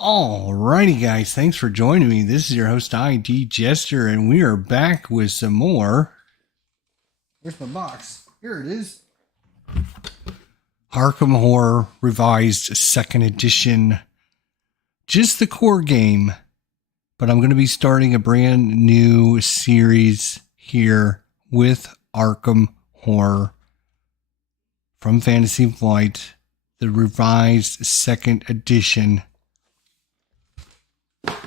Alrighty, guys, thanks for joining me. This is your host, ID Jester, and we are back with some more. Where's my box? Here it is. ARKHAM Horror Revised 2nd Edition. Just the core game, but I'm going to be starting a brand new series here with ARKHAM Horror from Fantasy Flight, the Revised 2nd Edition.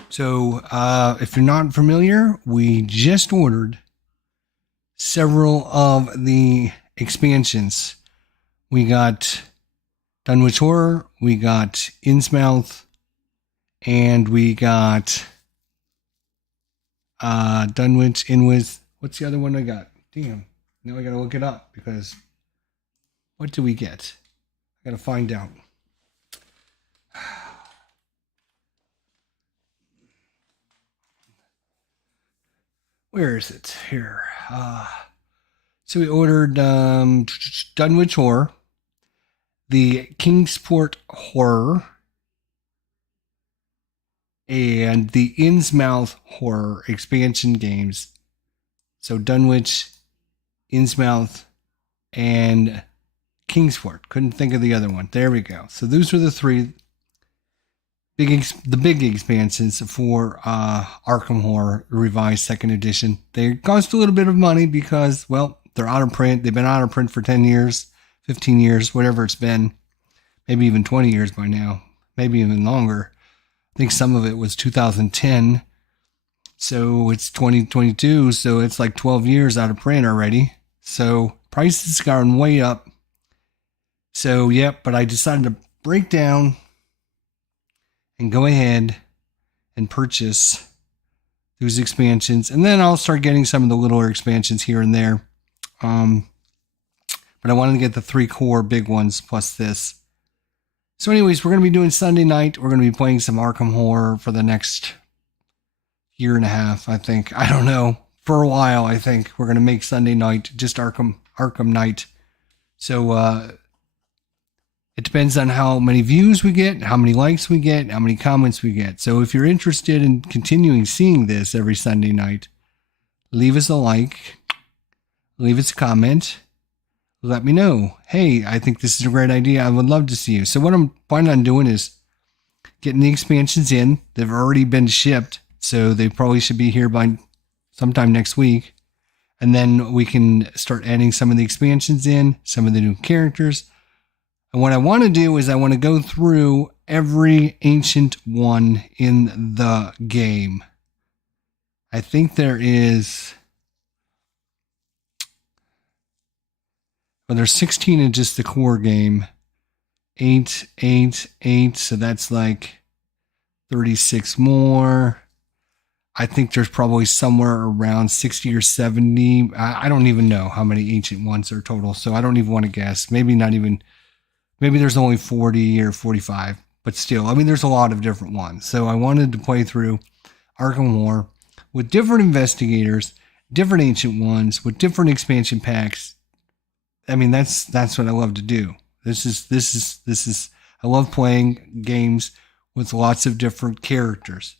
So, if you're not familiar, we just ordered several of the expansions. We got Dunwich Horror, we got Innsmouth, and we got Dunwich, Inwith. What's the other one I got? Damn, now I gotta look it up because what do we get? I gotta find out. Where is it? Here. So we ordered Dunwich Horror, the Kingsport Horror, and the Innsmouth Horror expansion games. So Dunwich, Innsmouth, and Kingsport. Couldn't think of the other one. There we go. So those are the three big expansions for ARKHAM Horror Revised 2nd Edition. They cost a little bit of money because, well, they're out of print. They've been out of print for 10 years, 15 years, whatever it's been. Maybe even 20 years by now. Maybe even longer. I think some of it was 2010. So it's 2022. So it's like 12 years out of print already. So prices gone way up. So, yep, but I decided to break down and go ahead and purchase those expansions. And then I'll start getting some of the littler expansions here and there. But I wanted to get the 3 core big ones plus this. So anyways, we're going to be doing Sunday night. We're going to be playing some ARKHAM Horror for the next year and a half, I think. I don't know. For a while, I think. We're going to make Sunday night just ARKHAM night. So, it depends on how many views we get, how many likes we get, how many comments we get. So if you're interested in continuing seeing this every Sunday night, leave us a like, leave us a comment, let me know. Hey, I think this is a great idea. I would love to see you. So what I'm planning on doing is getting the expansions in. They've already been shipped, so they probably should be here by sometime next week. And then we can start adding some of the expansions in, some of the new characters. And what I want to do is I want to go through every ancient one in the game. I think there is... Well, there's 16 in just the core game. 8, 8, 8. So that's like 36 more. I think there's probably somewhere around 60 or 70. I don't even know how many ancient ones are total. So I don't even want to guess. Maybe not even... Maybe there's only 40 or 45, but still, I mean, there's a lot of different ones. So I wanted to play through ARKHAM Horror with different investigators, different ancient ones, with different expansion packs. I mean, that's what I love to do. This is, I love playing games with lots of different characters.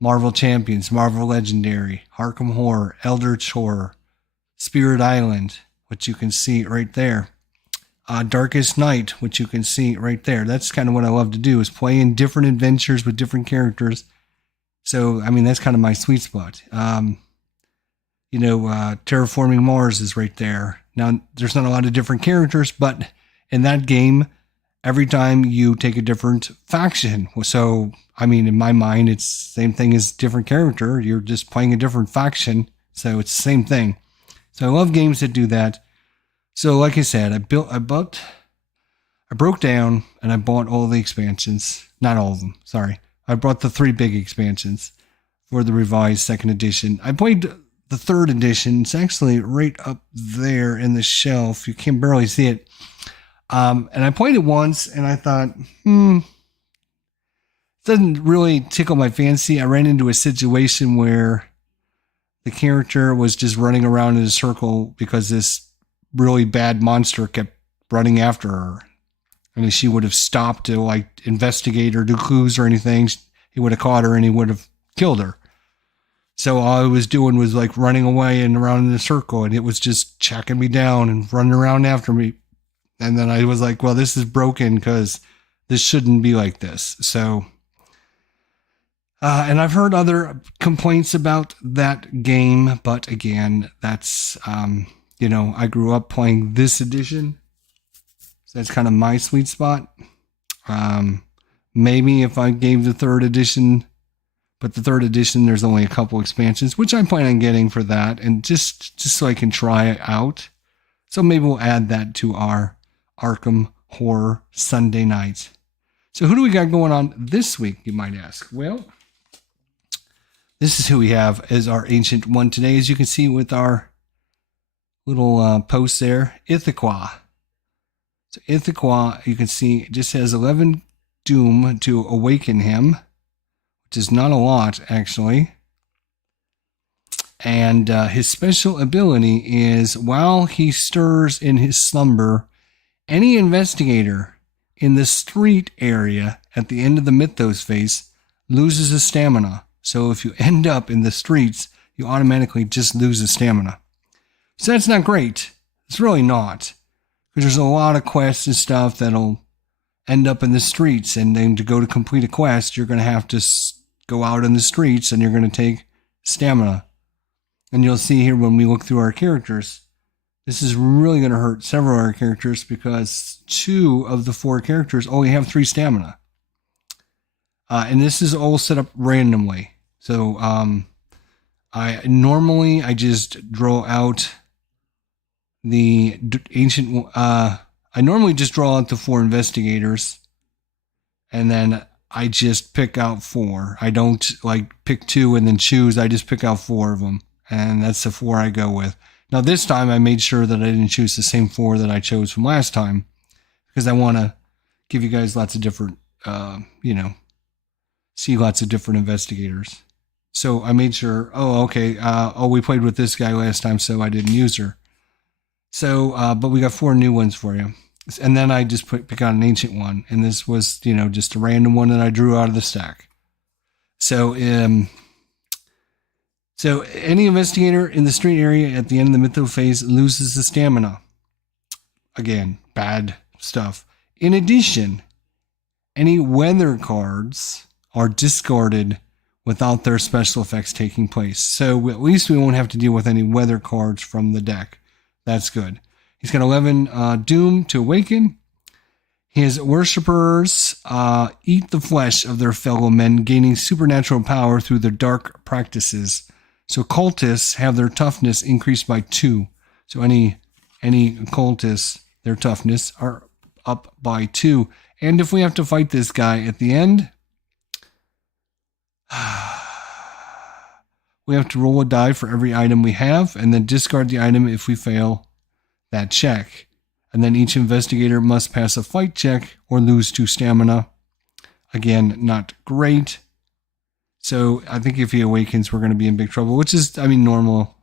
Marvel Champions, Marvel Legendary, ARKHAM Horror, Eldritch Horror, Spirit Island, which you can see right there. Darkest Night, which you can see right there. That's kind of what I love to do, is play in different adventures with different characters. So, I mean, that's kind of my sweet spot. Terraforming Mars is right there. Now, there's not a lot of different characters, but in that game, every time you take a different faction. So, I mean, in my mind, it's the same thing as different character. You're just playing a different faction. So it's the same thing. So I love games that do that. So, like I said, I broke down and I bought all the expansions. Not all of them, sorry. I bought the 3 big expansions for the revised 2nd edition. I played the 3rd edition. It's actually right up there in the shelf. You can barely see it. And I played it once and I thought, it doesn't really tickle my fancy. I ran into a situation where the character was just running around in a circle because this really bad monster kept running after her. I mean, she would have stopped to like investigate or do clues or anything. He would have caught her and he would have killed her. So all I was doing was like running away and around in a circle, and it was just checking me down and running around after me. And then I was like, well, this is broken because this shouldn't be like this. So, and I've heard other complaints about that game, but again, that's, I grew up playing this edition. So that's kind of my sweet spot. Maybe if I gave the third edition, but the third edition, there's only a couple expansions, which I plan on getting for that, and just so I can try it out. So maybe we'll add that to our Arkham Horror Sunday night. So who do we got going on this week, you might ask? Well, this is who we have as our Ancient One today, as you can see with our little post there, ITHAQUA. So ITHAQUA, you can see, just has 11 doom to awaken him, which is not a lot, actually. And his special ability is, while he stirs in his slumber, any investigator in the street area at the end of the Mythos Phase loses his stamina. So if you end up in the streets, you automatically just lose his stamina. So that's not great. It's really not. Because there's a lot of quests and stuff that'll end up in the streets. And then to go to complete a quest, you're going to have to go out in the streets and you're going to take stamina. And you'll see here when we look through our characters, this is really going to hurt several of our characters because 2 of the 4 characters only have 3 stamina. And this is all set up randomly. So I just draw out the ancient. I normally just draw out the 4 investigators, and then I just pick out 4. I don't like pick 2 and then choose. I just pick out 4 of them, and that's the 4 I go with. Now this time I made sure that I didn't choose the same 4 that I chose from last time, because I want to give you guys lots of different, see lots of different investigators. So I made sure, we played with this guy last time, so I didn't use her. So, but we got 4 new ones for you. And then I just pick out an ancient one. And this was, just a random one that I drew out of the stack. So, so any investigator in the street area at the end of the Mythos Phase loses the stamina. Again, bad stuff. In addition, any weather cards are discarded without their special effects taking place. So at least we won't have to deal with any weather cards from the deck. That's good. He's got 11 doom to awaken. His worshippers eat the flesh of their fellow men, gaining supernatural power through their dark practices. So cultists have their toughness increased by 2. So any cultists, their toughness are up by 2. And if we have to fight this guy at the end, we have to roll a die for every item we have and then discard the item if we fail that check. And then each investigator must pass a fight check or lose 2 stamina. Again, not great. So I think if he awakens, we're going to be in big trouble, which is, normal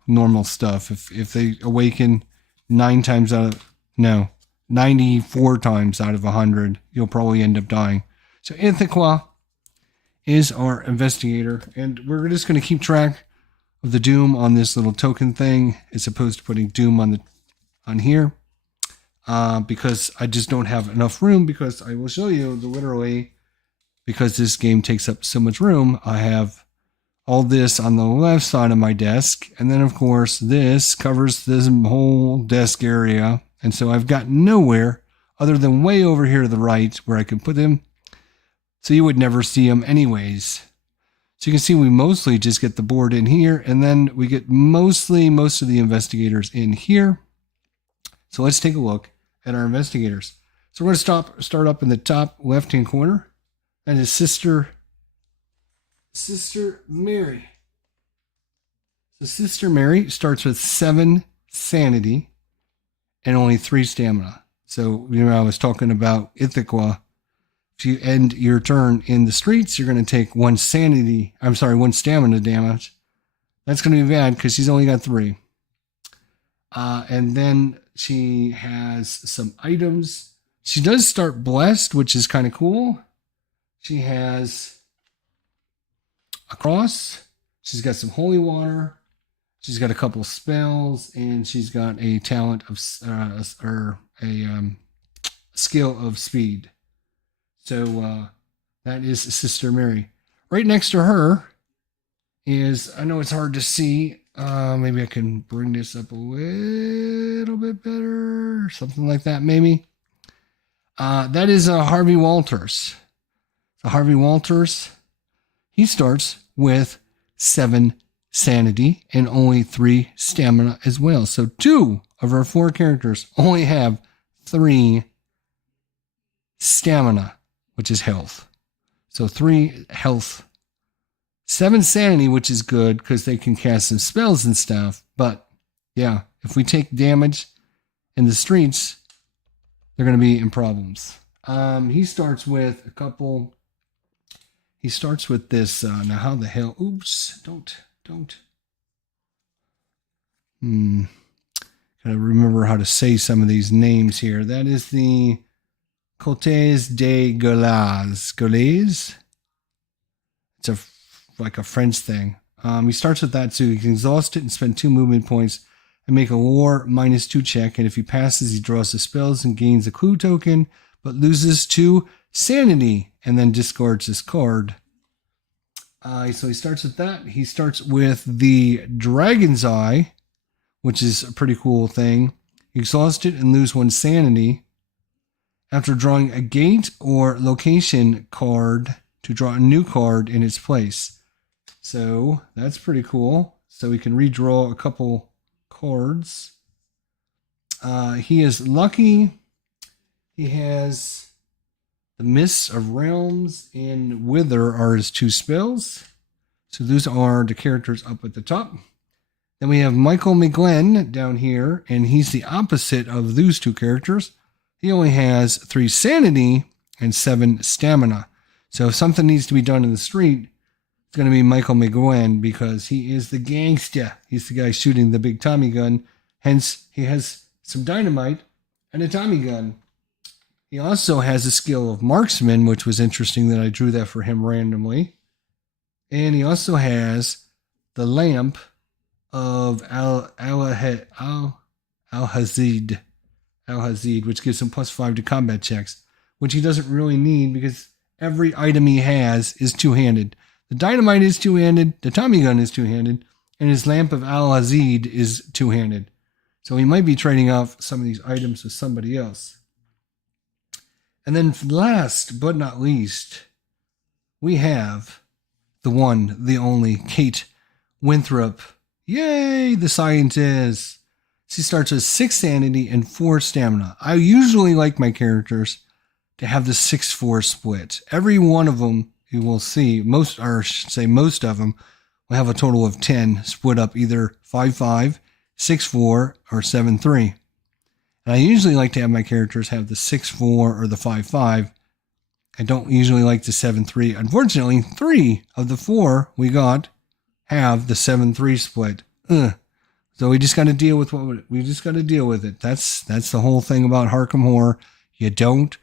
stuff. If they awaken 94 times out of 100, you'll probably end up dying. So ITHAQUA is our investigator, and we're just going to keep track of the doom on this little token thing as opposed to putting doom on here, because I just don't have enough room, because I will show you literally, because this game takes up so much room, I have all this on the left side of my desk, and then of course this covers this whole desk area, and so I've got nowhere other than way over here to the right where I can put them, so you would never see them anyways. So you can see we mostly just get the board in here, and then we get most of the investigators in here. So let's take a look at our investigators. So we're going to start up in the top left-hand corner. And his Sister Mary. So Sister Mary starts with 7 sanity and only 3 stamina. So, I was talking about ITHAQUA. If you end your turn in the streets, you're going to take 1 stamina damage. That's going to be bad because she's only got 3. And then she has some items. She does start blessed, which is kind of cool. She has a cross. She's got some holy water. She's got a couple spells, and she's got a talent of skill of speed. So that is Sister Mary. Right next to her is, I know it's hard to see. Maybe I can bring this up a little bit better, something like that. Maybe that is Harvey Walters. So Harvey Walters, he starts with 7 sanity and only 3 stamina as well. So 2 of our 4 characters only have 3 stamina, which is health. So 3 health, 7 sanity, which is good because they can cast some spells and stuff. But yeah, if we take damage in the streets, they're going to be in problems. He starts with a couple. He starts with this. Now, how the hell? Oops! Don't. Gotta remember how to say some of these names here. That is the Côtes de Gaules. It's like a French thing. He starts with that, so he can exhaust it and spend 2 movement points and make a war -2 check. And if he passes, he draws the spells and gains a clue token, but loses 2 sanity and then discards his card. So he starts with that. He starts with the Dragon's Eye, which is a pretty cool thing. Exhaust it and lose 1 sanity. After drawing a gate or location card, to draw a new card in its place. So that's pretty cool. So we can redraw a couple cards. He is lucky. He has the Mists of Realms and Wither are his 2 spells. So those are the characters up at the top. Then we have Mcglynn down here, and he's the opposite of those 2 characters. He only has 3 sanity and 7 stamina. So if something needs to be done in the street, it's going to be Mcglynn because he is the gangster. He's the guy shooting the big Tommy gun. Hence, he has some dynamite and a Tommy gun. He also has a skill of marksman, which was interesting that I drew that for him randomly. And he also has the lamp of Al-Hazid, which gives him +5 to combat checks, which he doesn't really need because every item he has is 2-handed. The dynamite is 2-handed, the Tommy gun is 2-handed, and his lamp of Al-Hazid is 2-handed. So he might be trading off some of these items with somebody else. And then last but not least, we have the one, the only Kate Winthrop. Yay, the scientist. She starts with 6 sanity and 4 stamina. I usually like my characters to have the 6-4 split. Every one of them, you will see, most of them will have a total of 10 split up either 5-5, 6-4, or 7-3. And I usually like to have my characters have the 6-4 or the 5-5. I don't usually like the 7-3. Unfortunately, 3 of the 4 we got have the 7-3 split. So we just got to deal with it. That's the whole thing about ARKHAM Horror. You don't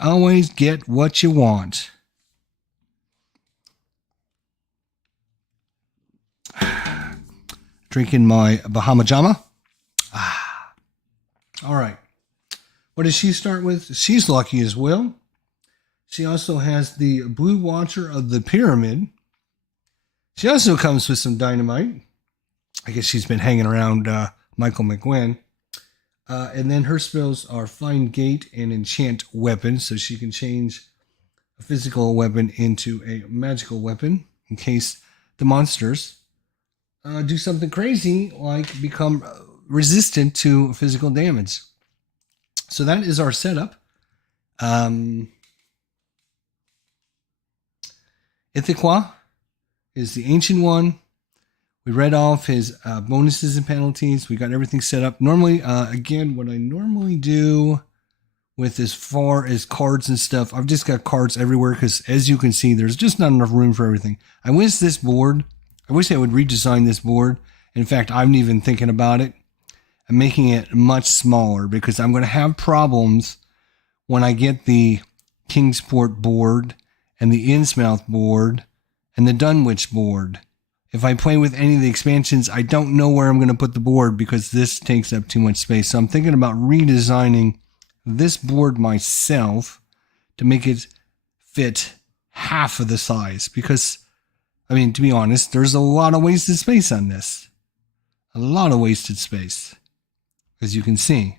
always get what you want. Drinking my Bahama Jama. All right. What does she start with? She's lucky as well. She also has the Blue Watcher of the Pyramid. She also comes with some dynamite. I guess she's been hanging around Mcglynn. And then her spells are Find Gate and Enchant Weapon, so she can change a physical weapon into a magical weapon in case the monsters do something crazy like become resistant to physical damage. So that is our setup. ITHAQUA is the ancient one. We read off his bonuses and penalties. We got everything set up. Normally, again, what I normally do with as far as cards and stuff, I've just got cards everywhere because, as you can see, there's just not enough room for everything. I wish I would redesign this board. In fact, I'm even thinking about it. I'm making it much smaller because I'm going to have problems when I get the Kingsport board and the Innsmouth board and the Dunwich board. If I play with any of the expansions, I don't know where I'm going to put the board because this takes up too much space. So I'm thinking about redesigning this board myself to make it fit half of the size because, I mean, to be honest, there's a lot of wasted space on this. A lot of wasted space, as you can see.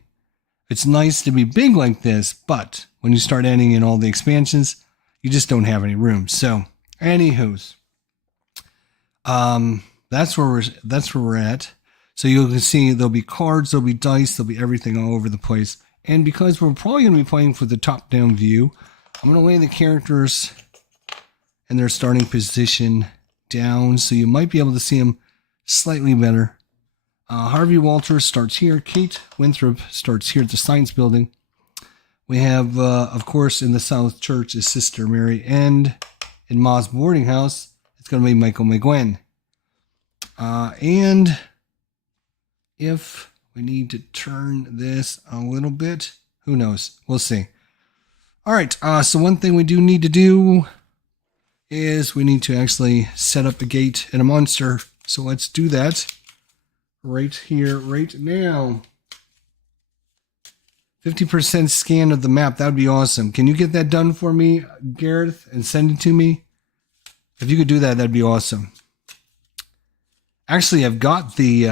It's nice to be big like this, but when you start adding in all the expansions, you just don't have any room. So, anywho's, that's where we're at. So you can see there'll be cards, there'll be dice, there'll be everything all over the place. And because we're probably going to be playing for the top-down view, I'm going to lay the characters in their starting position down, so you might be able to see them slightly better. Harvey Walters starts here. Kate Winthrop starts here at the Science Building. We have, of course, in the South Church is Sister Mary, and in Ma's boarding house, it's going to be Michael McGlen. And if we need to turn this a little bit, who knows? We'll see. All right, so one thing we do need to do is we need to actually set up a gate and a monster. So let's do that right here, right now. 50% scan of the map. That would be awesome. Can you get that done for me, Gareth, and send it to me? If you could do that, that'd be awesome. Actually, I've got the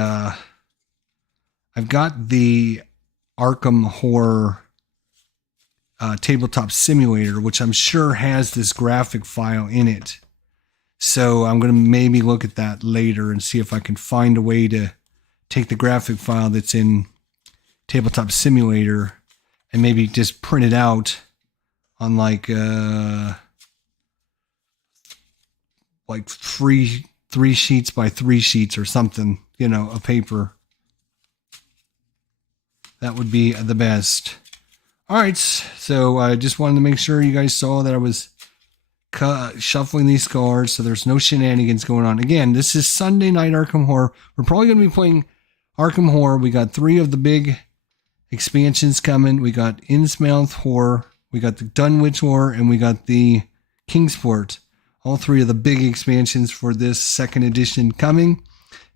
ARKHAM Horror tabletop simulator, which I'm sure has this graphic file in it. So I'm going to maybe look at that later and see if I can find a way to take the graphic file that's in tabletop simulator and maybe just print it out on like three sheets by 3 sheets or something, you know, of paper. That would be the best. All right, so I just wanted to make sure you guys saw that I was shuffling these cards, so there's no shenanigans going on. Again, this is Sunday Night ARKHAM Horror. We're probably going to be playing ARKHAM Horror. We got 3 of the big expansions coming. We got Innsmouth Horror, we got the Dunwich Horror, and we got the Kingsport. All 3 of the big expansions for this second edition coming.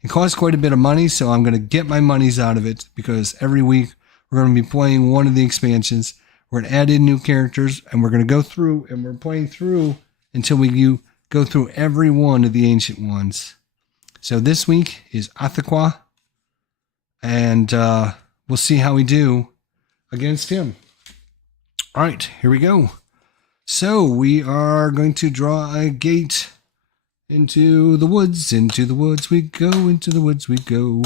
It costs quite a bit of money, so I'm going to get my monies out of it because every week we're going to be playing one of the expansions. We're going to add in new characters, and we're going to go through, and we're playing through until we go through every one of the ancient ones. So this week is ITHAQUA, and we'll see how we do against him. All right, here we go. So we are going to draw a gate into the woods. Into the woods we go, into the woods we go.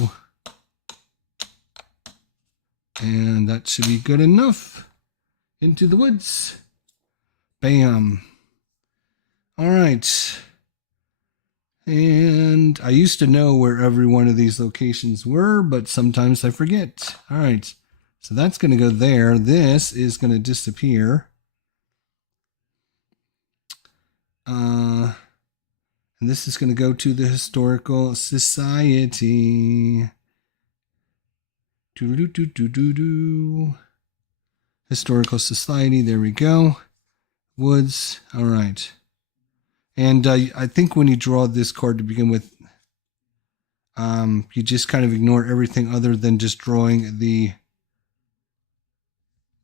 And that should be good enough. Into the woods. Bam. All right. And I used to know where every one of these locations were, but sometimes I forget. All right. So that's going to go there. This is going to disappear. And this is going to go to the Historical Society. Historical Society, there we go. Woods, all right. And I think when you draw this card to begin with, you just kind of ignore everything other than just drawing the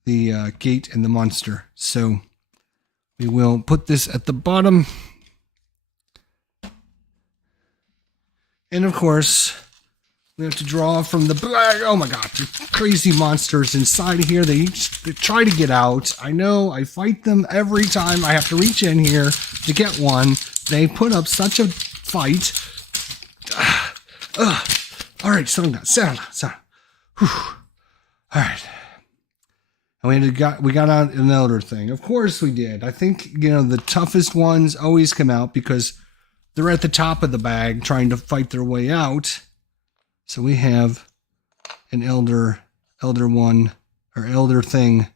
gate and the monster. So we will put this at the bottom. And of course, we have to draw from the black. Oh my God, crazy monsters inside of here. They try to get out. I know, I fight them every time. I have to reach in here to get one. They put up such a fight. All right, settle down. Whew. All right. And we got out an elder thing. Of course we did. I think, you know, the toughest ones always come out because they're at the top of the bag trying to fight their way out. So we have an elder one, or elder thing.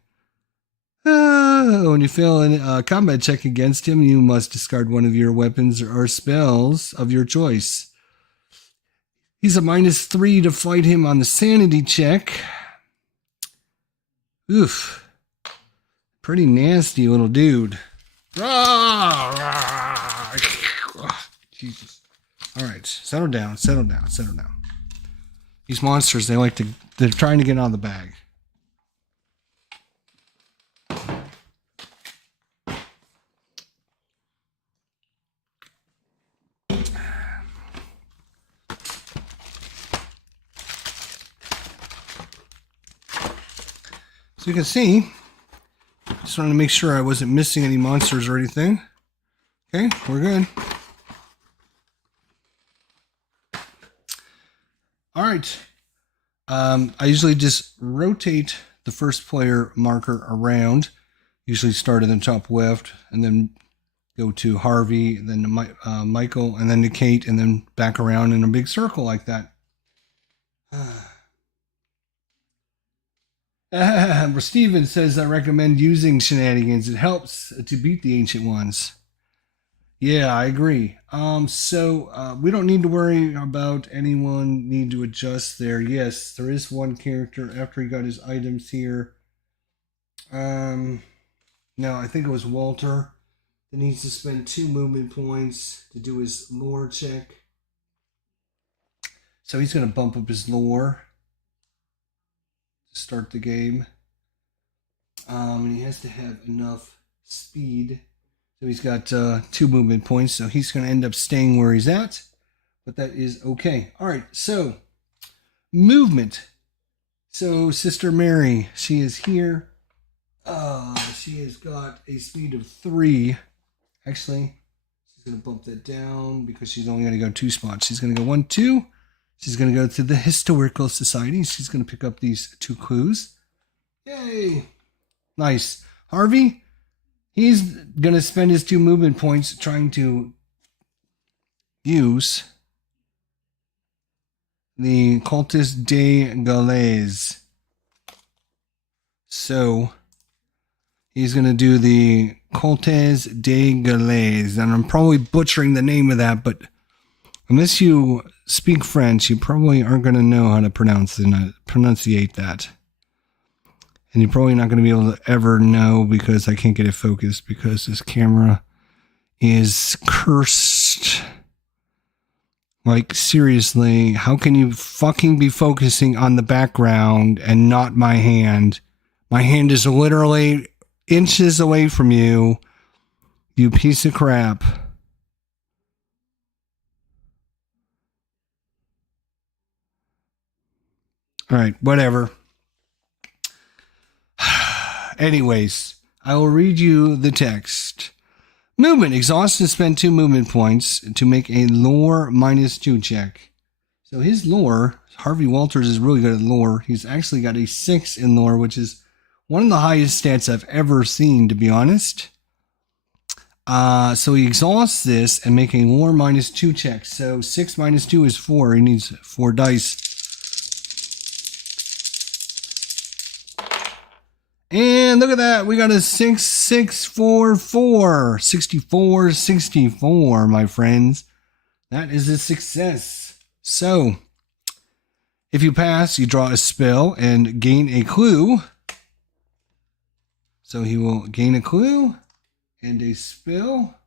When you fail a combat check against him, you must discard one of your weapons or spells of your choice. He's a -3 to fight him on the sanity check. Oof. Pretty nasty little dude. Jesus. All right, settle down, settle down, settle down. These monsters, they're trying to get out of the bag. So you can see, just wanted to make sure I wasn't missing any monsters or anything. Okay, we're good. All right. I usually just rotate the first player marker around. Usually start in the top left and then go to Harvey, then to Michael, and then to Kate, and then back around in a big circle like that. Steven says, I recommend using shenanigans. It helps to beat the ancient ones. Yeah, I agree. So we don't need to worry about anyone need to adjust there. Yes, there is one character after he got his items here. No, I think it was Walter that needs to spend 2 movement points to do his lore check. So he's going to bump up his lore to start the game. And he has to have enough speed. So he's got 2 movement points, so he's going to end up staying where he's at. But that is okay. All right, so movement. So Sister Mary, she is here. She has got a speed of 3. Actually, she's going to bump that down because she's only going to go 2 spots. She's going to go 1, 2. She's going to go to the Historical Society. She's going to pick up these 2 clues. Yay. Nice. Harvey, he's going to spend his 2 movement points trying to use the Cultus de Gaules. So he's going to do the Cultes de Gaules. And I'm probably butchering the name of that, but unless you speak French, you probably aren't going to know how to pronunciate that. And you're probably not going to be able to ever know because I can't get it focused because this camera is cursed. Like, seriously, how can you fucking be focusing on the background and not my hand? My hand is literally inches away from you, you piece of crap. All right, whatever. Anyways, I will read you the text. Movement. Exhaust and spend 2 movement points to make a lore -2 check. So his lore, Harvey Walters is really good at lore. He's actually got a 6 in lore, which is one of the highest stats I've ever seen, to be honest. So he exhausts this and make a lore -2 check. So 6 minus 2 is 4. He needs 4 dice. And look at that. We got a 6644. 64, my friends. That is a success. So, if you pass, you draw a spell and gain a clue. So he will gain a clue and a spell.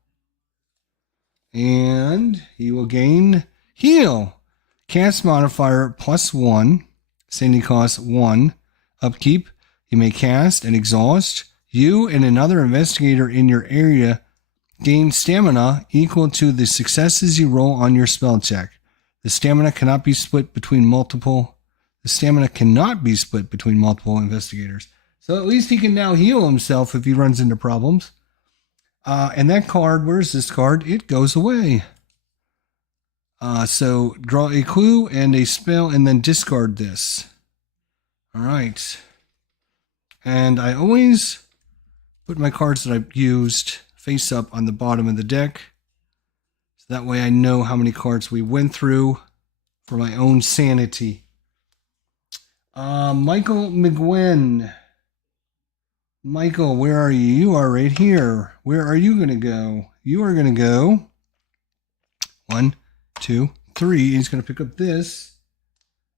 And he will gain heal. Cast modifier +1. Sanity cost 1. Upkeep. You may cast and exhaust. You and another investigator in your area gain stamina equal to the successes you roll on your spell check. The stamina cannot be split between multiple investigators. So at least he can now heal himself if he runs into problems. And that card, where's this card? It goes away. So draw a clue and a spell and then discard this. All right. And I always put my cards that I've used face up on the bottom of the deck. So that way I know how many cards we went through for my own sanity. Michael McGlen. Michael, where are you? You are right here. Where are you going to go? You are going to go 1, 2, 3. He's going to pick up this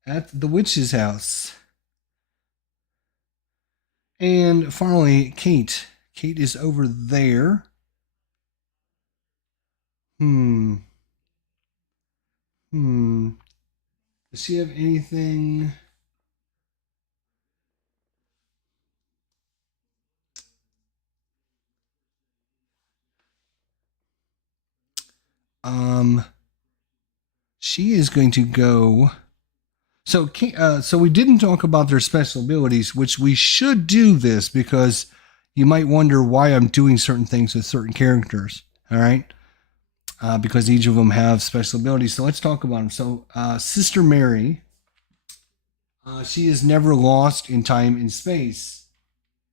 at the witch's house. And finally, Kate. Kate is over there. Does she have anything? She is going to go. So we didn't talk about their special abilities, which we should do this because you might wonder why I'm doing certain things with certain characters. All right. Because each of them have special abilities. So let's talk about them. So Sister Mary, she is never lost in time and space.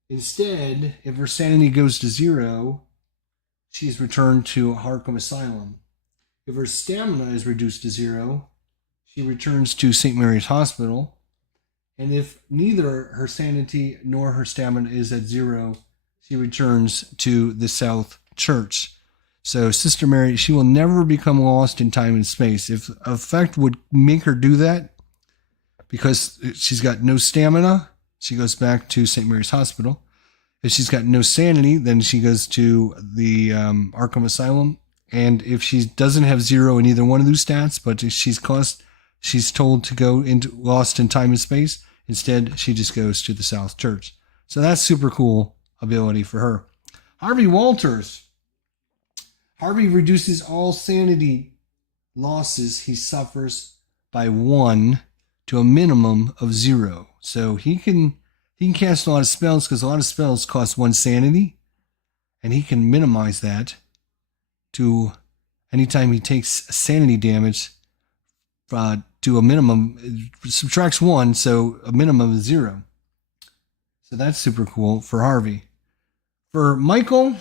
Instead, if her sanity goes to 0, she is returned to ARKHAM Asylum. If her stamina is reduced to 0, she returns to St. Mary's Hospital. And if neither her sanity nor her stamina is at 0, she returns to the South Church. So Sister Mary, she will never become lost in time and space. If effect would make her do that, because she's got no stamina, she goes back to St. Mary's Hospital. If she's got no sanity, then she goes to the ARKHAM Asylum. And if she doesn't have 0 in either one of those stats, but she's told to go into lost in time and space, instead she just goes to the South Church. So that's super cool ability for her. Harvey Walters. Harvey reduces all sanity losses he suffers by 1 to a minimum of 0. So he can cast a lot of spells because a lot of spells cost 1 sanity, and he can minimize that to anytime he takes sanity damage to a minimum. It subtracts 1, so a minimum of 0. So that's super cool for Harvey. For Michael,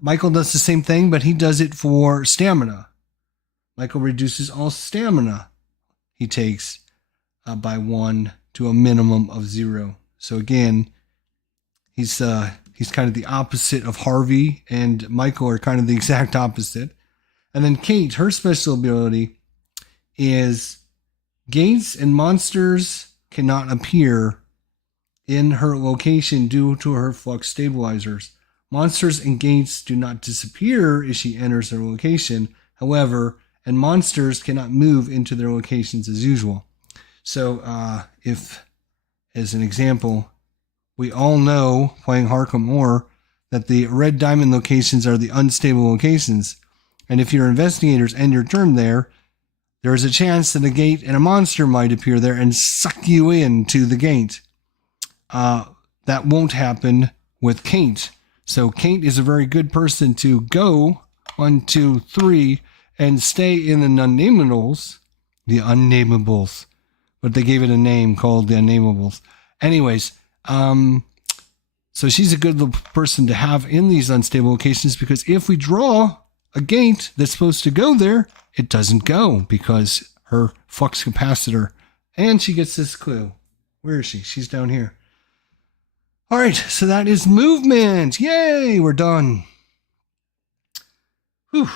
Michael does the same thing, but he does it for stamina. Michael reduces all stamina he takes by 1 to a minimum of 0. So again, he's kind of the opposite of Harvey, and Michael are kind of the exact opposite. And then Kate, her special ability is gates and monsters cannot appear in her location due to her flux stabilizers. Monsters and gates do not disappear as she enters their location, however, and monsters cannot move into their locations as usual. So if, as an example, we all know, playing ARKHAM Horror, that the red diamond locations are the unstable locations. And if your investigators end your turn there is a chance that a gate and a monster might appear there and suck you into the gate. That won't happen with Kate. So Kate is a very good person to go 1, 2, 3 and stay in the unnamables. The unnamables. But they gave it a name called the unnamables. Anyways, so she's a good little person to have in these unstable locations, because if we draw a gate that's supposed to go there, it doesn't go because her flux capacitor. And she gets this clue. Where is she? She's down here. All right, so that is movement. Yay, we're done. Whew.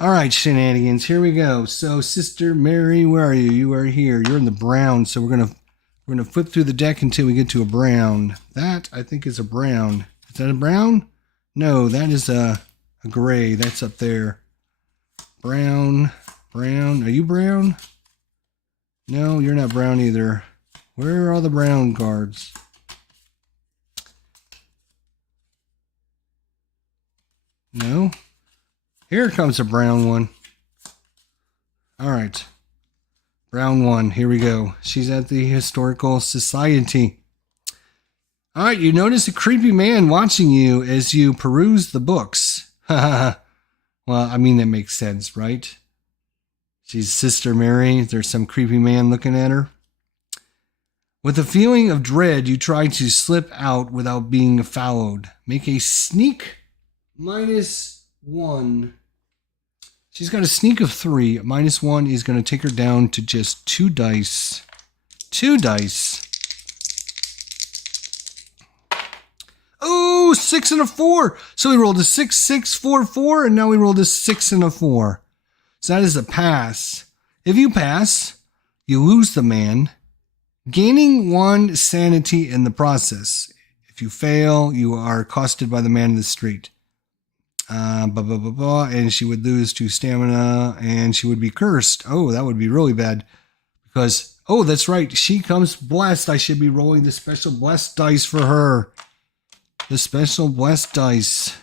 All right, shenanigans, here we go. So Sister Mary, where are you? You are here. You're in the brown, so we're gonna flip through the deck until we get to a brown. That, I think, is a brown. Is that a brown? No, that is a gray. That's up there. Brown. Are you brown? No, you're not brown either. Where are all the brown cards? No. Here comes a brown one. All right. Brown one. Here we go. She's at the Historical Society. All right. You notice a creepy man watching you as you peruse the books. Well, I mean, that makes sense, right? She's Sister Mary. There's some creepy man looking at her. With a feeling of dread, you try to slip out without being followed. Make a sneak -1. She's got a sneak of 3. -1 is going to take her down to just 2 dice. 2 dice. Oh, 6 and a 4. So we rolled a 6, 6, 4, 4, and now we rolled a 6 and a 4. So that is a pass. If you pass, you lose the man, gaining 1 sanity in the process. If you fail, you are accosted by the man in the street. And she would lose 2 stamina, and she would be cursed. Oh, that would be really bad. Because, oh, that's right, she comes blessed. I should be rolling the special blessed dice for her. The special blessed dice.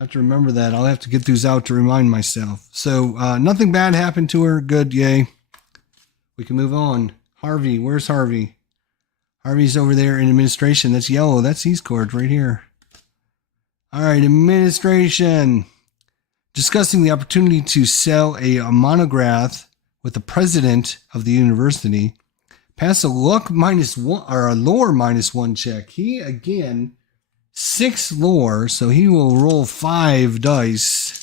I have to remember that. I'll have to get those out to remind myself. So, nothing bad happened to her. Good, yay. We can move on. Harvey, where's Harvey? Harvey's over there in administration. That's yellow. That's these cards right here. All right, administration. Discussing the opportunity to sell a monograph with the president of the university. Pass a luck -1 or a lore -1 check. He, again, 6 lore, so he will roll 5 dice.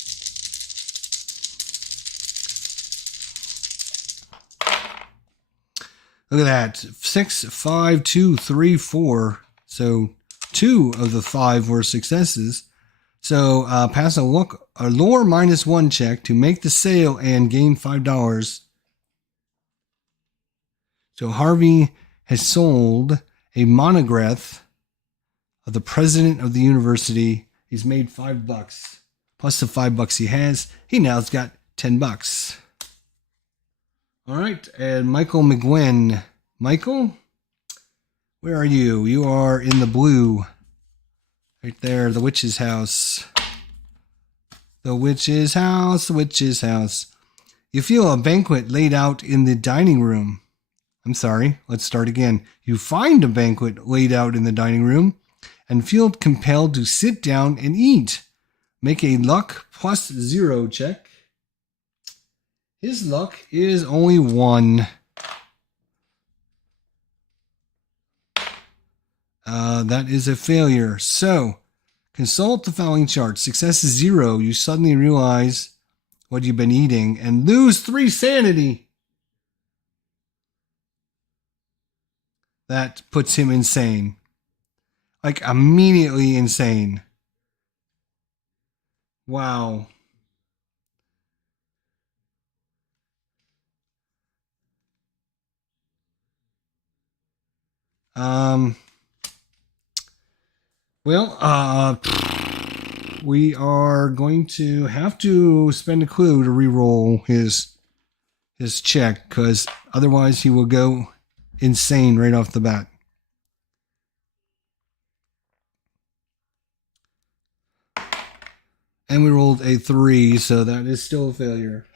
Look at that. 6, 5, 2, 3, 4. So 2 of the 5 were successes. So pass a lore -1 check to make the sale and gain $5. So Harvey has sold a monograph of the president of the university. He's made $5 plus the $5 he has. He now's got $10. All right, and Michael McGlen. Michael, where are you? You are in the blue. Right there, the witch's house. The witch's house, the witch's house. You feel a banquet laid out in the dining room. I'm sorry, let's start again. You find a banquet laid out in the dining room and feel compelled to sit down and eat. Make a luck +0 check. His luck is only 1. That is a failure. So, consult the following chart. Success is 0. You suddenly realize what you've been eating and lose 3 sanity. That puts him insane. Like, immediately insane. Wow. Well, we are going to have to spend a clue to re-roll his check, because otherwise he will go insane right off the bat. And we rolled a 3, so that is still a failure.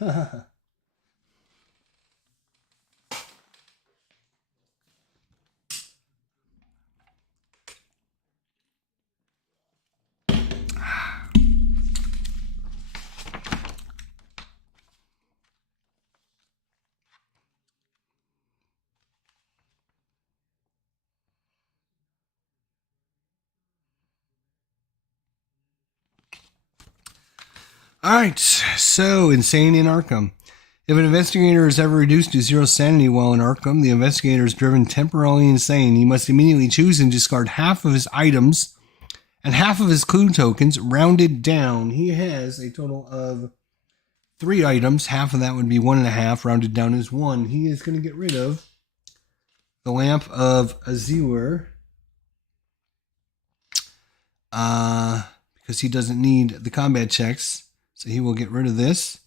All right, so insane in ARKHAM. If an investigator is ever reduced to 0 sanity while in ARKHAM, the investigator is driven temporarily insane. He must immediately choose and discard half of his items and half of his clue tokens, rounded down. He has a total of 3 items. Half of that would be 1.5, rounded down as 1. He is going to get rid of the Lamp of Azure, because he doesn't need the combat checks. So he will get rid of this.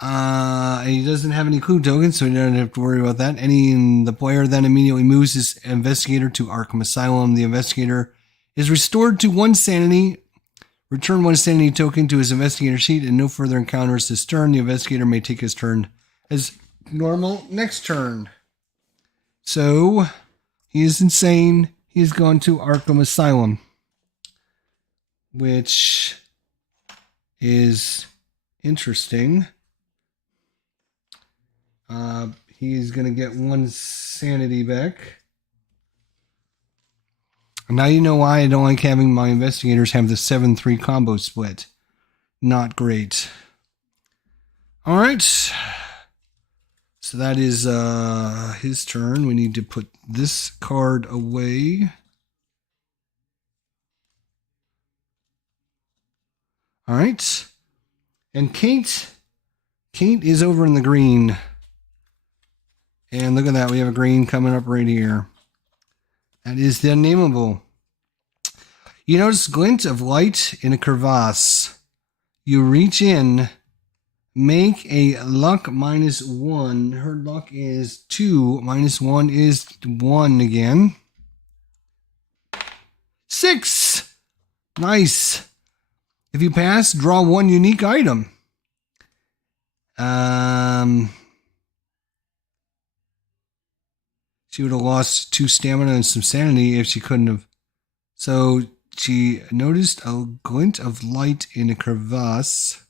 And he doesn't have any clue tokens, so he doesn't have to worry about that. The player then immediately moves his investigator to ARKHAM Asylum. The investigator is restored to 1 sanity. Return 1 sanity token to his investigator sheet, and no further encounters this turn. The investigator may take his turn as normal next turn. So he is insane. He has gone to ARKHAM Asylum, which is interesting. He's going to get 1 sanity back. And now you know why I don't like having my investigators have the 7-3 combo split. Not great. All right. So that is his turn. We need to put this card away. All right. And Kate is over in the green. And look at that. We have a green coming up right here. That is the unnameable. You notice glint of light in a crevasse. You reach in, make a luck -1. Her luck is 2. -1 is 1 again. 6. Nice. If you pass, draw 1 unique item. She would have lost 2 stamina and some sanity if she couldn't have. So she noticed a glint of light in a crevasse.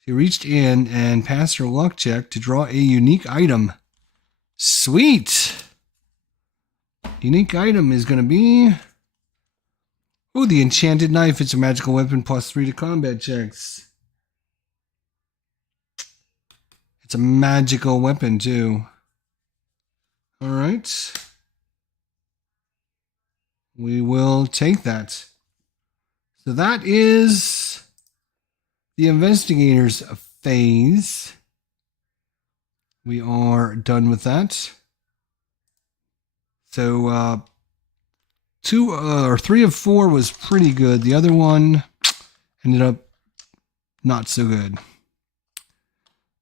She reached in and passed her luck check to draw a unique item. Sweet! Unique item is going to be... Oh, the enchanted knife. It's a magical weapon +3 to combat checks. It's a magical weapon, too. All right. We will take that. So that is the investigators phase. We are done with that. So 2 or 3 of 4 was pretty good. The other one ended up not so good.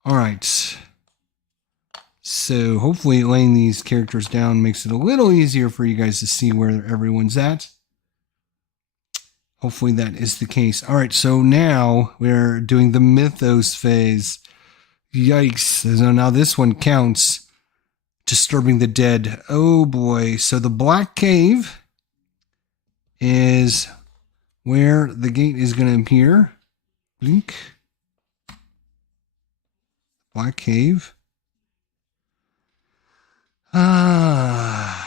All right. So hopefully laying these characters down makes it a little easier for you guys to see where everyone's at. Hopefully that is the case. All right, so now we're doing the Mythos phase. Yikes. So now this one counts. Disturbing the dead. Oh boy. So the Black Cave is where the gate is going to appear. Blink. Black Cave. And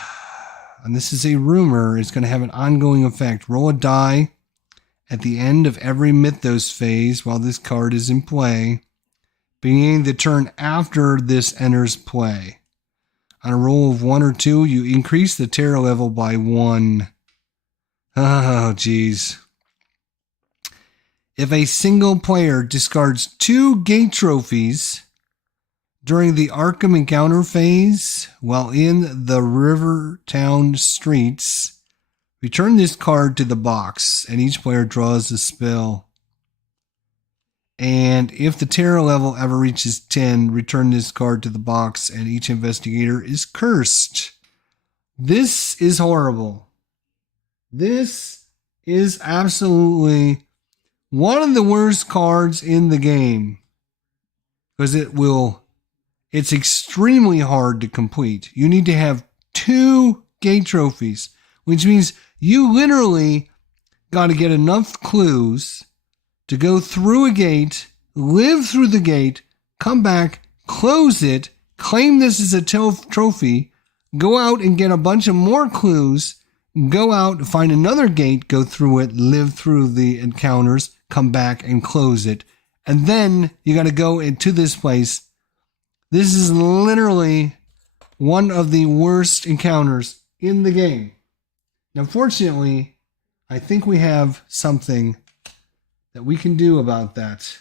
this is a rumor. It's going to have an ongoing effect. Roll a die at the end of every Mythos phase while this card is in play, beginning the turn after this enters play. On a roll of 1 or 2, you increase the terror level by 1. Oh, geez. If a single player discards 2 gate trophies during the ARKHAM encounter phase while in the Rivertown streets, return this card to the box, and each player draws a spell. And if the terror level ever reaches 10, return this card to the box, and each investigator is cursed. This is horrible. This is absolutely one of the worst cards in the game, because it's extremely hard to complete. You need to have 2 gate trophies, which means you literally got to get enough clues to go through a gate, live through the gate, come back, close it, claim this as a trophy, go out and get a bunch of more clues, go out, find another gate, go through it, live through the encounters, come back and close it. And then you got to go into this place. This is literally one of the worst encounters in the game. Now, fortunately, I think we have something that we can do about that.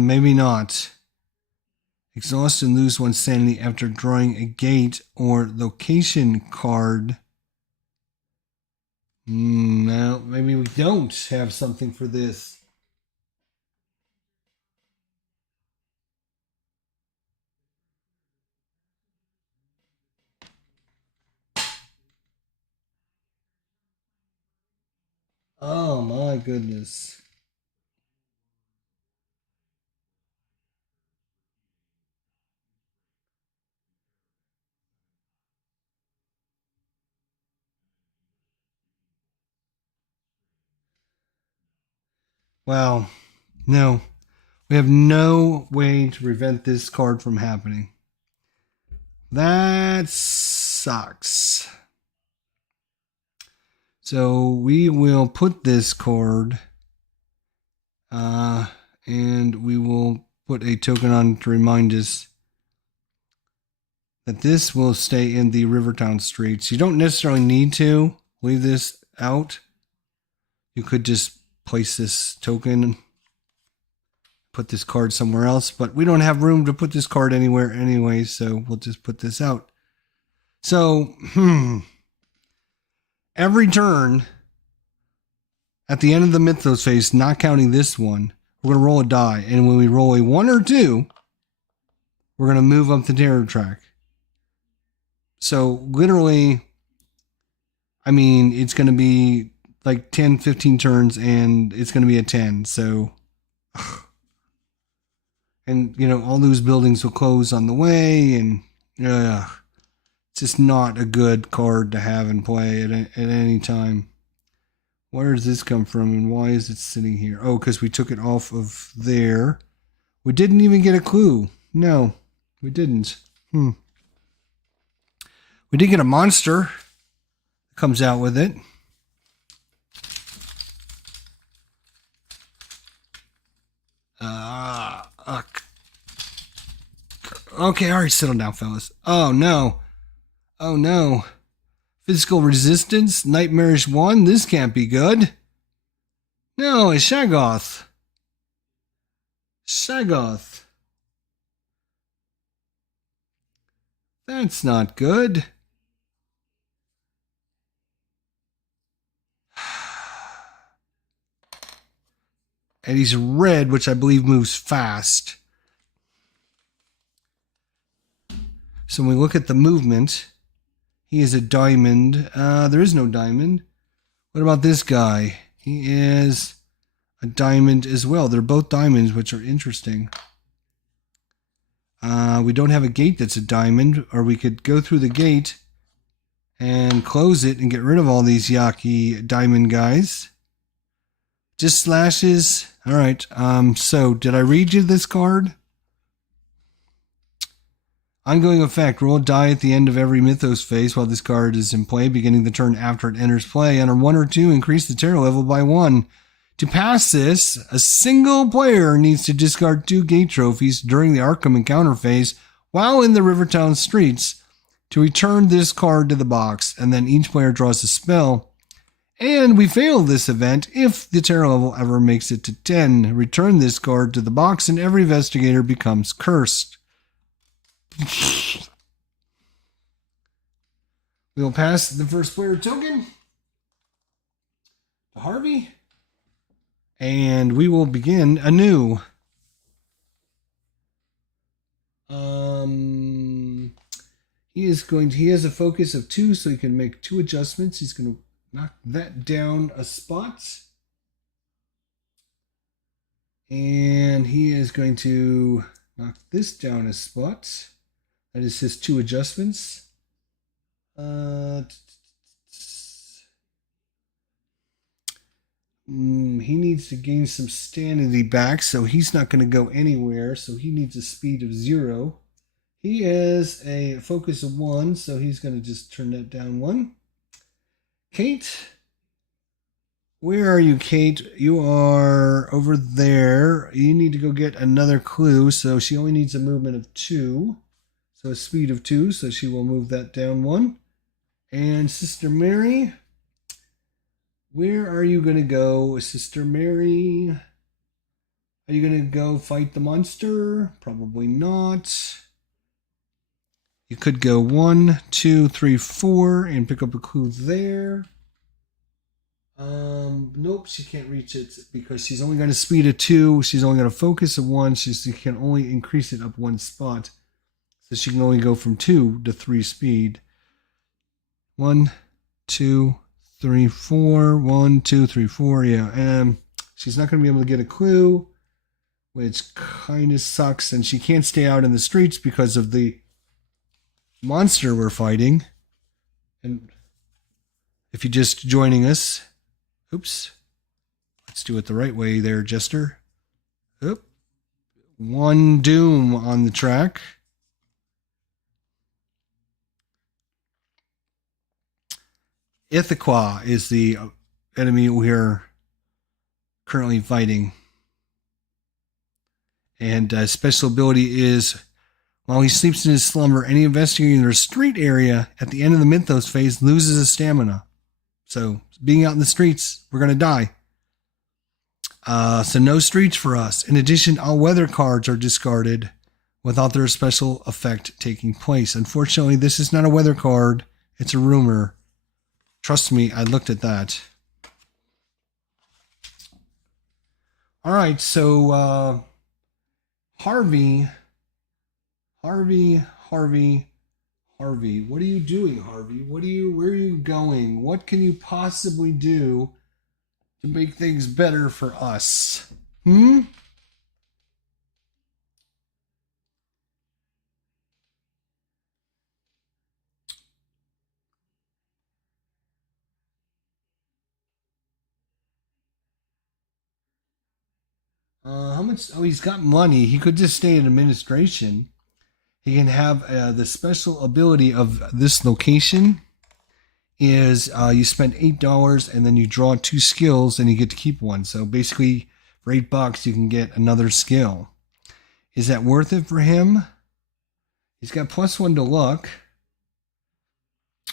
Maybe not. Exhaust and lose 1 sanity after drawing a gate or location card. No, maybe we don't have something for this. Oh my goodness. Well, no. We have no way to prevent this card from happening. That sucks. So we will put this card, and we will put a token on to remind us that this will stay in the Rivertown streets. You don't necessarily need to, leave this out. You could just place this token, put this card somewhere else, but we don't have room to put this card anywhere anyway, so we'll just put this out. So, every turn at the end of the Mythos phase, not counting this one, we're going to roll a die, and when we roll a 1 or 2, we're going to move up the terror track. So, literally, I mean, it's going to be like 10, 15 turns, and it's going to be a 10. So, and, you know, all those buildings will close on the way, and it's just not a good card to have in play at any time. Where does this come from, and why is it sitting here? Oh, because we took it off of there. We didn't even get a clue. No, we didn't. We did get a monster. Comes out with it. Okay, all right, settle down, fellas. Oh, no. Oh, no. Physical resistance, Nightmarish 1. This can't be good. No, it's Shaggoth. Shaggoth. That's not good. And he's red, which I believe moves fast. So when we look at the movement, he is a diamond. There is no diamond. What about this guy? He is a diamond as well. They're both diamonds, which are interesting. We don't have a gate that's a diamond, or we could go through the gate and close it and get rid of all these yucky diamond guys. Just slashes. All right. So did I read you this card? Ongoing effect. Roll a die at the end of every Mythos phase while this card is in play, beginning the turn after it enters play. On a 1 or 2, increase the terror level by 1. To pass this, a single player needs to discard 2 gate trophies during the ARKHAM encounter phase while in the Rivertown streets to return this card to the box, and then each player draws a spell. And we fail this event if the terror level ever makes it to 10. Return this card to the box and every investigator becomes cursed. We will pass the first player token to Harvey. And we will begin anew. He has a focus of 2, so he can make 2 adjustments. He's going to knock that down a spot. And he is going to knock this down a spot. That is his 2 adjustments. He needs to gain some sanity back, so he's not going to go anywhere. So he needs a speed of 0. He has a focus of 1, so he's going to just turn that down 1. Kate, where are you, Kate? You are over there. You need to go get another clue, so she only needs a movement of 2. So a speed of 2, so she will move that down 1. And Sister Mary, where are you going to go, Sister Mary? Are you going to go fight the monster? Probably not. You could go 1, 2, 3, 4 and pick up a clue there. Nope, she can't reach it because she's only got a speed of 2. She's only got a focus of 1. She can only increase it up 1 spot. So she can only go from 2 to 3 speed. 1, 2, 3, 4. 1, 2, 3, 4. Yeah. She's not going to be able to get a clue, which kind of sucks. And she can't stay out in the streets because of the monster we're fighting. And if you're just joining us, oops, let's do it the right way there, Jester. Oop. 1 doom on the track. ITHAQUA is the enemy we're currently fighting. And special ability is, while he sleeps in his slumber, any investigator in their street area at the end of the Mythos phase loses a stamina. So being out in the streets, we're going to die. So no streets for us. In addition, all weather cards are discarded without their special effect taking place. Unfortunately, this is not a weather card. It's a rumor. Trust me, I looked at that. All right, so Harvey. What are you doing, Harvey? Where are you going? What can you possibly do to make things better for us? How much? Oh, he's got money. He could just stay in administration. He can have the special ability of this location is you spend $8 and then you draw 2 skills and you get to keep one. So basically, for $8 you can get another skill. Is that worth it for him? He's got +1 to luck.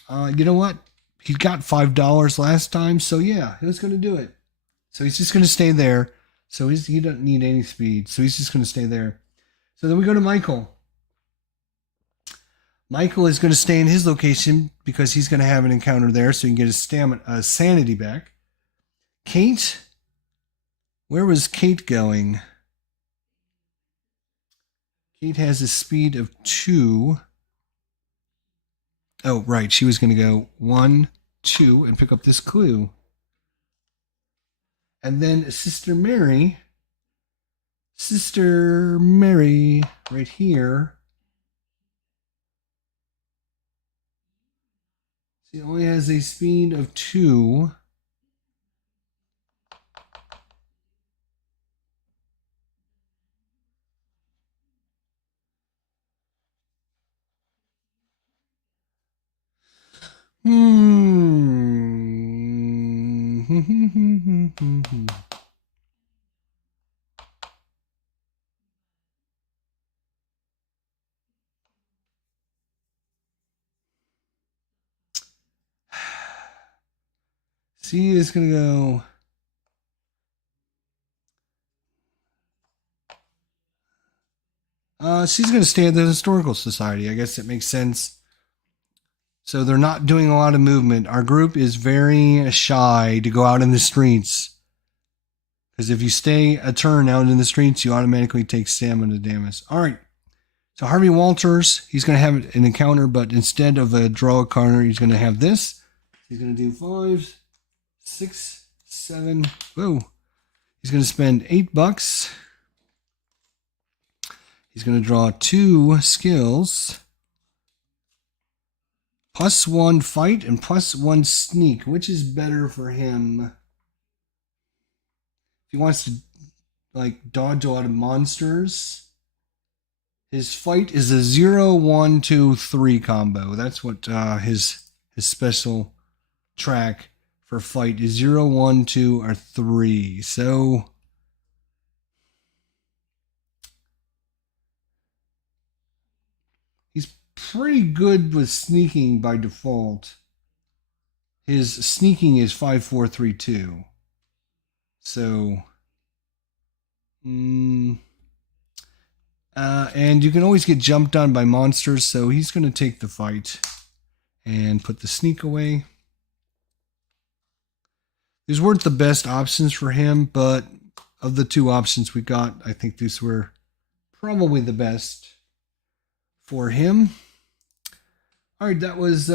You know what? He got $5 last time, so yeah, he was going to do it. So he's just going to stay there. So he doesn't need any speed. So he's just going to stay there. So then we go to Michael. Michael is going to stay in his location because he's going to have an encounter there, so he can get his sanity back. Kate, where was Kate going? Kate has a speed of 2. Oh, right. She was going to go 1, 2, and pick up this clue. And then Sister Mary, right here. She only has a speed of 2. She is going to go. She's going to stay at the Historical Society. I guess it makes sense. So they're not doing a lot of movement. Our group is very shy to go out in the streets. Because if you stay a turn out in the streets, you automatically take stamina damage. All right. So Harvey Walters, he's going to have an encounter, but instead of a draw a card, he's going to have this. He's going to do 5, 6, 7. Whoa. He's going to spend $8. He's going to draw 2 skills. +1 fight and +1 sneak. Which is better for him? If he wants to dodge a lot of monsters, his fight is a 0, 1, 2, 3 combo. That's what his special track for fight is 0, 1, 2, or 3. So he's pretty good with sneaking by default. His sneaking is 5, 4, 3, 2. So, and you can always get jumped on by monsters, so he's going to take the fight and put the sneak away. These weren't the best options for him, but of the 2 options we got, I think these were probably the best for him. All right, that was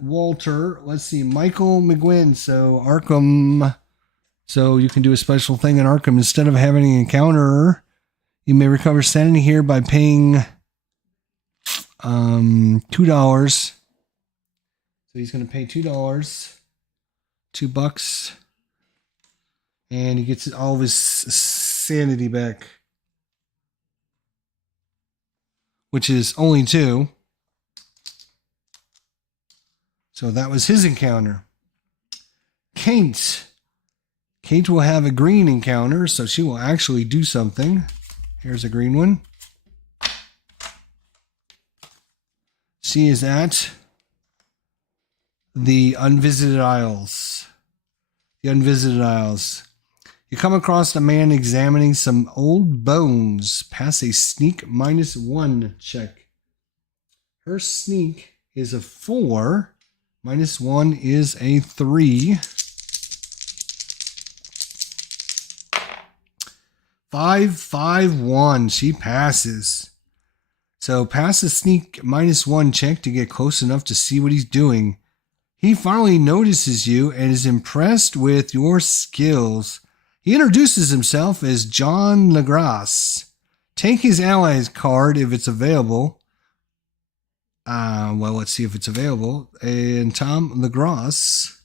Walter. Let's see, Michael McGlynn. So ARKHAM. So you can do a special thing in ARKHAM. Instead of having an encounter, you may recover sanity here by paying $2. So he's going to pay $2. $2. And he gets all of his sanity back, which is only 2. So that was his encounter. Kate will have a green encounter, so she will actually do something. Here's a green one. She is at the Unvisited Isles. The Unvisited Isles. You come across a man examining some old bones. Pass a sneak -1 check. Her sneak is a 4. -1 is a 3. 5, 5, 1. She passes. So pass a sneak -1 check to get close enough to see what he's doing. He finally notices you and is impressed with your skills. He introduces himself as John LaGrasse. Take his allies card if it's available. Well, let's see if it's available. And Tom LaGrasse.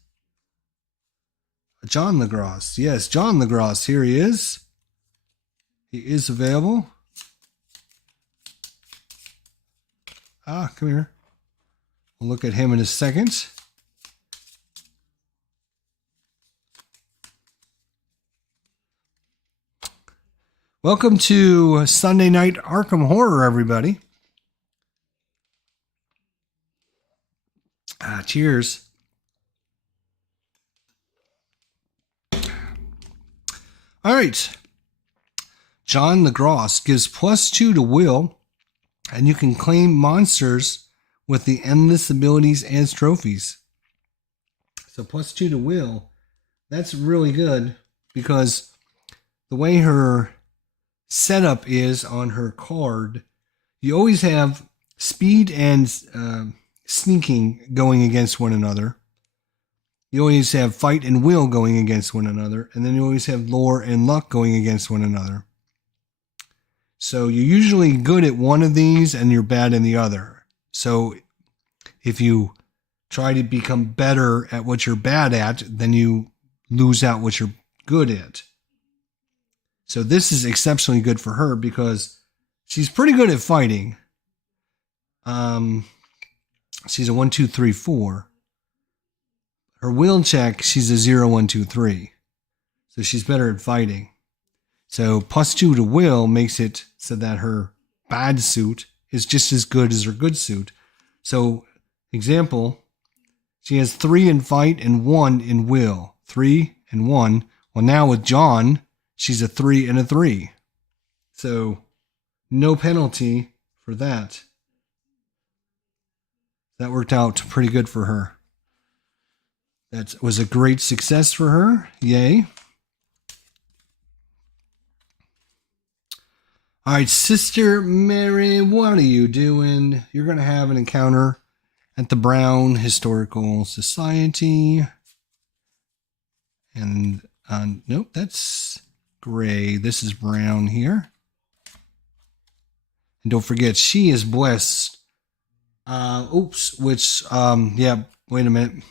John LaGrasse. Yes, John LaGrasse. Here he is. He is available. Come here. We'll look at him in a second. Welcome to Sunday Night Arkham Horror, everybody. Cheers. All right. John LaGrasse gives +2 to will, and you can claim monsters with the endless abilities as trophies. So +2 to will. That's really good because the way her setup is on her card, you always have speed and sneaking going against one another. You always have fight and will going against one another, and then you always have lore and luck going against one another. So you're usually good at one of these and you're bad in the other. So if you try to become better at what you're bad at, then you lose out what you're good at. So this is exceptionally good for her because she's pretty good at fighting. She's a 1, 2, 3, 4. Her will check, she's a 0, 1, 2, 3. So she's better at fighting. So +2 to will makes it so that her bad suit is just as good as her good suit. So, example, she has 3 in fight and 1 in will. 3 and 1. Well, now with John, she's a 3 and a 3. So, no penalty for that. That worked out pretty good for her. That was a great success for her. Yay. All right, Sister Mary, what are you doing? You're going to have an encounter at the Brown Historical Society. And, nope, that's gray. This is brown here. And don't forget, she is blessed. Yeah, wait a minute.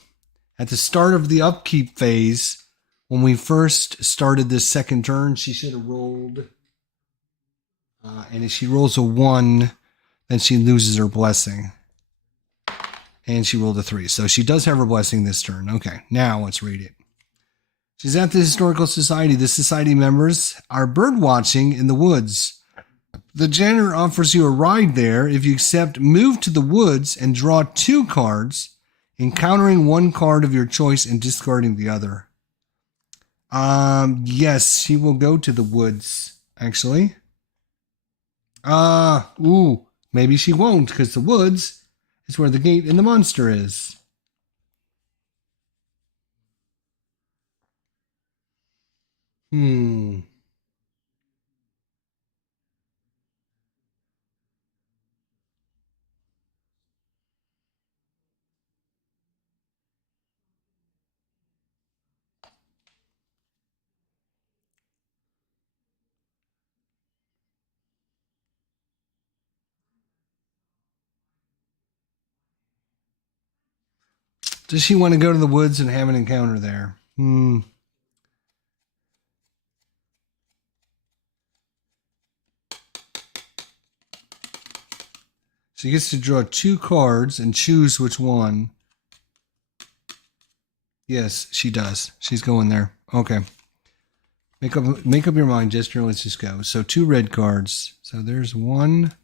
At the start of the upkeep phase, when we first started this second turn, she should have rolled... and if she rolls a 1, then she loses her blessing. And she rolled a 3. So she does have her blessing this turn. Okay, now let's read it. She's at the Historical Society. The Society members are bird watching in the woods. The janitor offers you a ride there if you accept move to the woods and draw 2 cards, encountering 1 card of your choice and discarding the other. Yes, she will go to the woods, actually. Maybe she won't, because the woods is where the gate and the monster is. Does she want to go to the woods and have an encounter there? She gets to draw 2 cards and choose which one. Yes, she does. She's going there. Okay. Make up your mind, Jester. Let's just go. So 2 red cards. So there's 1.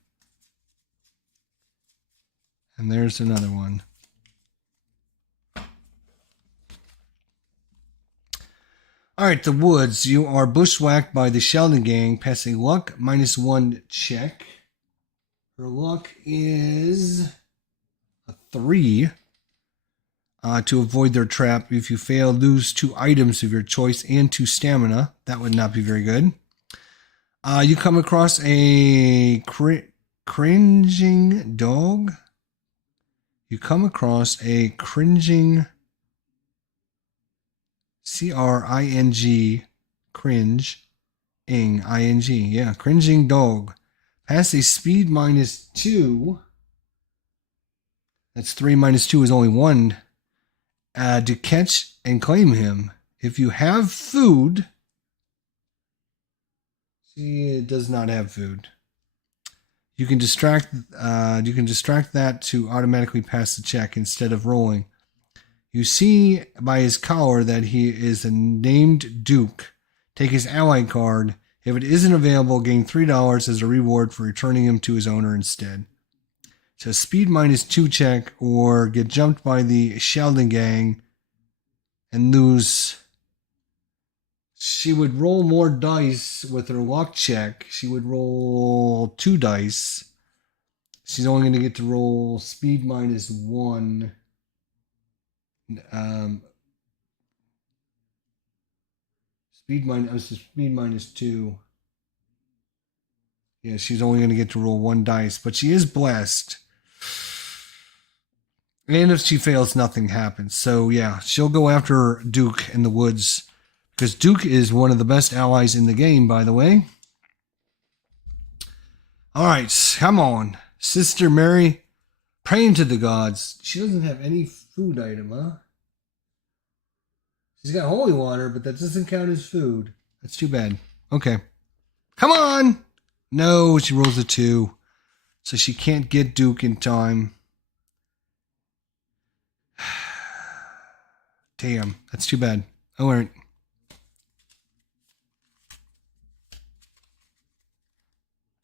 And there's another one. All right, the woods. You are bushwhacked by the Sheldon gang. Pass a luck -1 check. Her luck is a 3. To avoid their trap. If you fail, lose 2 items of your choice and 2 stamina. That would not be very good. You come across a cringing dog. You come across a cringing, C-R-I-N-G, cringe, I-N-G, yeah, cringing dog. Pass a speed -2. That's 3 -2 is only 1. To catch and claim him. If you have food, see, it does not have food. You can distract that to automatically pass the check instead of rolling. You see by his collar that he is a named Duke. Take his ally card. If it isn't available, gain $3 as a reward for returning him to his owner instead. So speed -2 check, or get jumped by the Sheldon gang and lose. She would roll more dice with her luck check. She would roll 2 dice. She's only going to get to roll speed -1. Speed -2. Yeah, she's only going to get to roll 1 dice, but she is blessed. And if she fails, nothing happens. So yeah, she'll go after Duke in the woods, because Duke is one of the best allies in the game, by the way. All right, come on, Sister Mary, praying to the gods. She doesn't have any food item, huh? She's got holy water, but that doesn't count as food. That's too bad. Okay, come on. No, she rolls a 2, so she can't get Duke in time. Damn, that's too bad. All right.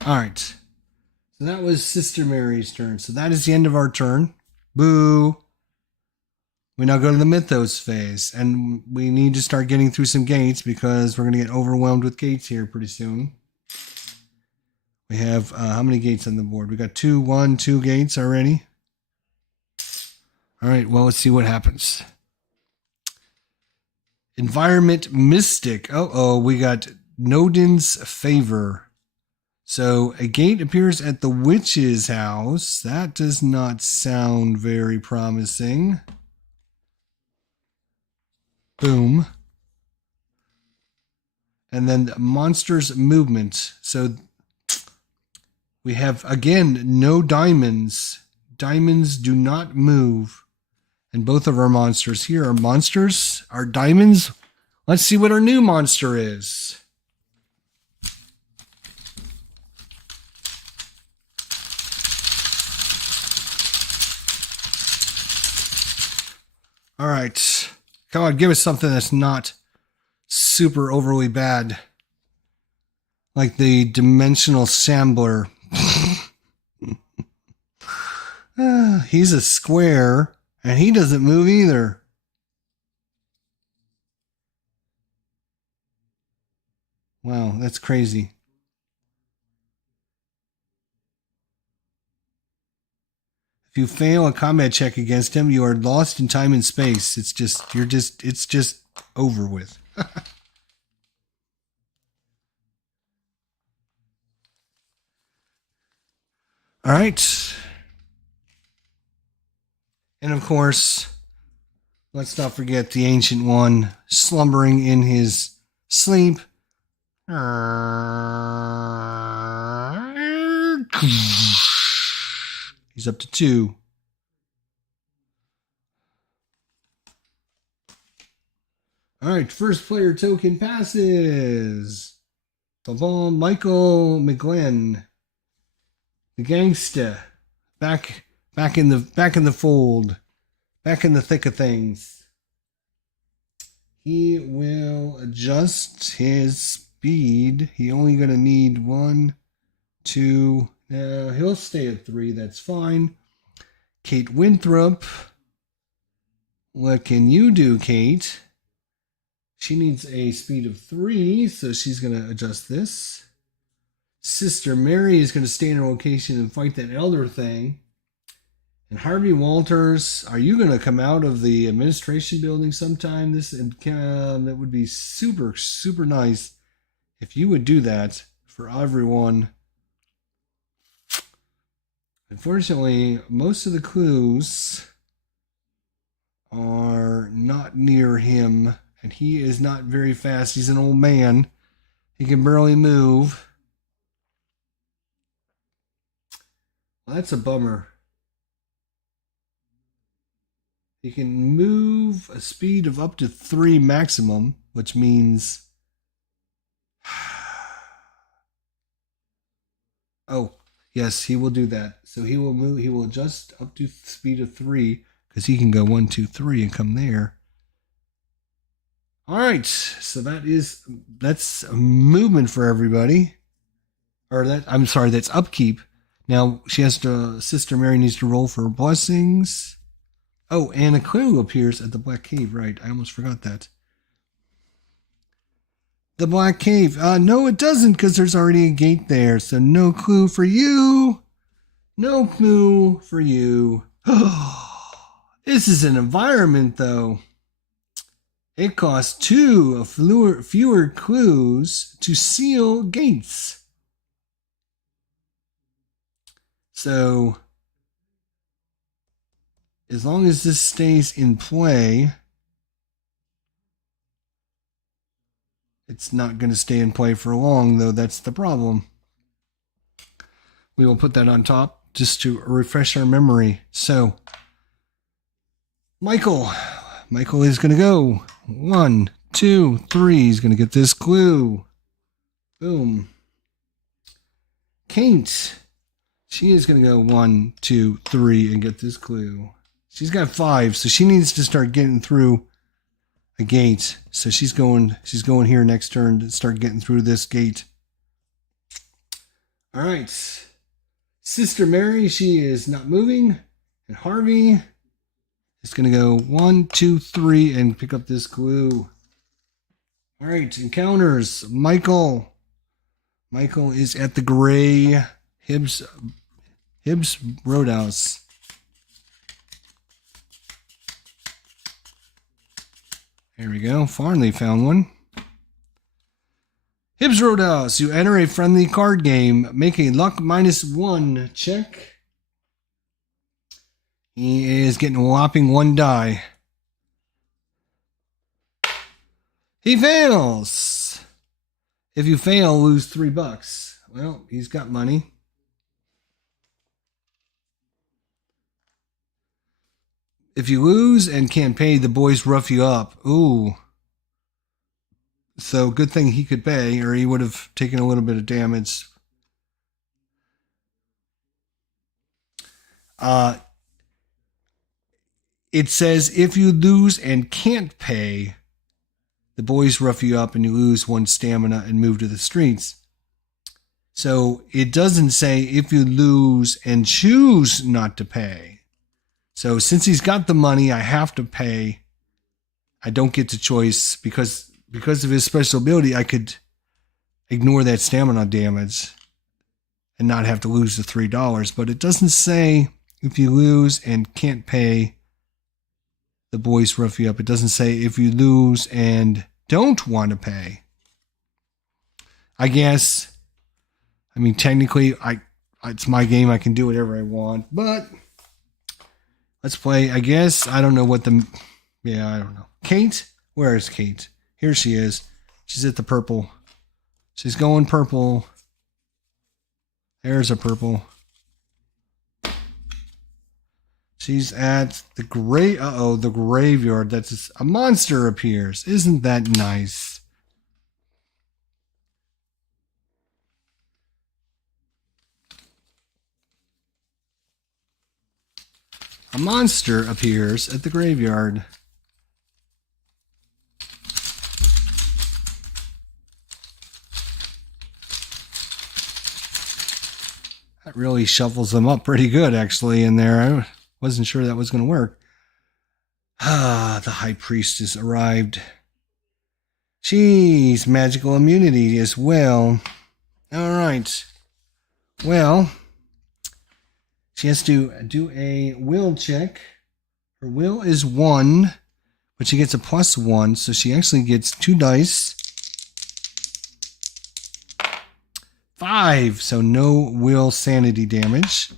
All right. So that was Sister Mary's turn. So that is the end of our turn. Boo. We now go to the Mythos phase, and we need to start getting through some gates because we're going to get overwhelmed with gates here pretty soon. We have how many gates on the board? We got 2 gates already. All right, well, let's see what happens. Environment Mystic. We got Nodin's Favor. So a gate appears at the witch's house. That does not sound very promising. Boom. And then the monster's movement. So we have, again, no diamonds. Diamonds do not move. And both of our monsters here are monsters, are diamonds. Let's see what our new monster is. All right. Come on, give us something that's not super overly bad. Like the Dimensional Sampler. He's a square. And he doesn't move either. Wow, that's crazy. If you fail a combat check against him, you are lost in time and space. It's just over with. All right. And of course, let's not forget the Ancient One slumbering in his sleep. He's up to 2. All right, first player token passes. Michael McGlen, the gangsta, back in the fold, back in the thick of things. He will adjust his speed. He only gonna need 1, 2. He'll stay at 3. That's fine. Kate Winthrop. What can you do, Kate? She needs a speed of 3, so she's going to adjust this. Sister Mary is going to stay in her location and fight that elder thing. And Harvey Walters, are you going to come out of the administration building sometime? That would be super, super nice if you would do that for everyone. Unfortunately, most of the clues are not near him, and he is not very fast. He's an old man. He can barely move. Well, that's a bummer. He can move a speed of up to 3 maximum, which means... Oh, yes, he will do that. So he will move. He will adjust up to speed of 3 because he can go 1, 2, 3 and come there. All right, so that's a movement for everybody. I'm sorry, that's upkeep. Now Sister Mary needs to roll for blessings. Oh, and a clue appears at the Black Cave. Right, I almost forgot that. The Black Cave. No, it doesn't, because there's already a gate there. So no clue for you. No clue for you. This is an environment, though. It costs 2 fewer clues to seal gates. So, as long as this stays in play, it's not going to stay in play for long, though. That's the problem. We will put that on top just to refresh our memory. So, Michael is going to go 1, 2, 3. He's going to get this clue. Boom. Kate, she is going to go 1, 2, 3 and get this clue. She's got 5, so she needs to start getting through a gate. So she's going here next turn to start getting through this gate. All right. Sister Mary, she is not moving. And Harvey is going to go 1, 2, 3 and pick up this clue. All right, encounters. Michael is at the gray Hibbs Roadhouse. There we go. Farnley found one. Hibbs Roadhouse. You enter a friendly card game. Make a luck -1 check. He is getting a whopping 1 die. He fails. If you fail, lose $3. Well, he's got money. If you lose and can't pay, the boys rough you up. Ooh. So good thing he could pay, or he would have taken a little bit of damage. It says if you lose and can't pay, the boys rough you up and you lose 1 stamina and move to the streets. So it doesn't say if you lose and choose not to pay. So since he's got the money, I have to pay. I don't get to choice because of his special ability. I could ignore that stamina damage and not have to lose the $3. But it doesn't say if you lose and can't pay, the boys rough you up. It doesn't say if you lose and don't want to pay. I guess. I mean, technically, it's my game. I can do whatever I want, but. Let's play, I guess. I don't know what I don't know. Kate? Where is Kate? Here she is. She's at the purple. She's going purple. There's a purple. She's at the the graveyard. That's a monster appears. Isn't that nice? A monster appears at the graveyard. That really shuffles them up pretty good, actually, in there. I wasn't sure that was going to work. The High Priestess arrived. She's magical immunity as well. All right. Well, she has to do a will check. Her will is 1, but she gets a +1, so she actually gets 2 dice. 5, so no will sanity damage.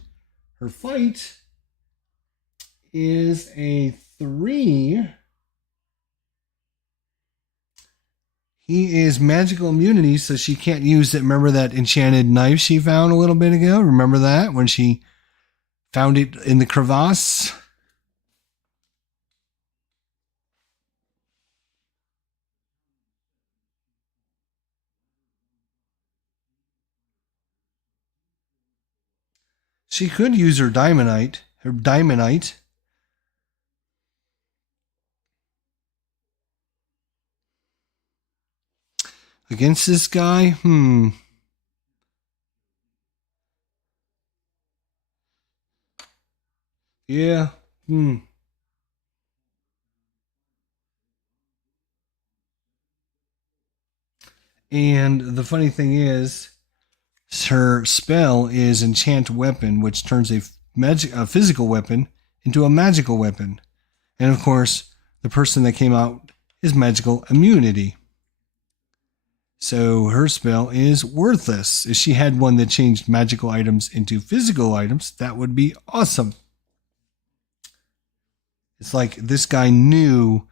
Her fight is a 3. He is magical immunity, so she can't use it. Remember that enchanted knife she found a little bit ago? Remember that when she found it in the crevasse? She could use her diamondite. Against this guy? Yeah. And the funny thing is, her spell is Enchant Weapon, which turns a physical weapon into a magical weapon. And of course, the person that came out is magical immunity. So her spell is worthless. If she had one that changed magical items into physical items, that would be awesome. It's like this guy knew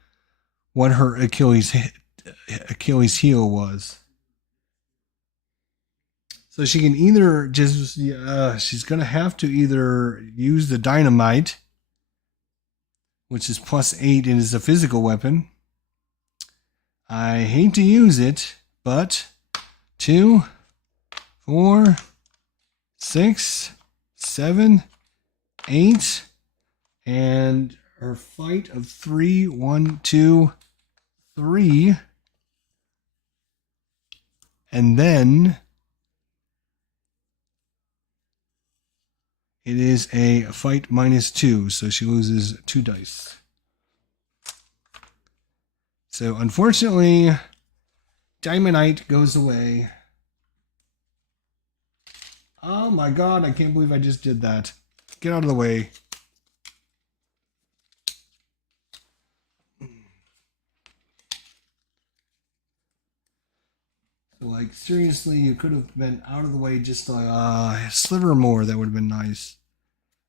what her Achilles heel was. So she can either just, she's going to have to either use the dynamite, which is +8 and is a physical weapon. I hate to use it, but 2, 4, 6, 7, 8, and her fight of 3, 1, 2, 3, and then it is a fight -2, so she loses 2 dice. So unfortunately, Diamondite goes away. Oh my god, I can't believe I just did that. Get out of the way. So like, seriously, you could have been out of the way just like a sliver more. That would have been nice.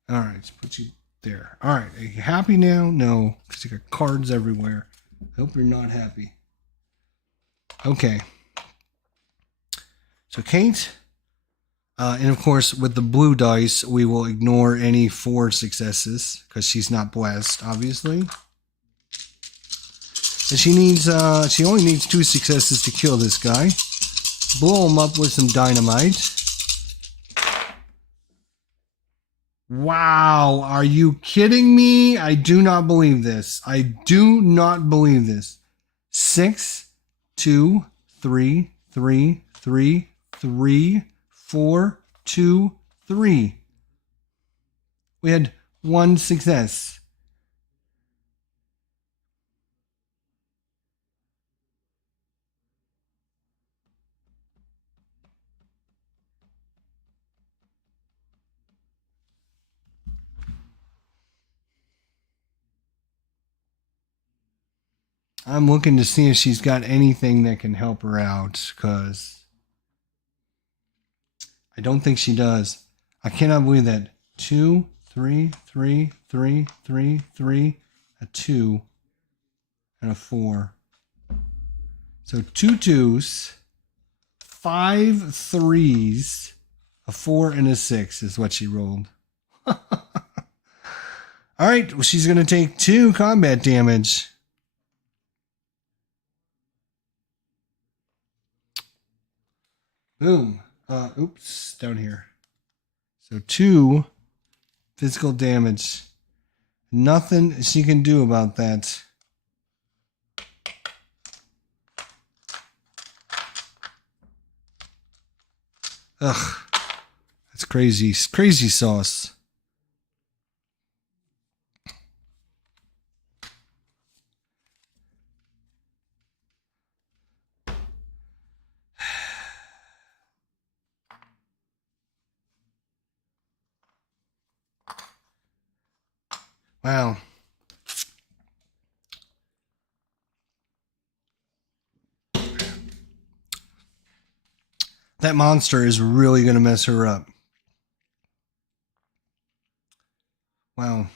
All right, let's put you there. All right, are you happy now? No, because you got cards everywhere. I hope you're not happy. Okay. So Kate, and of course with the blue dice, we will ignore any 4 successes because she's not blessed, obviously. And she only needs 2 successes to kill this guy. Blow him up with some dynamite. Wow, are you kidding me? I do not believe this. I do not believe this. 6, 2, 3, 3, 3, 3, 4, 2, 3. We had 1 success. I'm looking to see if she's got anything that can help her out, because I don't think she does. I cannot believe that. 2, 3, 3, 3, 3, 3, a 2, and a 4. So 2 2s, 5 3s, a 4, and a 6 is what she rolled. All right, well, she's going to take 2 combat damage. Boom. Oops, down here. So 2 physical damage. Nothing she can do about that. Ugh. That's crazy. Crazy sauce. Wow. That monster is really going to mess her up. Wow.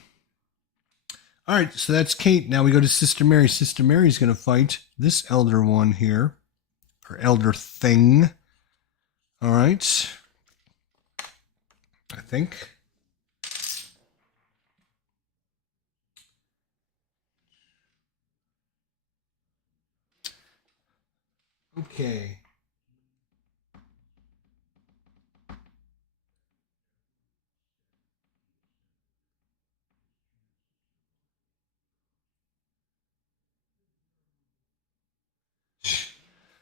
All right, so that's Kate. Now we go to Sister Mary. Sister Mary's going to fight this elder one here, or elder thing. All right. I think. Okay.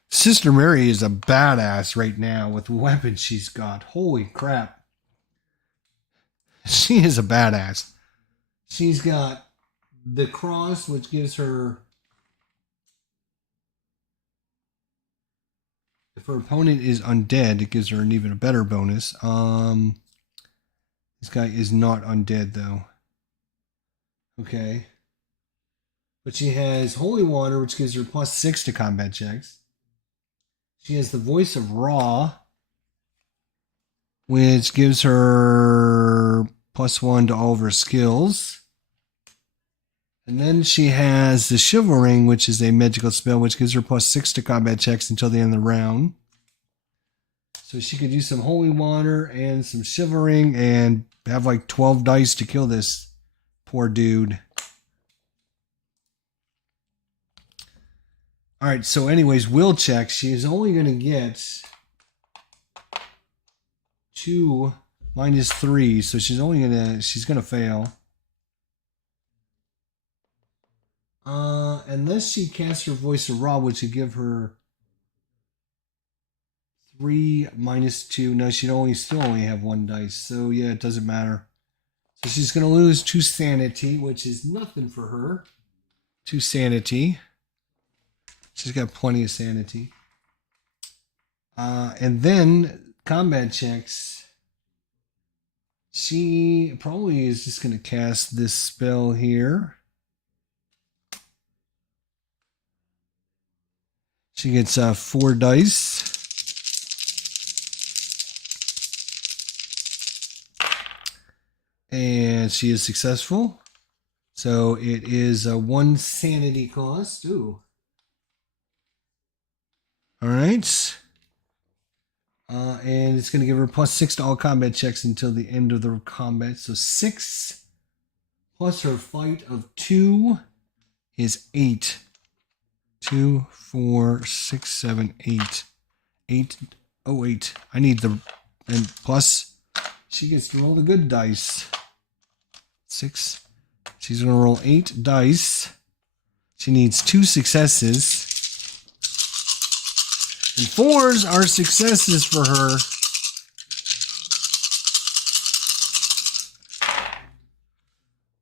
Sister Mary is a badass right now with the weapons she's got. Holy crap. She is a badass. She's got the cross, which gives her... If her opponent is undead, it gives her an even better bonus. This guy is not undead, though. Okay. But she has Holy Water, which gives her +6 to combat checks. She has the Voice of Ra, which gives her +1 to all of her skills. And then she has the Shivering, which is a magical spell, which gives her +6 to combat checks until the end of the round. So she could use some Holy Water and some Shivering and have like 12 dice to kill this poor dude. All right, so anyways, will check. She is only going to get 2 -3, so she's going to fail. Unless she casts her Voice of Ra, which would give her 3 -2. No, she'd still only have 1 dice. So yeah, it doesn't matter. So she's going to lose 2 sanity, which is nothing for her. 2 sanity. She's got plenty of sanity. And then combat checks. She probably is just going to cast this spell here. She gets 4 dice. And she is successful. So it is a 1 sanity cost. Ooh. All right. And it's going to give her +6 to all combat checks until the end of the combat. So 6 plus her fight of 2 is 8. 2, 4, 6, 7, 8. 8. Oh, 8. I need the... And plus, she gets to roll the good dice. 6. She's going to roll 8 dice. She needs 2 successes. And 4s are successes for her.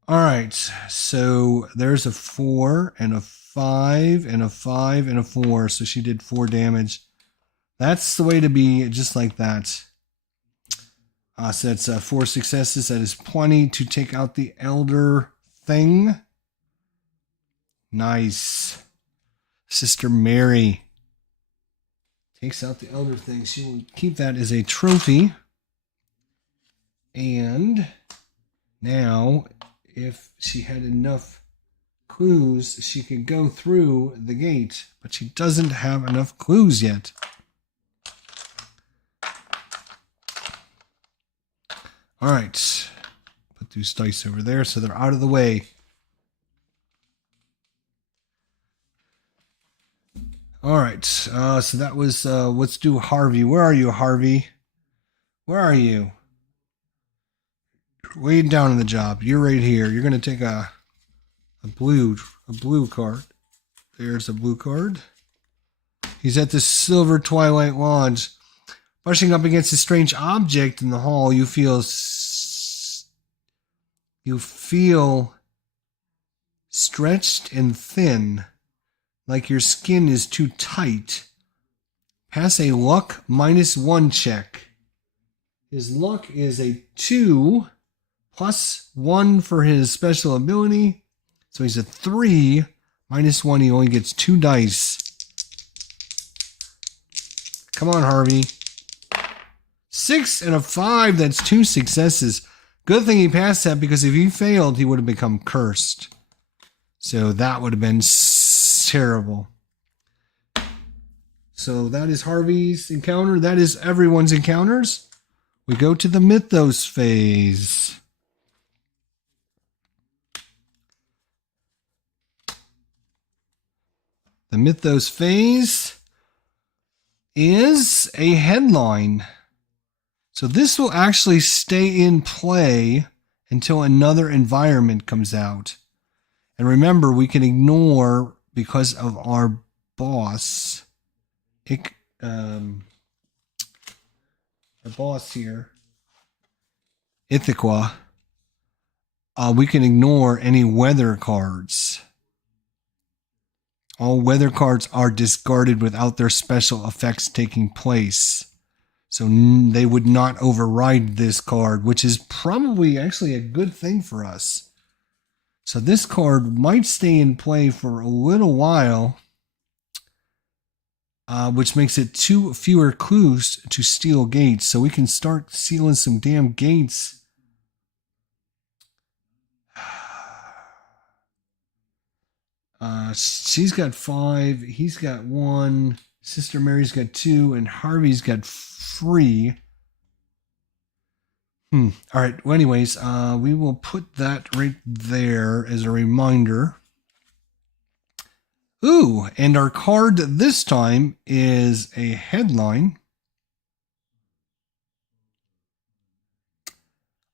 All right. So there's a 4 and a 5 and a 5 and a 4. So she did 4 damage. That's the way to be, just like that. So that's 4 successes. That is plenty to take out the elder thing. Nice. Sister Mary takes out the elder thing. She will keep that as a trophy. And now, if she had enough clues, she could go through the gate. But she doesn't have enough clues yet. All right. Put these dice over there so they're out of the way. All right. So that was, let's do Harvey. Where are you, Harvey? Where are you? Way down in the job. You're right here. You're going to take a blue card. There's a blue card. He's at the Silver Twilight Lodge. Brushing up against a strange object in the hall, you feel stretched and thin, like your skin is too tight. Pass a luck -1 check. His luck is a 2 +1 for his special ability. So he's a 3. -1, he only gets 2 dice. Come on, Harvey. 6 and a 5. That's 2 successes. Good thing he passed that, because if he failed, he would have become cursed. So that would have been terrible. So that is Harvey's encounter. That is everyone's encounters. We go to the Mythos phase. The Mythos phase is a headline. So this will actually stay in play until another environment comes out. And remember, we can ignore, because of our boss, our boss here, ITHAQUA, we can ignore any weather cards. All weather cards are discarded without their special effects taking place. So they would not override this card, which is probably actually a good thing for us. So this card might stay in play for a little while, which makes it 2 fewer clues to steal gates. So we can start sealing some damn gates. She's got 5. He's got 1. Sister Mary's got 2. And Harvey's got 3. All right. Well, anyways, we will put that right there as a reminder. Ooh, and our card this time is a headline.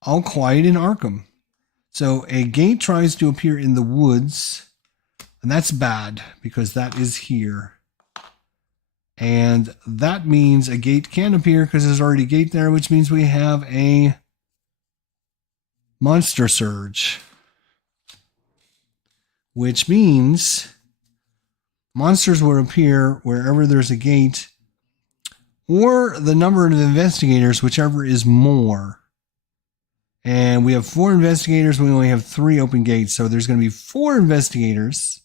All quiet in ARKHAM. So a gate tries to appear in the woods, and that's bad because that is here. And that means a gate can appear because there's already a gate there, which means we have a monster surge. Which means monsters will appear wherever there's a gate, or the number of investigators, whichever is more. And we have 4 investigators. We only have 3 open gates. So there's going to be 4 investigators.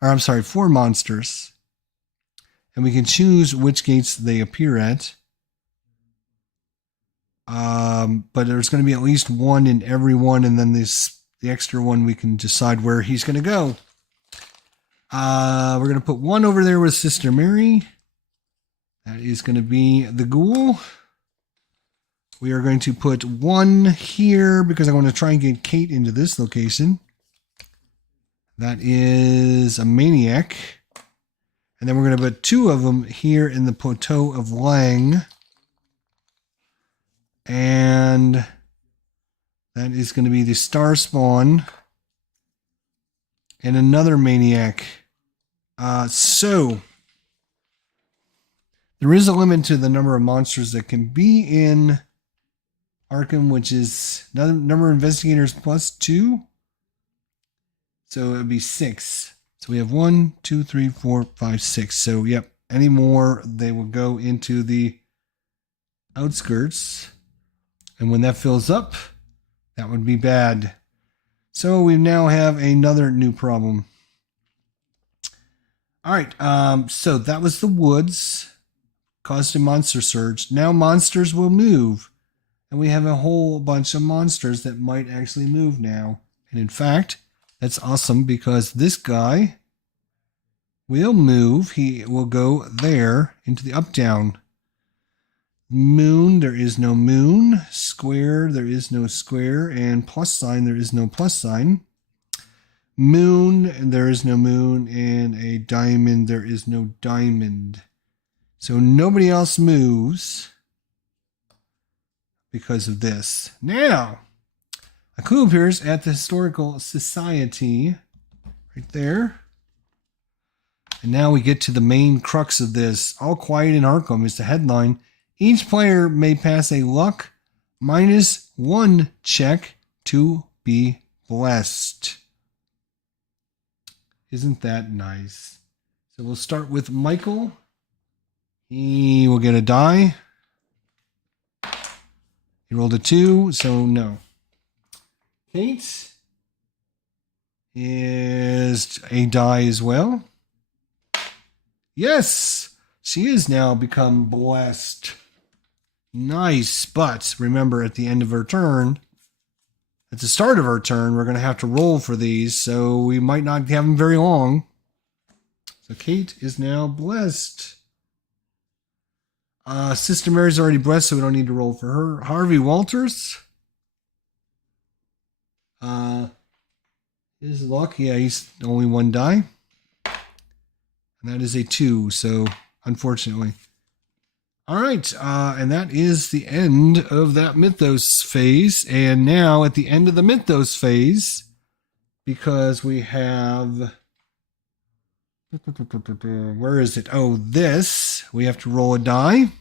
Or I'm sorry, 4 monsters. And we can choose which gates they appear at. But there's going to be at least 1 in every one. And then the extra one, we can decide where he's going to go. We're going to put 1 over there with Sister Mary. That is going to be the ghoul. We are going to put 1 here because I want to try and get Kate into this location. That is a maniac. And then we're going to put 2 of them here in the Plateau of Lang. And that is going to be the Star Spawn. And another maniac. So there is a limit to the number of monsters that can be in ARKHAM, which is number of investigators plus 2. So it would be 6. So we have 1, 2, 3, 4, 5, 6. So yep, any more, they will go into the outskirts. And when that fills up, that would be bad. So we now have another new problem. All right, so that was the woods. Caused a monster surge. Now monsters will move. And we have a whole bunch of monsters that might actually move now. And in fact, that's awesome because this guy will move. He will go there into the up-down. Moon, there is no moon. Square, there is no square. And plus sign, there is no plus sign. Moon, and there is no moon. And a diamond, there is no diamond. So nobody else moves because of this. Now, a clue appears at the Historical Society right there. And now we get to the main crux of this. All Quiet in ARKHAM is the headline. Each player may pass a luck -1 check to be blessed. Isn't that nice? So we'll start with Michael. He will get a die. He rolled a 2, so no. Kate is a die as well. Yes, she is now become blessed. Nice, but remember at the end of her turn, at the start of her turn, we're going to have to roll for these, so we might not have them very long. So Kate is now blessed. Sister Mary's already blessed, so we don't need to roll for her. Harvey Walters. His luck, yeah, he's only one die. And that is a 2, so unfortunately. All right, and that is the end of that Mythos phase. And now at the end of the Mythos phase, because we have... Where is it? Oh, this. We have to roll a die.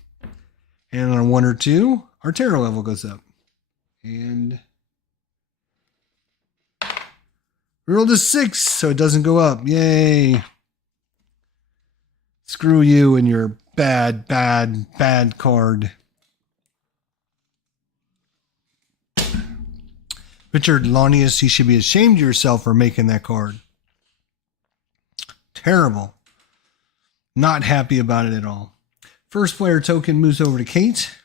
And on a 1 or 2, our terror level goes up. And... we rolled a 6, so it doesn't go up. Yay. Screw you and your bad card. Richard Launius, you should be ashamed of yourself for making that card. Terrible. Not happy about it at all. First player token moves over to Kate.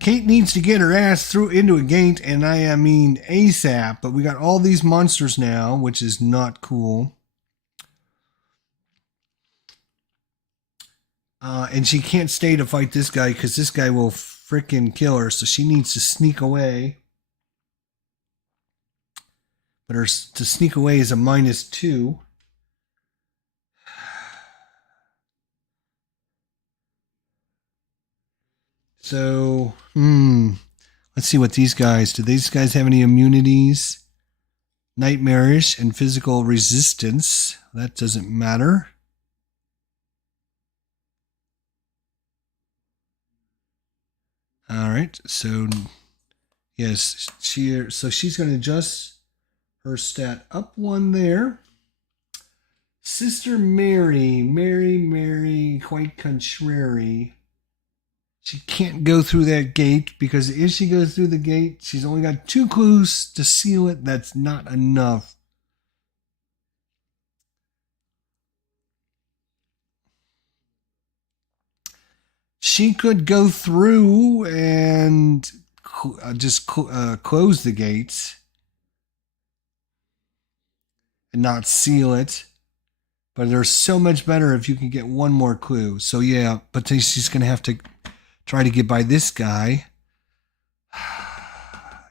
Kate needs to get her ass through into a gate, and I mean ASAP, but we got all these monsters now, which is not cool. And she can't stay to fight this guy because this guy will frickin' kill her, so she needs to sneak away. But her to sneak away is a -2. So, let's see what these guys, do these guys have any immunities? Nightmarish and physical resistance. That doesn't matter. All right, so yes, she's going to adjust her stat up 1 there. Sister Mary, quite contrary. She can't go through that gate because if she goes through the gate, she's only got 2 clues to seal it. That's not enough. She could go through and just close the gates and not seal it. But they're so much better if you can get 1 more clue. So yeah, but she's going to have to try to get by this guy.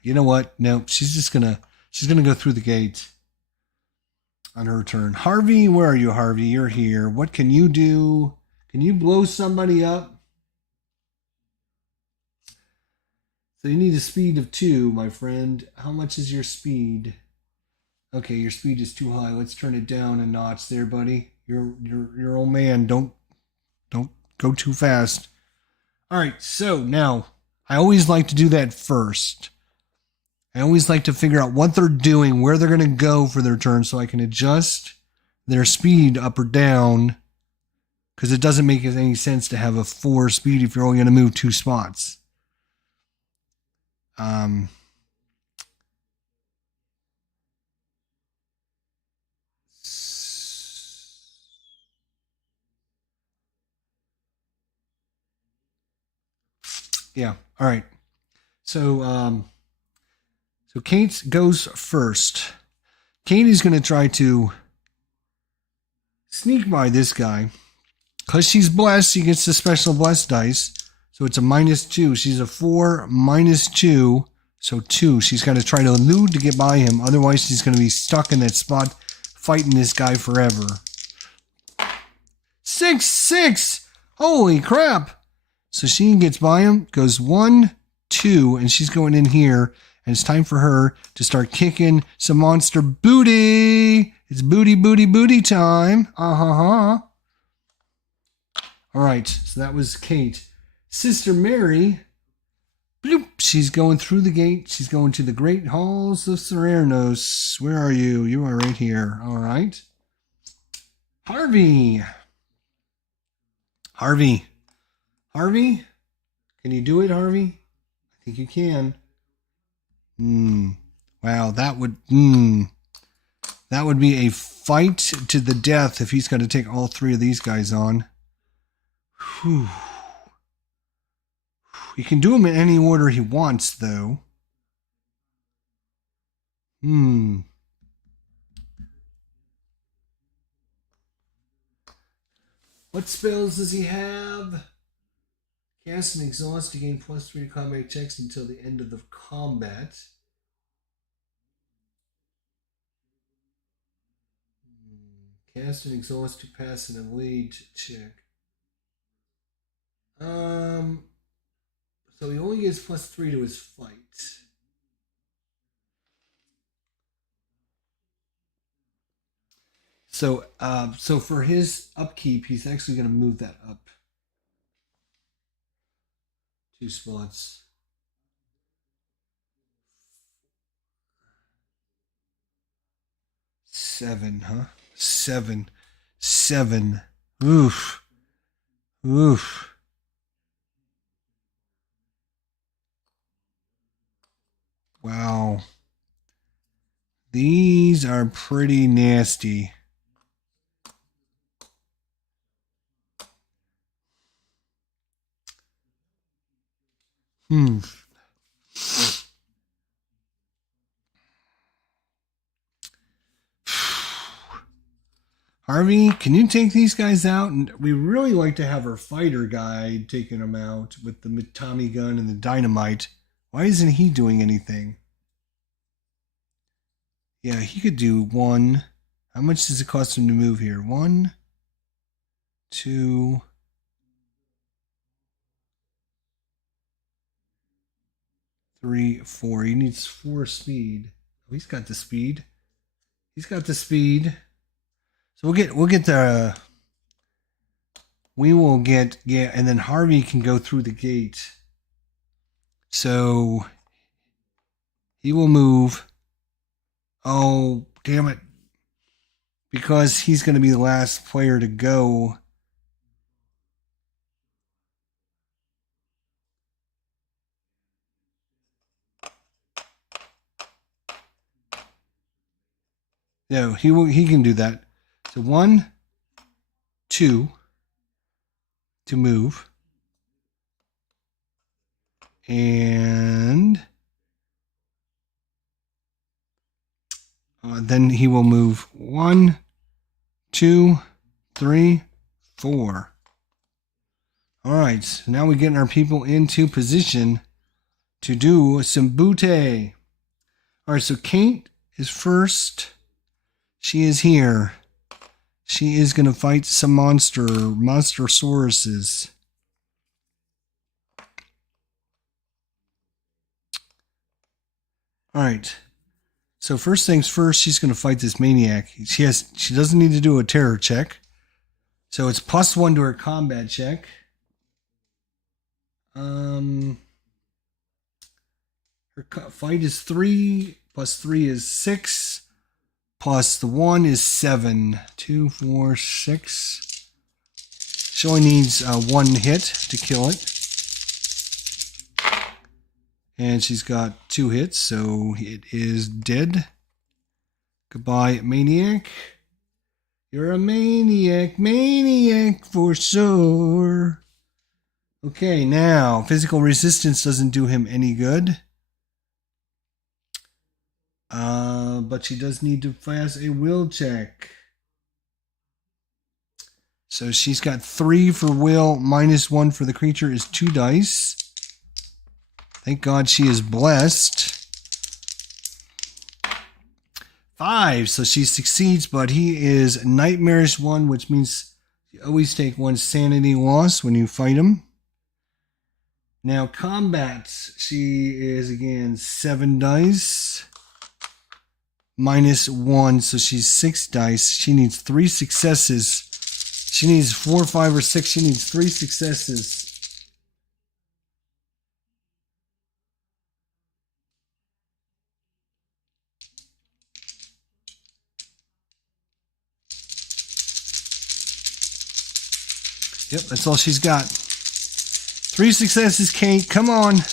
You know what? No, she's going to go through the gate on her turn. Harvey, where are you, Harvey? You're here. What can you do? Can you blow somebody up? So you need a speed of 2, my friend. How much is your speed? Okay, your speed is too high. Let's turn it down a notch there, buddy. You're old man. Don't go too fast. All right, so now I always like to do that first. I always like to figure out what they're doing, where they're going to go for their turn, so I can adjust their speed up or down. Because it doesn't make any sense to have a 4 speed if you're only going to move 2 spots. Yeah. All right. So Kate goes first. Kate is going to try to sneak by this guy. Because she's blessed, she gets the special blessed dice. So it's a -2. She's a 4 -2. So 2. She's got to try to elude to get by him. Otherwise, she's going to be stuck in that spot fighting this guy forever. 6. Holy crap. So she gets by him, goes 1, 2, and she's going in here. And it's time for her to start kicking some monster booty. It's booty time. All right, so that was Kate. Sister Mary, bloop, she's going through the gate. She's going to the great halls of Salerno. Where are you? You are right here. All right. Harvey, can you do it, Harvey? I think you can. Wow, that would be a fight to the death if he's got to take all three of these guys on. Whew. He can do them in any order he wants, though. What spells does he have? Cast and exhaust to gain +3 to combat checks until the end of the combat. Cast and exhaust to pass an elite check. So he only gets +3 to his fight. So for his upkeep, he's actually going to move that up 2 spots. 7, huh? 7. Oof. Wow. These are pretty nasty. Harvey, can you take these guys out? And we really like to have our fighter guy taking them out with the Tommy gun and the dynamite. Why isn't he doing anything? Yeah, he could do 1. How much does it cost him to move here? 1, 2, 3, 4. He needs 4 speed. Oh, he's got the speed. So we'll get the. We will get, yeah, and then Harvey can go through the gate. So he will move. Oh, damn it. Because he's going to be the last player to go. No, he can do that. So 1, 2 to move. And then he will move 1, 2, 3, 4. All right, so now we're getting our people into position to do some booty. All right, so Kate is first. She is here. She is going to fight some monstersauruses. All right. So first things first, she's going to fight this maniac. She doesn't need to do a terror check. So it's +1 to her combat check. Her fight is 3, +3 is 6, plus the 1 is 7. 2, 4, 6. She only needs 1 hit to kill it. And she's got 2 hits, so it is dead. Goodbye, maniac. You're a maniac for sure. Okay, now, physical resistance doesn't do him any good. But she does need to pass a will check. So she's got 3 for will, -1 for the creature is 2 dice. Thank God she is blessed. 5, so she succeeds, but he is nightmarish 1, which means you always take 1 sanity loss when you fight him. Now combat, she is again 7 dice. -1, so she's 6 dice. She needs 3 successes. She needs 4, 5, or 6. She needs 3 successes. Yep, that's all she's got. 3 successes, Kate. Come on.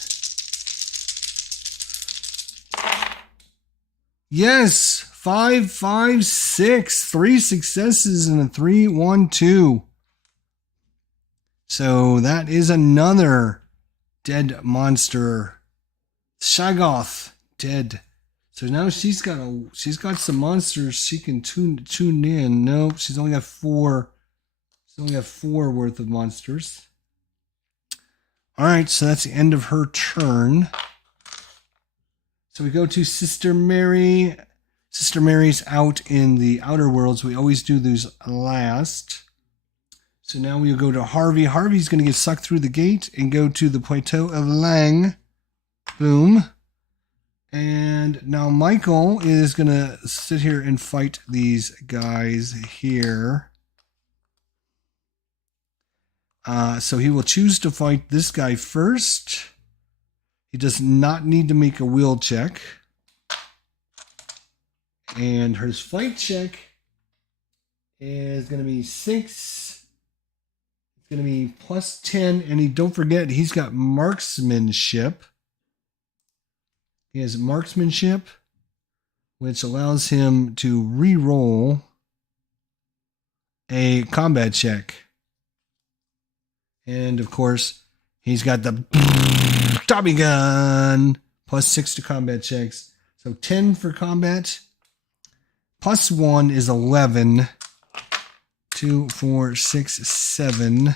Yes, 5, 5, 6. 3 successes and a 3, 1, 2. So that is another dead monster. Shaggoth, dead. So now she's got some monsters she can tune in. Nope, she's only got 4. She's only got 4 worth of monsters. All right, so that's the end of her turn. So we go to Sister Mary. Sister Mary's out in the outer worlds. We always do these last. So now we'll go to Harvey. Harvey's going to get sucked through the gate and go to the Plateau of Lang. Boom. And now Michael is going to sit here and fight these guys here. So he will choose to fight this guy first. He does not need to make a will check. And his fight check is going to be 6. It's going to be plus 10. And don't forget, he's got marksmanship. He has marksmanship, which allows him to re-roll a combat check. And, of course, he's got the Tommy gun. Plus 6 to combat checks. So 10 for combat. Plus 1 is 11. 2, 4, 6, 7,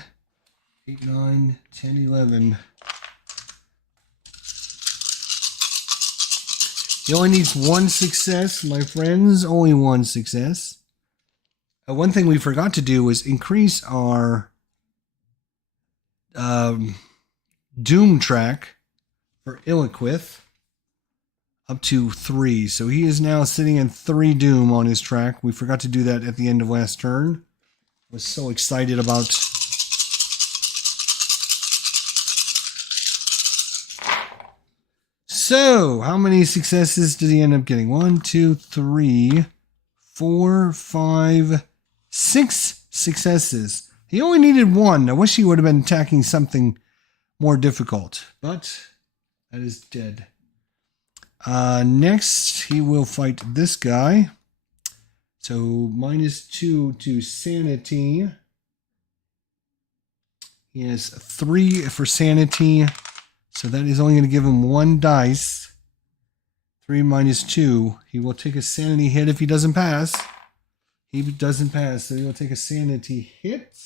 8, 9, 10, 11. He only needs 1 success, my friends. Only 1 success. One thing we forgot to do was increase our Doom track for Illaquith up to 3. So he is now sitting in 3 Doom on his track. We forgot to do that at the end of last turn. I was so excited about... So, how many successes did he end up getting? 1, 2, 3, 4, 5, 6 successes. He only needed 1. I wish he would have been attacking something more difficult, but that is dead. Next, he will fight this guy. So, minus 2 to sanity. He has 3 for sanity. So that is only going to give him 1 dice. 3 minus 2. He will take a sanity hit if he doesn't pass. He doesn't pass, so he will take a sanity hit.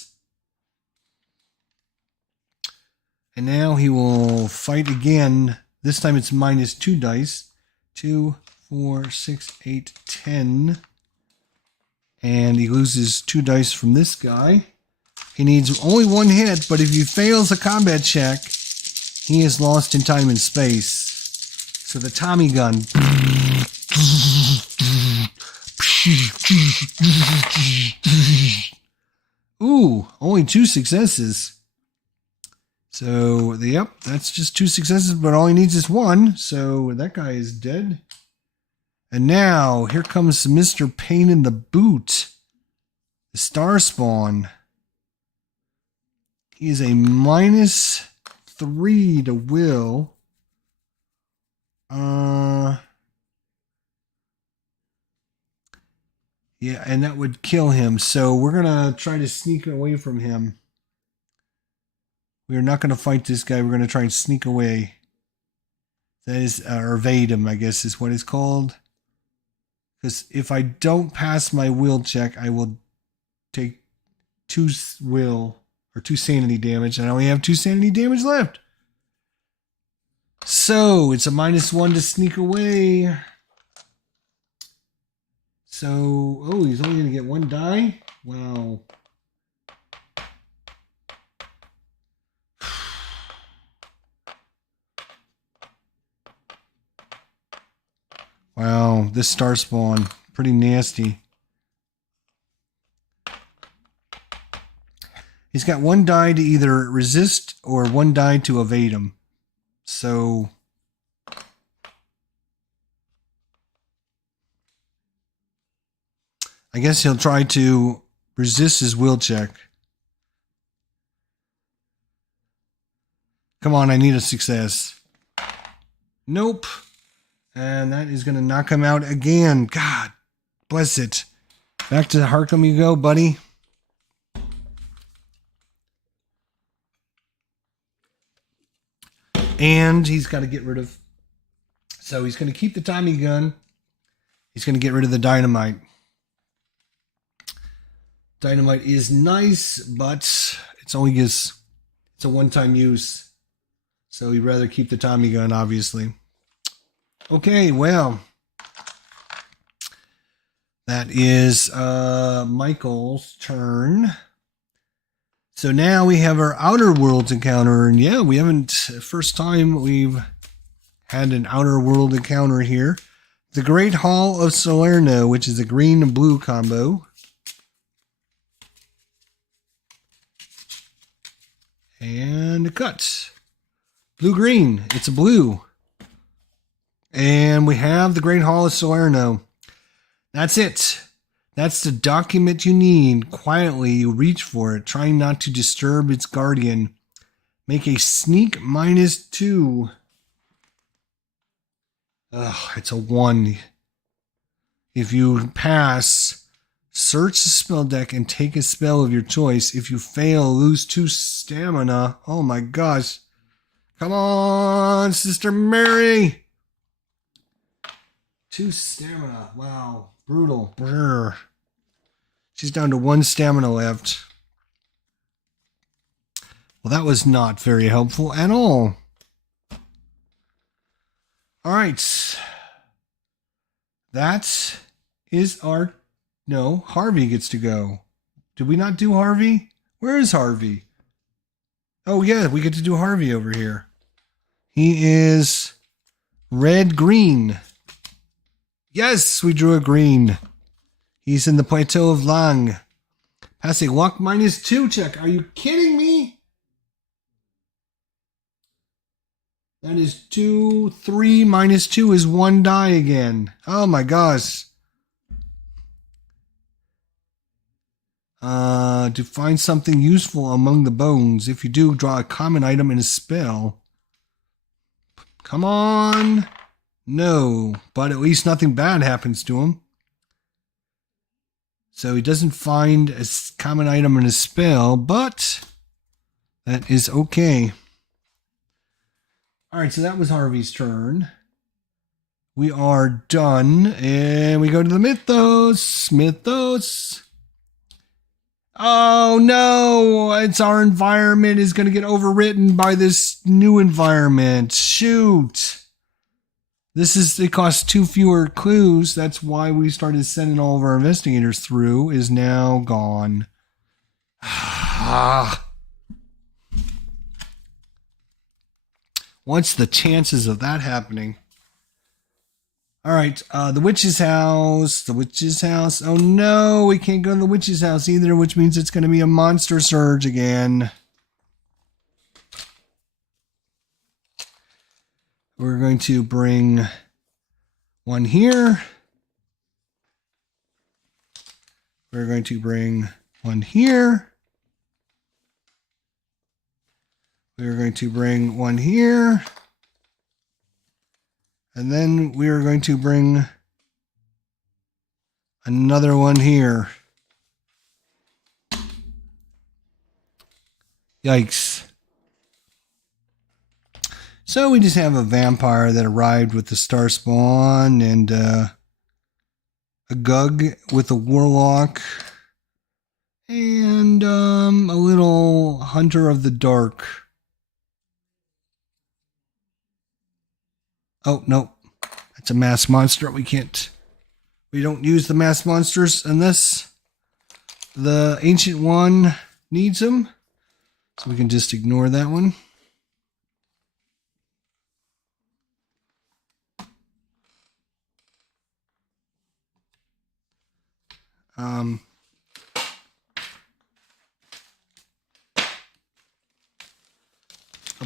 And now he will fight again. This time it's minus 2 dice. 2, 4, 6, 8, 10. And he loses 2 dice from this guy. He needs only 1 hit, but if he fails a combat check, he is lost in time and space. So the Tommy gun. Ooh, only 2 successes. So, yep, that's just 2 successes, but all he needs is 1. So that guy is dead. And now, here comes Mr. Pain in the Boot. The Star Spawn. He is a minus 3 to will. Yeah, and that would kill him. So we're going to try to sneak away from him. We are not going to fight this guy. We're going to try and sneak away. That is, or evade him, I guess is what it's called. Because if I don't pass my will check, I will take 2 will or 2 sanity damage. And I only have 2 sanity damage left. So it's a minus 1 to sneak away. So, oh, he's only going to get 1 die? Wow. Wow, this Star Spawn, pretty nasty. He's got 1 die to either resist or 1 die to evade him. So I guess he'll try to resist his will check. Come on, I need a success. Nope. And that is going to knock him out again. God bless it. Back to ARKHAM you go, buddy. And he's got to get rid of... So he's going to keep the Tommy gun. He's going to get rid of the dynamite. Dynamite is nice, but it's a one-time use. So he'd rather keep the Tommy gun, obviously. Okay, well, that is Michael's turn. So now we have our Outer Worlds encounter, and yeah, we haven't, first time we've had an Outer World encounter here. The Great Hall of Salerno, which is a green and blue combo. And a cut. Blue-green, it's a blue. And we have the Great Hall of Salerno. That's it. That's the document you need. Quietly, you reach for it, trying not to disturb its guardian. Make a sneak -2. Ugh, it's a 1. If you pass, search the spell deck and take a spell of your choice. If you fail, lose 2 stamina. Oh my gosh. Come on, Sister Mary. 2 stamina. Wow. Brutal. Brr. She's down to 1 stamina left. Well, that was not very helpful at all. All right. That is our... No, Harvey gets to go. Did we not do Harvey? Where is Harvey? Oh, yeah, we get to do Harvey over here. He is red-green. Yes, we drew a green. He's in the Plateau of Lang. Pass a luck -2 check. Are you kidding me? That is 2, 3 -2 is 1 die again. Oh my gosh. To find something useful among the bones. If you do, draw a common item in a spell. Come on. No, but at least nothing bad happens to him. So he doesn't find a common item in a spell, but that is okay. All right, so that was Harvey's turn. We are done, and we go to the Mythos. Mythos. Oh no, it's our environment is going to get overwritten by this new environment. Shoot. It costs 2 fewer clues. That's why we started sending all of our investigators through, is now gone. What's the chances of that happening? All right, the witch's house. The witch's house. Oh no, we can't go to the witch's house either, which means it's going to be a monster surge again. We're going to bring one here. We're going to bring one here. We're going to bring one here. And then we are going to bring another one here. Yikes. So we just have a vampire that arrived with the star spawn and a Gug with a warlock and a little hunter of the dark. Oh, no. That's a mass monster. We don't use the mass monsters unless the ancient one needs them. So we can just ignore that one. I'll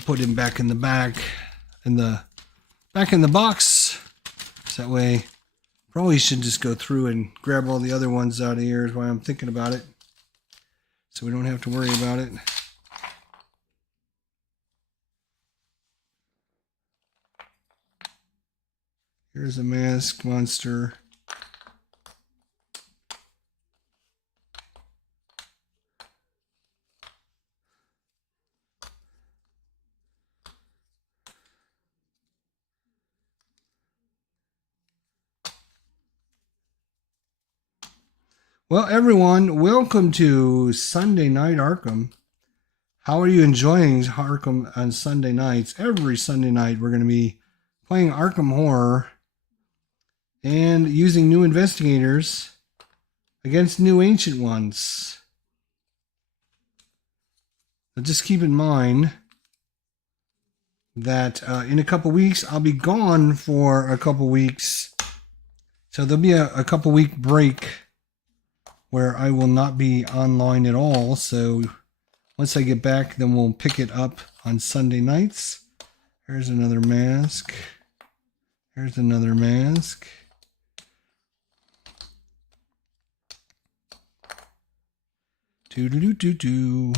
put him back in the back in the box. So that way, probably should just go through and grab all the other ones out of here is why I'm thinking about it. So we don't have to worry about it. Here's a mask monster. Well, everyone, welcome to Sunday Night Arkham. How are you enjoying Arkham on Sunday nights? Every Sunday night, we're going to be playing Arkham Horror and using new investigators against new ancient ones. But just keep in mind that in a couple weeks, I'll be gone for a couple weeks. So there'll be a couple week break where I will not be online at all. So once I get back, then we'll pick it up on Sunday nights. Here's another mask. Here's another mask. Do-do-do-do-do.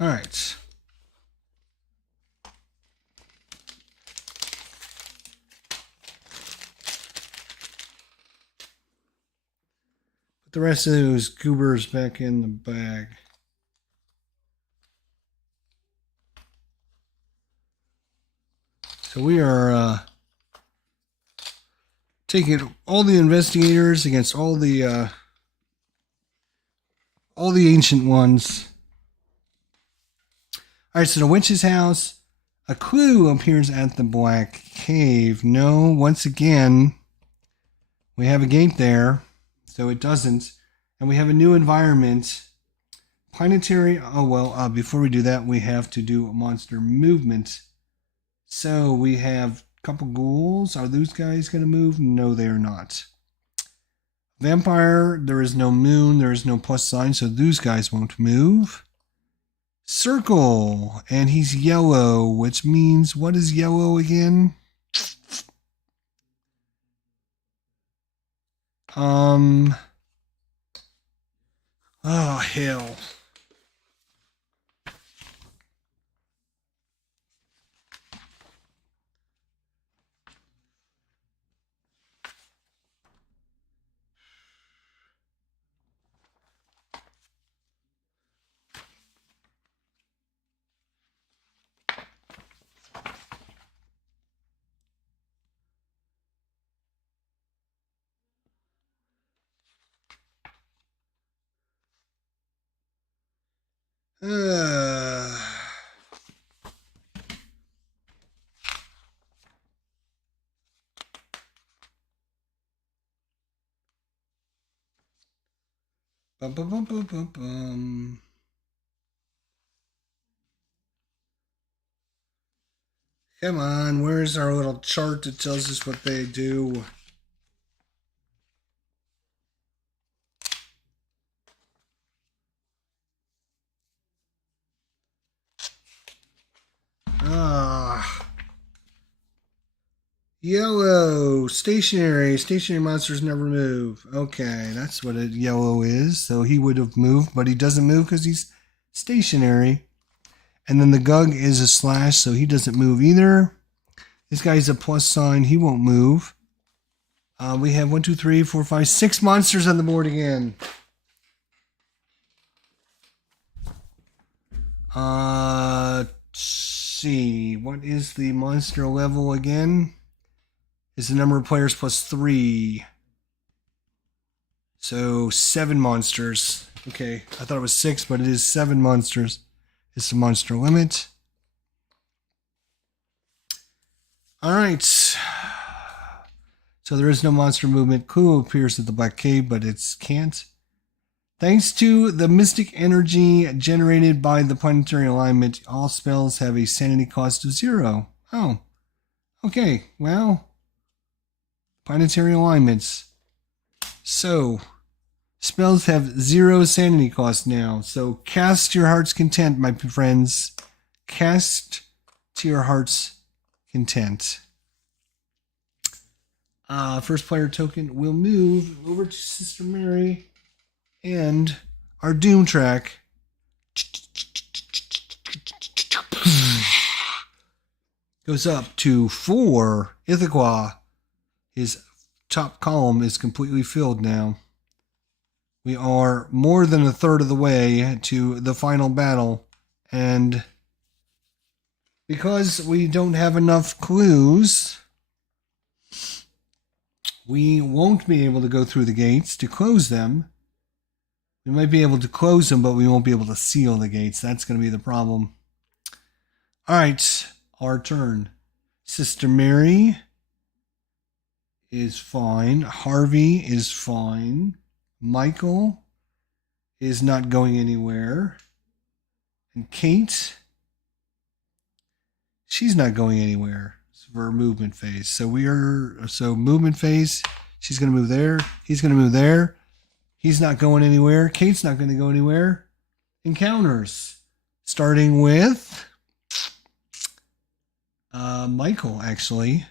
All right. The rest of those goobers back in the bag. So we are taking all the investigators against all the ancient ones. All right, so the witch's house. A clue appears at the Black Cave. No, once again, we have a gate there. So it doesn't. And we have a new environment. Planetary. Oh, well, before we do that, we have to do a monster movement. So we have a couple ghouls. Are those guys going to move? No, they are not. Vampire. There is no moon. There is no plus sign. So those guys won't move. Circle. And he's yellow, which means what is yellow again? Oh, hell. Bum, bum, bum, bum, bum, bum. Come on, where's our little chart that tells us what they do? Yellow, stationary. Stationary monsters never move. Okay, that's what a yellow is. So he would have moved, but he doesn't move because he's stationary. And then the Gug is a slash, so he doesn't move either. This guy's a plus sign. He won't move. We have 1, 2, 3, 4, 5, 6 monsters on the board again. Let's see. What is the monster level again? Is the number of players plus 3. So 7 monsters. Okay, I thought it was 6, but it is 7 monsters. It's the monster limit. All right. So there is no monster movement. Clue appears at the Black Cave, but it can't. Thanks to the mystic energy generated by the planetary alignment, all spells have a sanity cost of 0. Oh, okay. Well, planetary alignments. So, spells have 0 sanity cost now. So, cast your heart's content, my friends. Cast to your heart's content. First player token will move over to Sister Mary and our Doom track. goes up to 4. ITHAQUA, his top column is completely filled now. We are more than a third of the way to the final battle, and because we don't have enough clues, we won't be able to go through the gates to close them. We might be able to close them, but we won't be able to seal the gates. That's going to be the problem. All right, our turn. Sister Mary is fine. Harvey is fine. Michael is not going anywhere. And Kate, she's not going anywhere for movement phase. So movement phase, she's going to move there. He's going to move there. He's not going anywhere. Kate's not going to go anywhere. Encounters, starting with Michael, actually.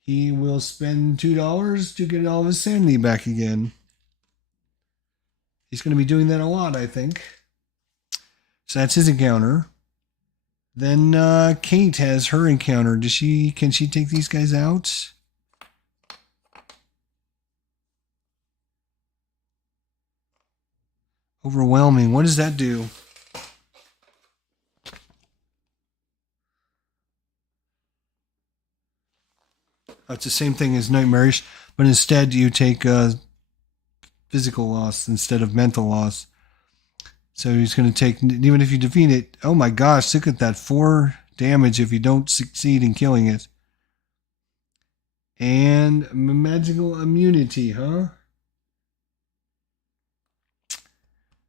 He will spend $2 to get all of his sanity back again. He's going to be doing that a lot, I think. So that's his encounter. Then Kate has her encounter. Can she take these guys out? Overwhelming. What does that do? Oh, it's the same thing as nightmarish, but instead you take physical loss instead of mental loss. So he's going to take, even if you defeat it, oh my gosh, look at that, 4 damage if you don't succeed in killing it. And magical immunity, huh?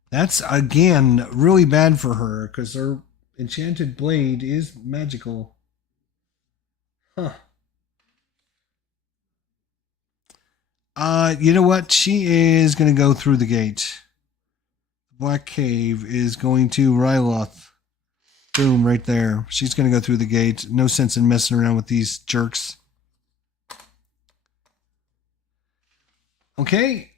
That's, again, really bad for her, because her enchanted blade is magical. Huh. You know what? She is going to go through the gate. Black Cave is going to Ryloth. Boom, right there. She's going to go through the gate. No sense in messing around with these jerks. Okay.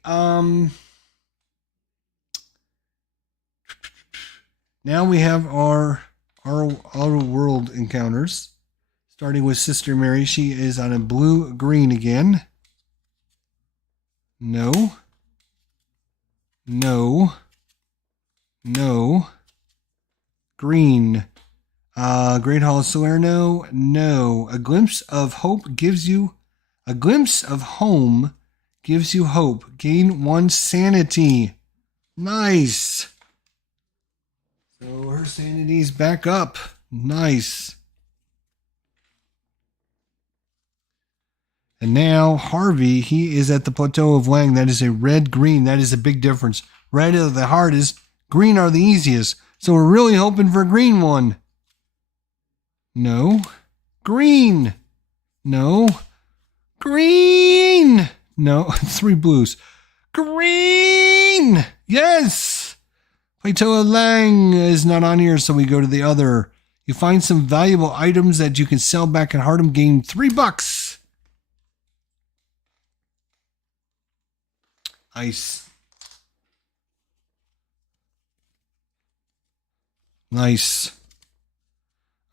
Now we have our world encounters. Starting with Sister Mary. She is on a blue-green again. No. No. No. Green. Great Hall of Salerno. No. A glimpse of hope gives you... A glimpse of home gives you hope. Gain 1 sanity. Nice. So her sanity's back up. Nice. And now Harvey, he is at the Plateau of Lang. That is a red-green. That is a big difference. Red are the hardest. Green are the easiest. So we're really hoping for a green one. No. Green. No. Green. No. 3 blues. Green. Yes. Plateau of Lang is not on here, so we go to the other. You find some valuable items that you can sell back at Harkham. Gain $3. Nice. Nice.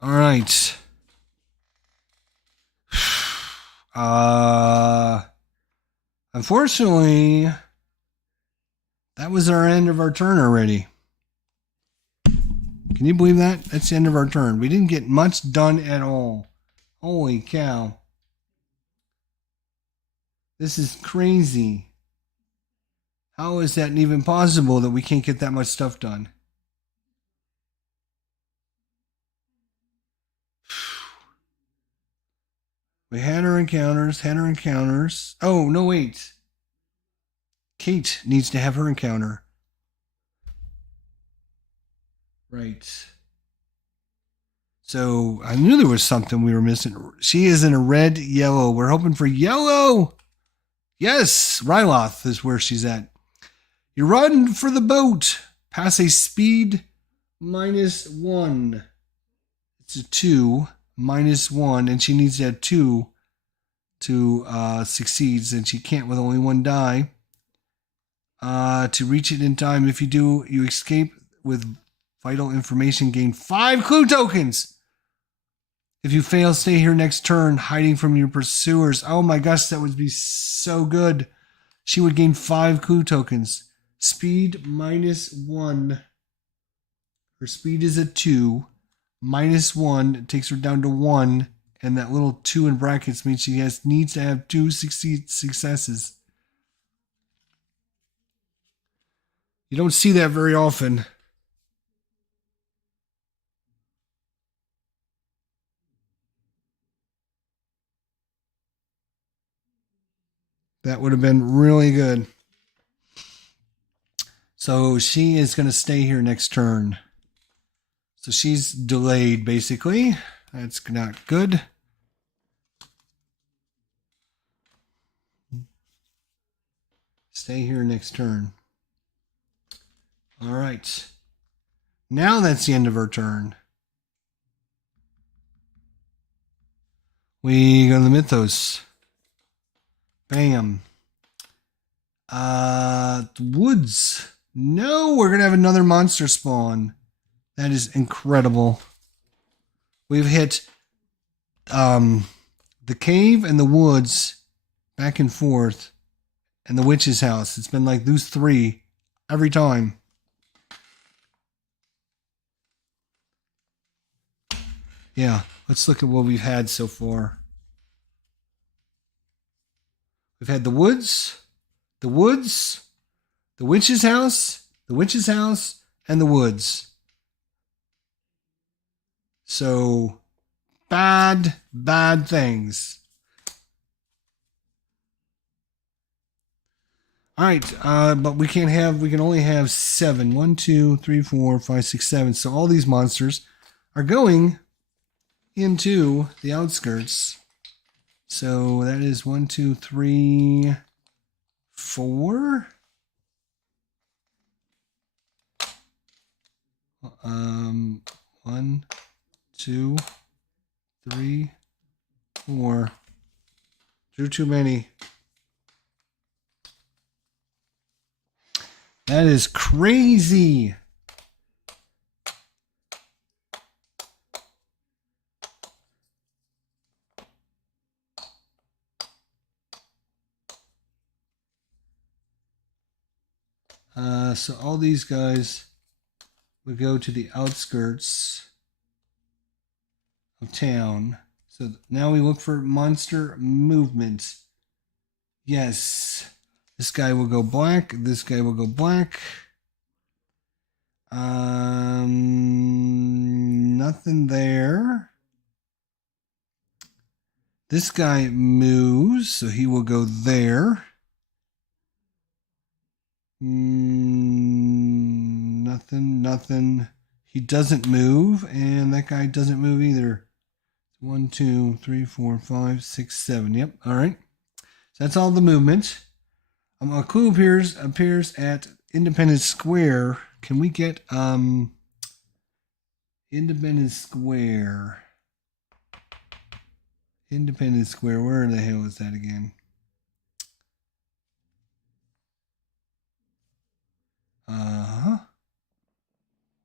All right. Unfortunately, that was our end of our turn already. Can you believe that? That's the end of our turn. We didn't get much done at all. Holy cow. This is crazy. How is that even possible that we can't get that much stuff done? We had our encounters. Oh, no, wait. Kate needs to have her encounter. Right. So I knew there was something we were missing. She is in a red, yellow. We're hoping for yellow. Yes, Ryloth is where she's at. You run for the boat. Pass a speed -1. It's a 2, -1, and she needs to have 2 to succeed, and she can't with only 1 die. To reach it in time, if you do, you escape with vital information. Gain 5 clue tokens. If you fail, stay here next turn, hiding from your pursuers. Oh my gosh, that would be so good. She would gain 5 clue tokens. Speed -1. Her speed is a 2. -1 takes her down to 1. And that little 2 in brackets means she needs to have 2 successes. You don't see that very often. That would have been really good. So she is going to stay here next turn. So she's delayed, basically. That's not good. Stay here next turn. All right. Now that's the end of her turn. We go to the Mythos. Bam. Woods. No, we're going to have another monster spawn. That is incredible. We've hit the cave and the woods back and forth and the witch's house. It's been like those 3 every time. Yeah, let's look at what we've had so far. We've had the woods, the witch's house, and the woods. So, bad things. All right, but we can only have 7. 1, 2, 3, 4, 5, 6, 7. So all these monsters are going into the outskirts. So that is 1, 2, 3, 4. 1, 2, 3, 4. Drew too many. That is crazy. So all these guys would go to the outskirts of town. So now we look for monster movement. Yes. This guy will go black. This guy will go black. Nothing there. This guy moves, so he will go there. Nothing. He doesn't move, and that guy doesn't move either. 1, 2, 3, 4, 5, 6, 7. Yep. All right. So that's all the movement. A clue appears at Independence Square. Can we get Independence Square? Independence Square. Where the hell is that again?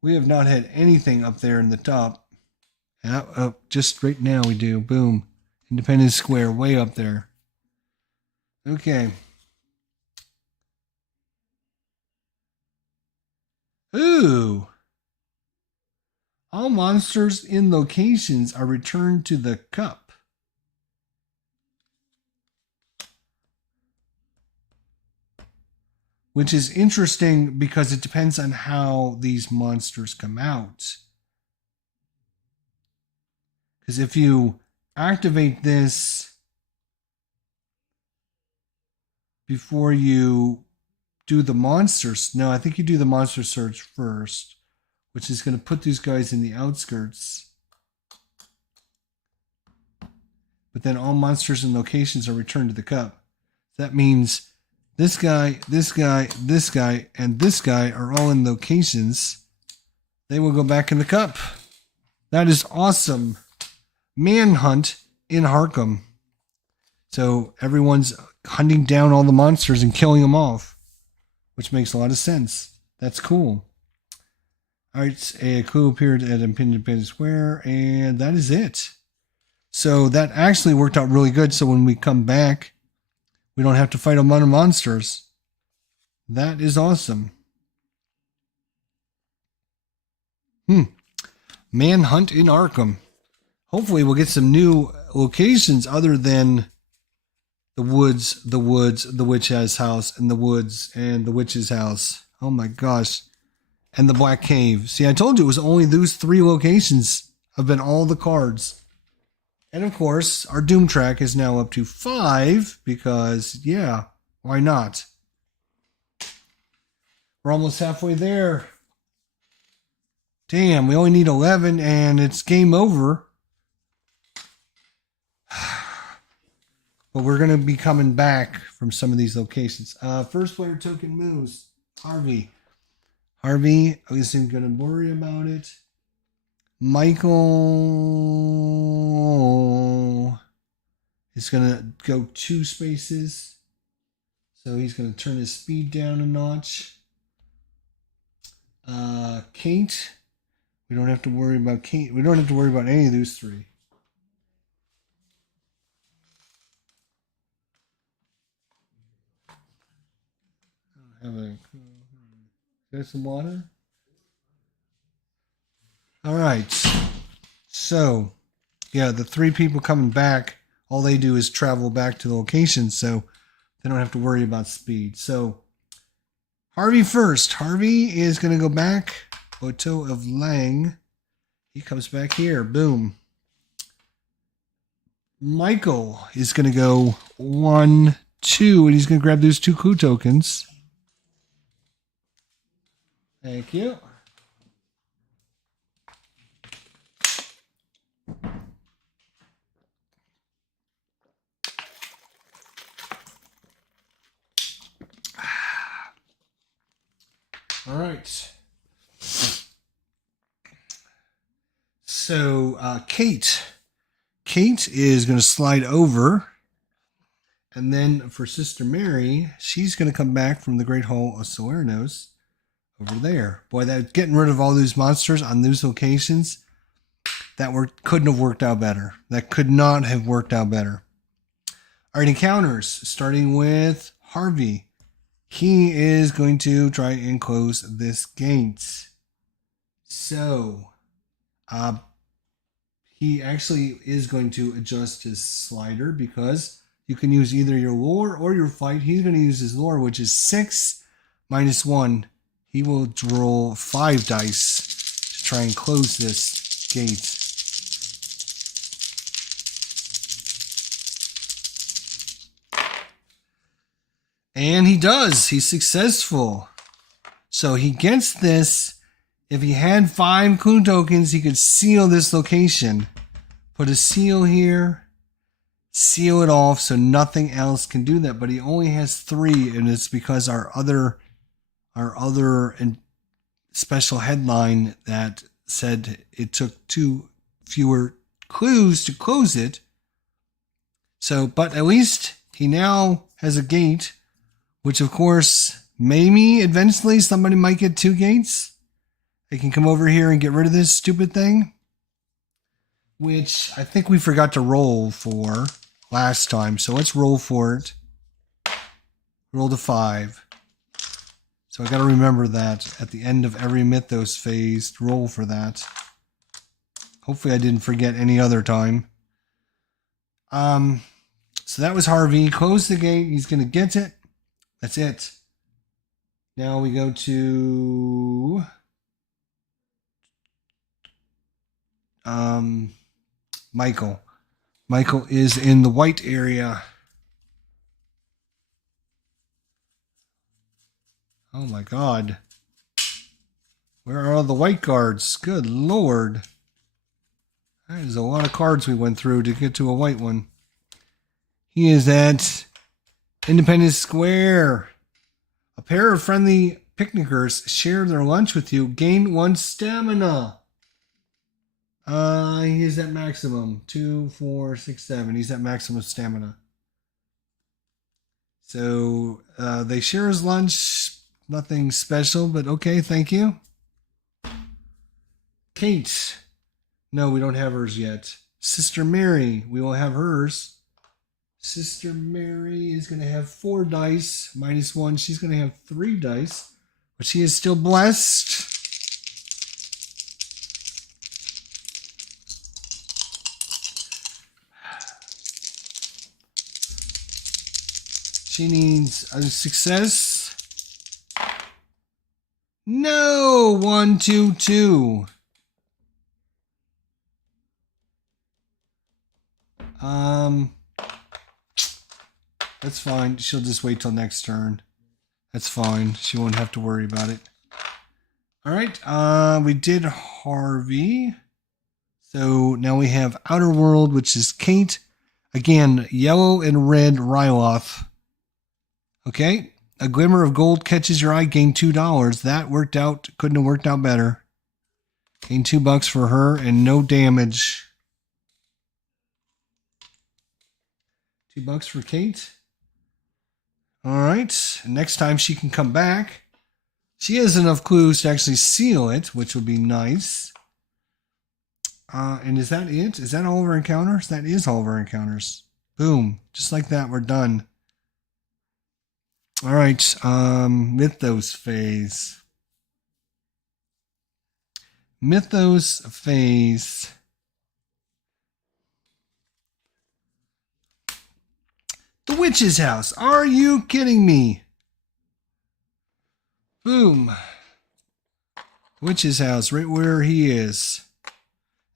We have not had anything up there in the top. Just right now we do. Boom. Independence Square, way up there. Okay. Ooh. All monsters in locations are returned to the cup. Which is interesting because it depends on how these monsters come out. Because if you activate this before you do the monsters, no, I think you do the monster search first, which is going to put these guys in the outskirts. But then all monsters and locations are returned to the cup. That means this guy, this guy, this guy, and this guy are all in locations. They will go back in the cup. That is awesome. Manhunt in ARKHAM. So everyone's hunting down all the monsters and killing them off, which makes a lot of sense. That's cool. All right, a clue appeared at Independence Square, and that is it. So that actually worked out really good. So when we come back, we don't have to fight a lot of monsters. That is awesome. Manhunt in Arkham. Hopefully we'll get some new locations other than the woods, the witch house, and the woods, and the witch's house. Oh my gosh. And the Black Cave. See, I told you it was only those 3 locations have been all the cards. And of course, our Doom track is now up to 5 because, yeah, why not? We're almost halfway there. Damn, we only need 11 and it's game over. But we're going to be coming back from some of these locations. First player token moves. Harvey. Harvey isn't going to worry about it. Michael is going to go 2 spaces. So he's going to turn his speed down a notch. Kate. We don't have to worry about Kate. We don't have to worry about any of those 3. Get some water. All right. So, yeah, the 3 people coming back, all they do is travel back to the location, so they don't have to worry about speed. So, Harvey first. Harvey is going to go back. Otto of Lang. He comes back here. Boom. Michael is going to go 1, 2, and he's going to grab those 2 clue tokens. Thank you. All right. So, Kate. Kate is going to slide over. And then for Sister Mary, she's going to come back from the Great Hall of Salerno's over there. Boy, that getting rid of all those monsters on those locations, that couldn't have worked out better. That could not have worked out better. All right, encounters, starting with Harvey. He is going to try and close this gate. So, he actually is going to adjust his slider because you can use either your lore or your fight. He's going to use his lore, which is 6 minus 1. He will roll 5 dice to try and close this gate. And he does. He's successful. So he gets this. If he had 5 clue tokens, he could seal this location. Put a seal here. Seal it off so nothing else can do that. But he only has 3, and it's because our other special headline that said it took 2 fewer clues to close it. So, but at least he now has a gate, which of course, maybe eventually somebody might get 2 gates. They can come over here and get rid of this stupid thing, which I think we forgot to roll for last time. So let's roll for it. Roll to 5. So I got to remember that at the end of every Mythos phase, roll for that. Hopefully I didn't forget any other time. So that was Harvey. Close the gate. He's going to get it. That's it. Now we go to Michael. Michael is in the white area. Oh my God. Where are all the white cards? Good Lord. That is a lot of cards we went through to get to a white one. He is at Independence Square. A pair of friendly picnickers share their lunch with you. Gain 1 stamina. He is at maximum. 2, 4, 6, 7. He's at maximum stamina. So they share his lunch. Nothing special, but okay, thank you. Kate. No, we don't have hers yet. Sister Mary, we will have hers. Sister Mary is going to have 4 dice. -1. She's going to have 3 dice. But she is still blessed. She needs a success. No! 1, 2, 2. That's fine. She'll just wait till next turn. That's fine. She won't have to worry about it. All right. We did Harvey. So now we have Outer World, which is Kate. Again, yellow and red Ryloth. Okay. A glimmer of gold catches your eye. Gain $2. That worked out. Couldn't have worked out better. Gain $2 for her and no damage. $2 for Kate. All right. Next time she can come back. She has enough clues to actually seal it, which would be nice. And is that it? Is that all of our encounters? That is all of our encounters. Boom. Just like that, we're done. All right. Mythos Phase. Mythos Phase. The witch's house. Are you kidding me? Boom. Witch's house, right where he is.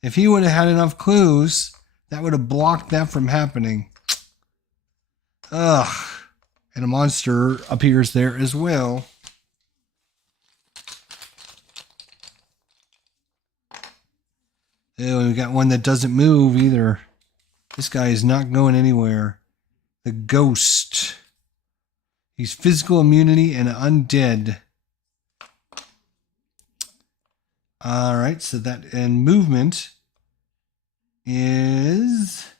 If he would have had enough clues, that would have blocked that from happening. Ugh. And a monster appears there as well. Oh, we got one that doesn't move either. This guy is not going anywhere. The ghost. He's physical immunity and undead. All right, so that and movement is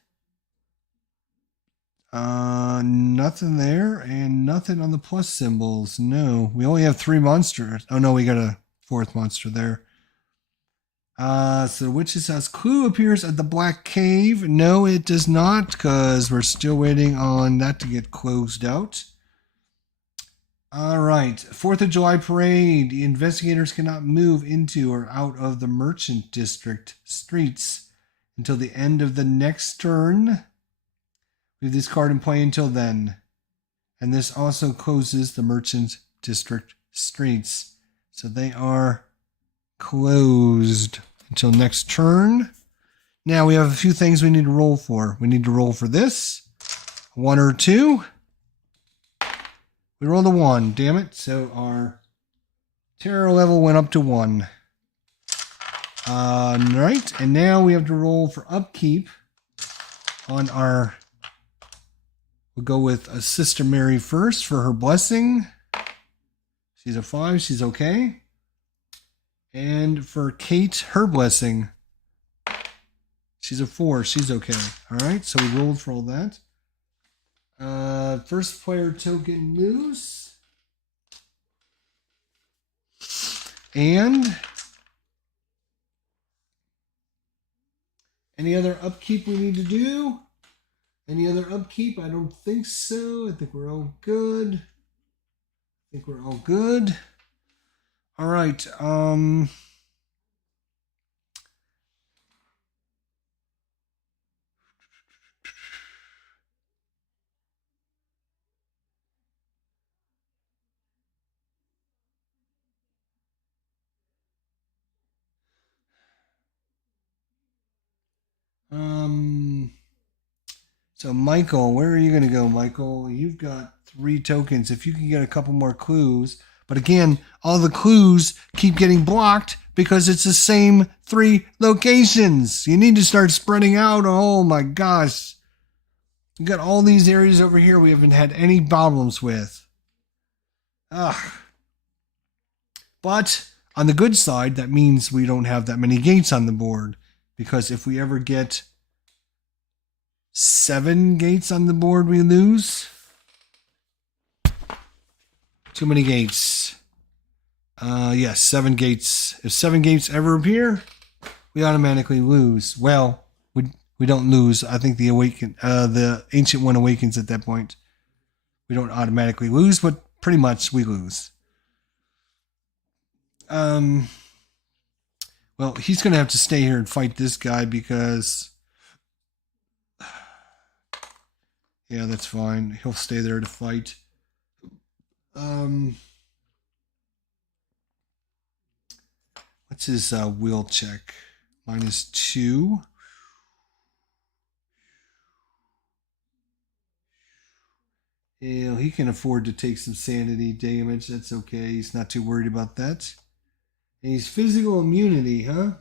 nothing there and nothing on the plus symbols. No, we only have 3 monsters. Oh no, we got a 4th monster there. So the witch's house clue appears at the black cave. No, it does not, because we're still waiting on that to get closed out. All right, 4th of July parade. The investigators cannot move into or out of the Merchant District streets until the end of the next turn. We have this card in play until then. And this also closes the Merchant District streets. So they are closed until next turn. Now we have a few things we need to roll for. We need to roll for this. 1 or 2. We rolled a 1, damn it. So our terror level went up to 1. Right, and now we have to roll for upkeep on our... We'll go with a Sister Mary first for her blessing. She's a 5, she's okay. And for Kate, her blessing. She's a 4, she's okay. All right, so we rolled for all that. First player token moves. And any other upkeep we need to do? Any other upkeep? I don't think so. I think we're all good. All right. So Michael, where are you going to go, Michael? You've got 3 tokens. If you can get a couple more clues. But again, all the clues keep getting blocked because it's the same 3 locations. You need to start spreading out. Oh my gosh. We've got all these areas over here we haven't had any problems with. Ugh. But on the good side, that means we don't have that many gates on the board. Because if we ever get 7 gates on the board, we lose. Too many gates. Yes, 7 gates. If 7 gates ever appear, we automatically lose. Well, We don't lose. I think the Ancient One awakens at that point. We don't automatically lose, but pretty much we lose. Well, he's going to have to stay here and fight this guy because... Yeah, that's fine. He'll stay there to fight. What's his will check? -2. Yeah, he can afford to take some sanity damage. That's okay. He's not too worried about that. And he's physical immunity, huh?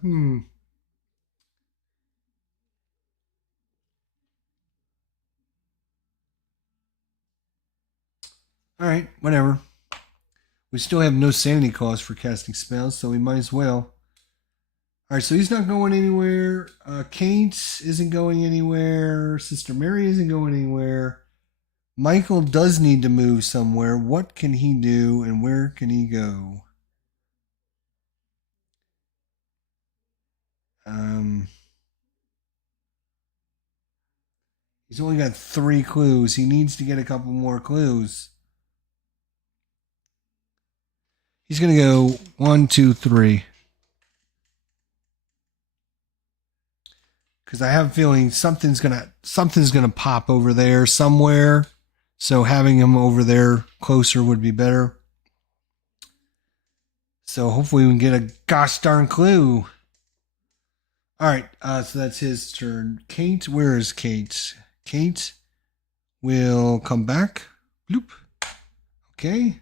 All right, whatever. We still have no sanity cost for casting spells, so we might as well. All right, so he's not going anywhere. Kate isn't going anywhere. Sister Mary isn't going anywhere. Michael does need to move somewhere. What can he do and where can he go? He's only got 3 clues. He needs to get a couple more clues. He's going to go 1, 2, 3. Because I have a feeling something's gonna pop over there somewhere. So having him over there closer would be better. So hopefully we can get a gosh darn clue. All right, so that's his turn. Kate, where is Kate? Kate will come back. Bloop. Okay.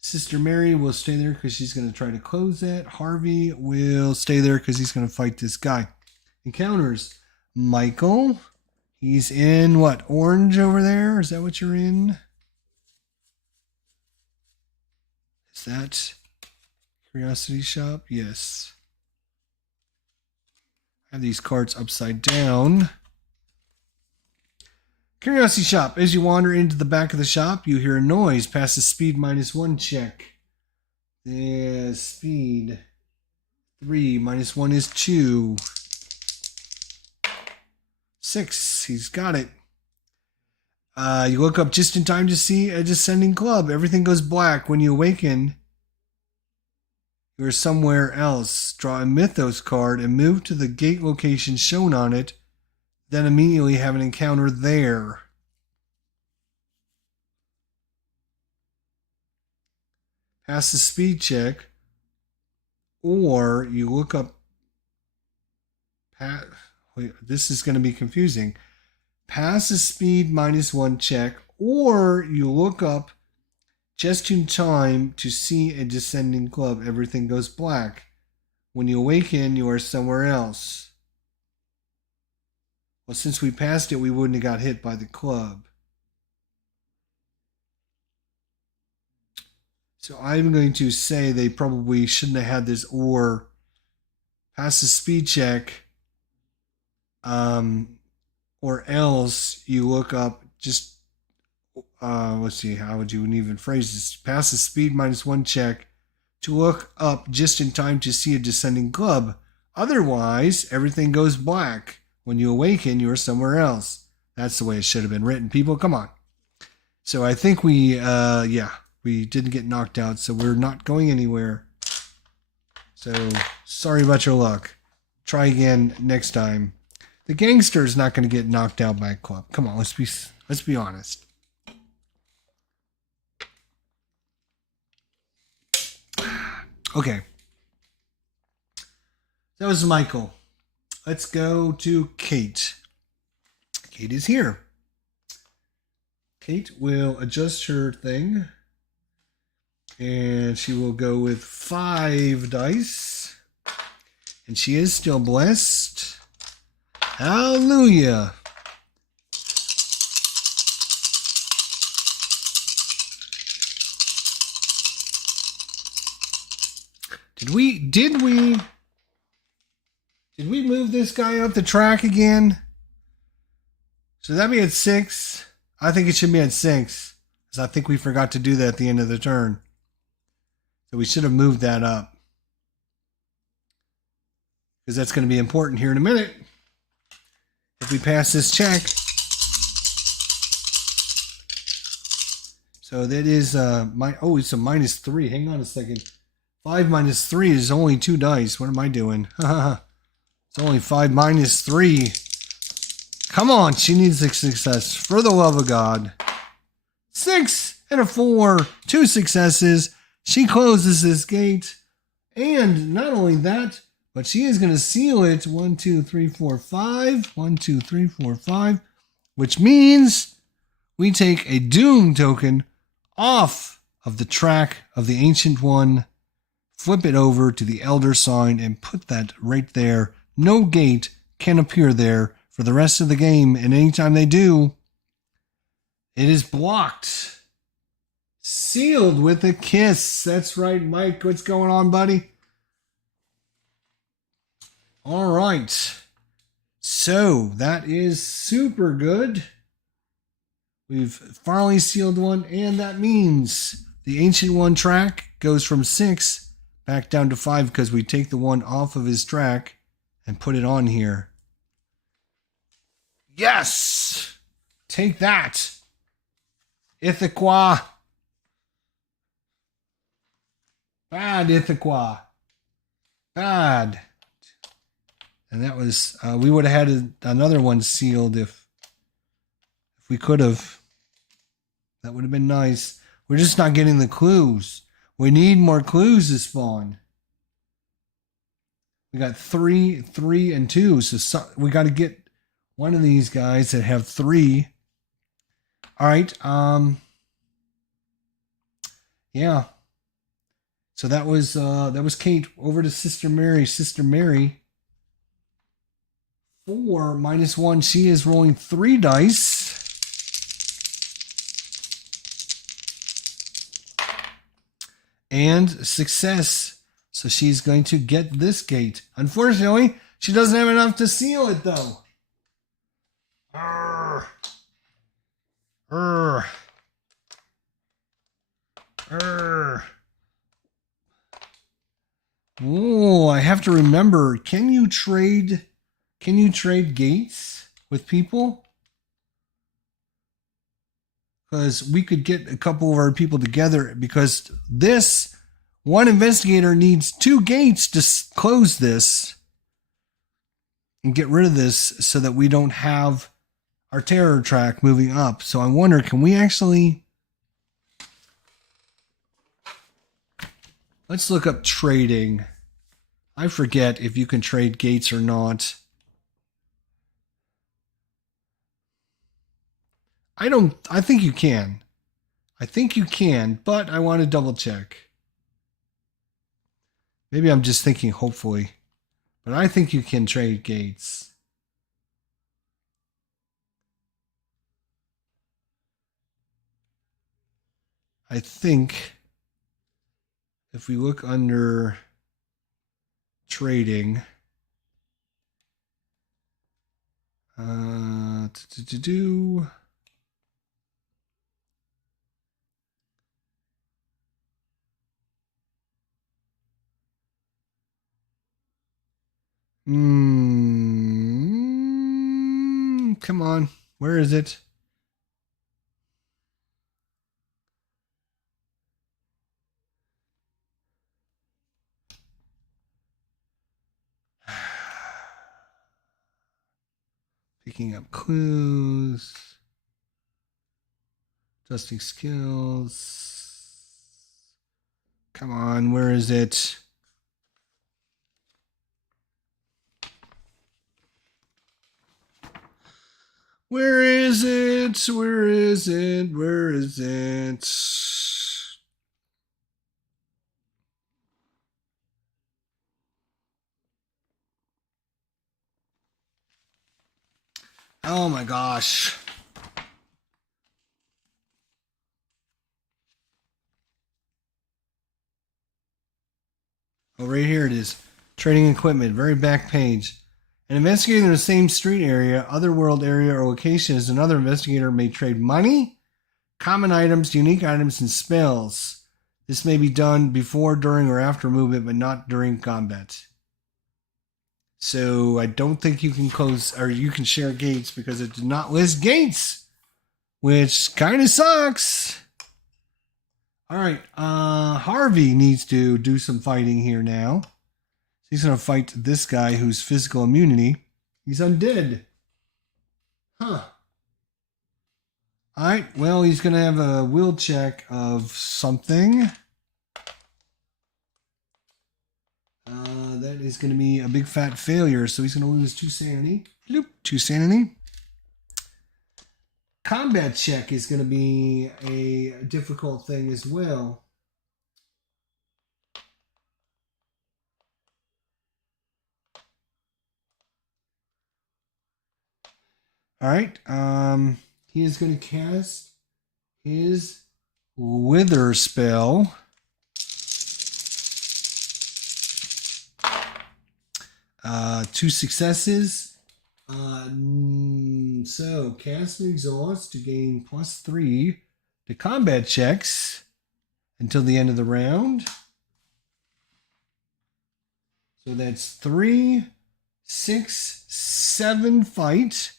Sister Mary will stay there because she's going to try to close that. Harvey will stay there because he's going to fight this guy. Encounters. Michael. He's in what? Orange over there? Is that what you're in? Is that Curiosity Shop? Yes. I have these cards upside down. Curiosity Shop. As you wander into the back of the shop, you hear a noise. Pass the speed -1 check. Yeah, speed. 3 -1 is 2. 6. He's got it. You look up just in time to see a descending club. Everything goes black. When you awaken, you're somewhere else. Draw a Mythos card and move to the gate location shown on it. Then immediately have an encounter there. Pass the speed check. Or you look up... Wait, this is going to be confusing. Pass the speed -1 check. Or you look up just in time to see a descending club. Everything goes black. When you awaken, you are somewhere else. Well, since we passed it, we wouldn't have got hit by the club. So I'm going to say they probably shouldn't have had this or. Pass the speed check. Or else you look up just, let's see, how would you even phrase this? Pass the speed -1 check to look up just in time to see a descending club. Otherwise, everything goes black. When you awaken, you're somewhere else. That's the way it should have been written, people. Come on. So I think we didn't get knocked out, so we're not going anywhere. So sorry about your luck. Try again next time. The gangster is not going to get knocked out by a club. Come on, let's be honest. Okay. That was Michael. Let's go to Kate. Kate is here. Kate will adjust her thing. And she will go with 5 dice. And she is still blessed. Hallelujah. Did we move this guy up the track again? Should that be at 6? I think it should be at 6. Because I think we forgot to do that at the end of the turn. So we should have moved that up. Because that's going to be important here in a minute. if we pass this check. So that is it's a -3. Hang on a second. 5 minus 3 is only 2 dice. What am I doing? It's only 5 minus 3. Come on, she needs a success. For the love of God. 6 and a 4. 2 successes. She closes this gate. And not only that, but she is going to seal it. 1, 2, 3, 4, 5. 1, 2, 3, 4, 5. Which means we take a doom token off of the track of the Ancient One. Flip it over to the Elder sign and put that right there. No gate can appear there for the rest of the game. And anytime they do, it is blocked. Sealed with a kiss. That's right, Mike. What's going on, buddy? All right. So that is super good. We've finally sealed one, and that means the Ancient One track goes from 6 back down to 5 because we take the one off of his track and put it on here. Yes! Take that! ITHAQUA! Bad ITHAQUA. Bad. And that was, we would have had another one sealed if we could have. That would have been nice. We're just not getting the clues. We need more clues to spawn. We got 3, 3, and 2. So we got to get one of these guys that have 3. All right. Yeah. So that was Kate. Over to Sister Mary. Sister Mary. 4 minus 1. She is rolling 3 dice. And success. So she's going to get this gate. Unfortunately, she doesn't have enough to seal it, though. Arr. Arr. Arr. Oh, I have to remember. Can you trade gates with people? Because we could get a couple of our people together, because this one investigator needs 2 gates to close this and get rid of this so that we don't have our terror track moving up. So I wonder, can we actually... Let's look up trading. I forget if you can trade gates or not. I think you can. I think you can, but I want to double check. Maybe I'm just thinking hopefully, but I think you can trade gates. I think if we look under trading, come on. Where is it? Picking up clues. Adjusting skills. Come on, where is it? Where is it? Where is it? Where is it? Oh my gosh. Oh, right here it is. Trading equipment, very back page. An investigator in the same street area, otherworld area, or location as another investigator may trade money, common items, unique items, and spells. This may be done before, during, or after movement, but not during combat. So I don't think you can close or you can share gates because it did not list gates, which kind of sucks. All right, Harvey needs to do some fighting here now. He's going to fight this guy who's physical immunity. He's undead. Huh. All right, well, he's going to have a will check of something. That is going to be a big fat failure, so he's going to lose 2 sanity. Bloop, 2 sanity. Combat check is going to be a difficult thing as well. All right. He is going to cast his Wither spell. Two successes. So cast and exhaust to gain +3 to combat checks until the end of the round. So that's 3, 6, 7 fight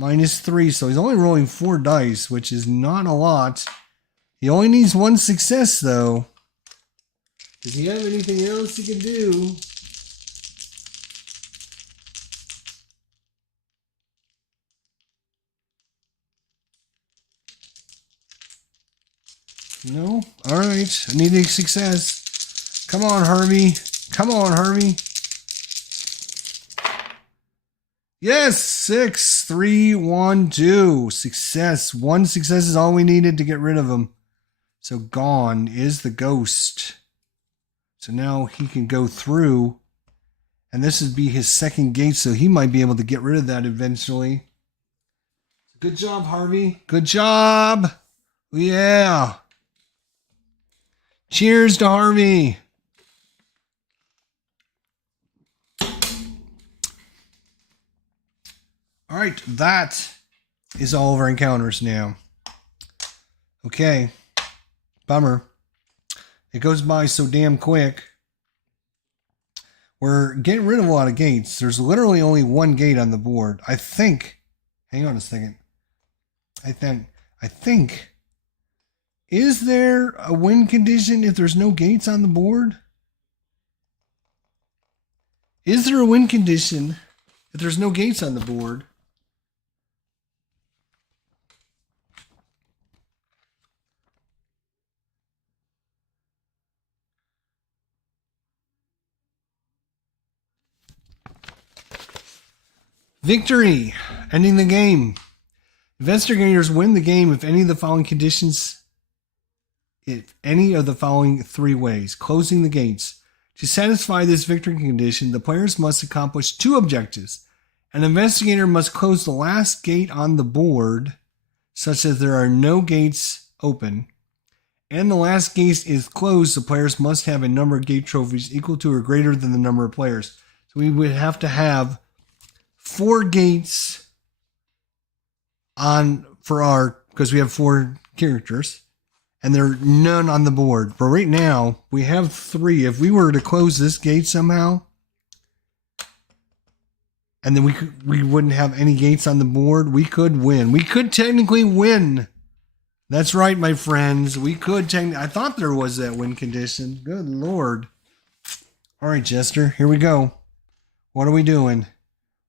-3. So he's only rolling 4 dice, which is not a lot. He only needs 1 success though. Does he have anything else he can do? No? All right. I need a success. Come on, Harvey. Come on, Harvey. Yes, 6, 3, 1, 2. Success. 1 success is all we needed to get rid of him. So gone is the ghost. So now he can go through. And this would be his second gate, so he might be able to get rid of that eventually. Good job, Harvey. Good job. Yeah. Cheers to Harvey. All right, that is all of our encounters now. Okay, bummer. It goes by so damn quick. We're getting rid of a lot of gates. There's literally only 1 gate on the board. I think, hang on a second. I think, is there a win condition if there's no gates on the board? Is there a win condition if there's no gates on the board? Victory! Ending the game. Investigators win the game if any of the following conditions, if any of the following 3 ways. Closing the gates. To satisfy this victory condition, the players must accomplish 2 objectives. An investigator must close the last gate on the board, such that there are no gates open. And the last gate is closed, the players must have a number of gate trophies equal to or greater than the number of players. So we would have to have 4 gates on for our, because we have 4 characters, and there are none on the board. But right now, we have 3. If we were to close this gate somehow, and then we wouldn't have any gates on the board, we could win. We could technically win. That's right, my friends. We could technically. I thought there was that win condition. Good Lord. All right, Jester, here we go. What are we doing?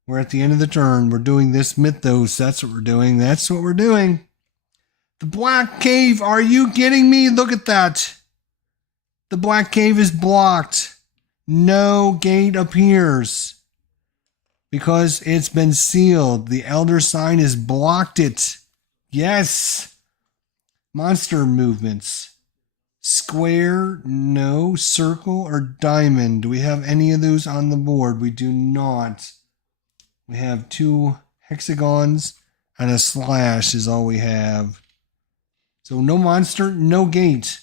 We're at the end of the turn. We're doing this Mythos. That's what we're doing. That's what we're doing. The Black Cave. Are you kidding me? Look at that. The Black Cave is blocked. No gate appears because it's been sealed. The Elder Sign has blocked it. Yes. Monster movements. Square, no. Circle or diamond. Do we have any of those on the board? We do not. We have 2 hexagons and a slash is all we have. So no monster, no gate.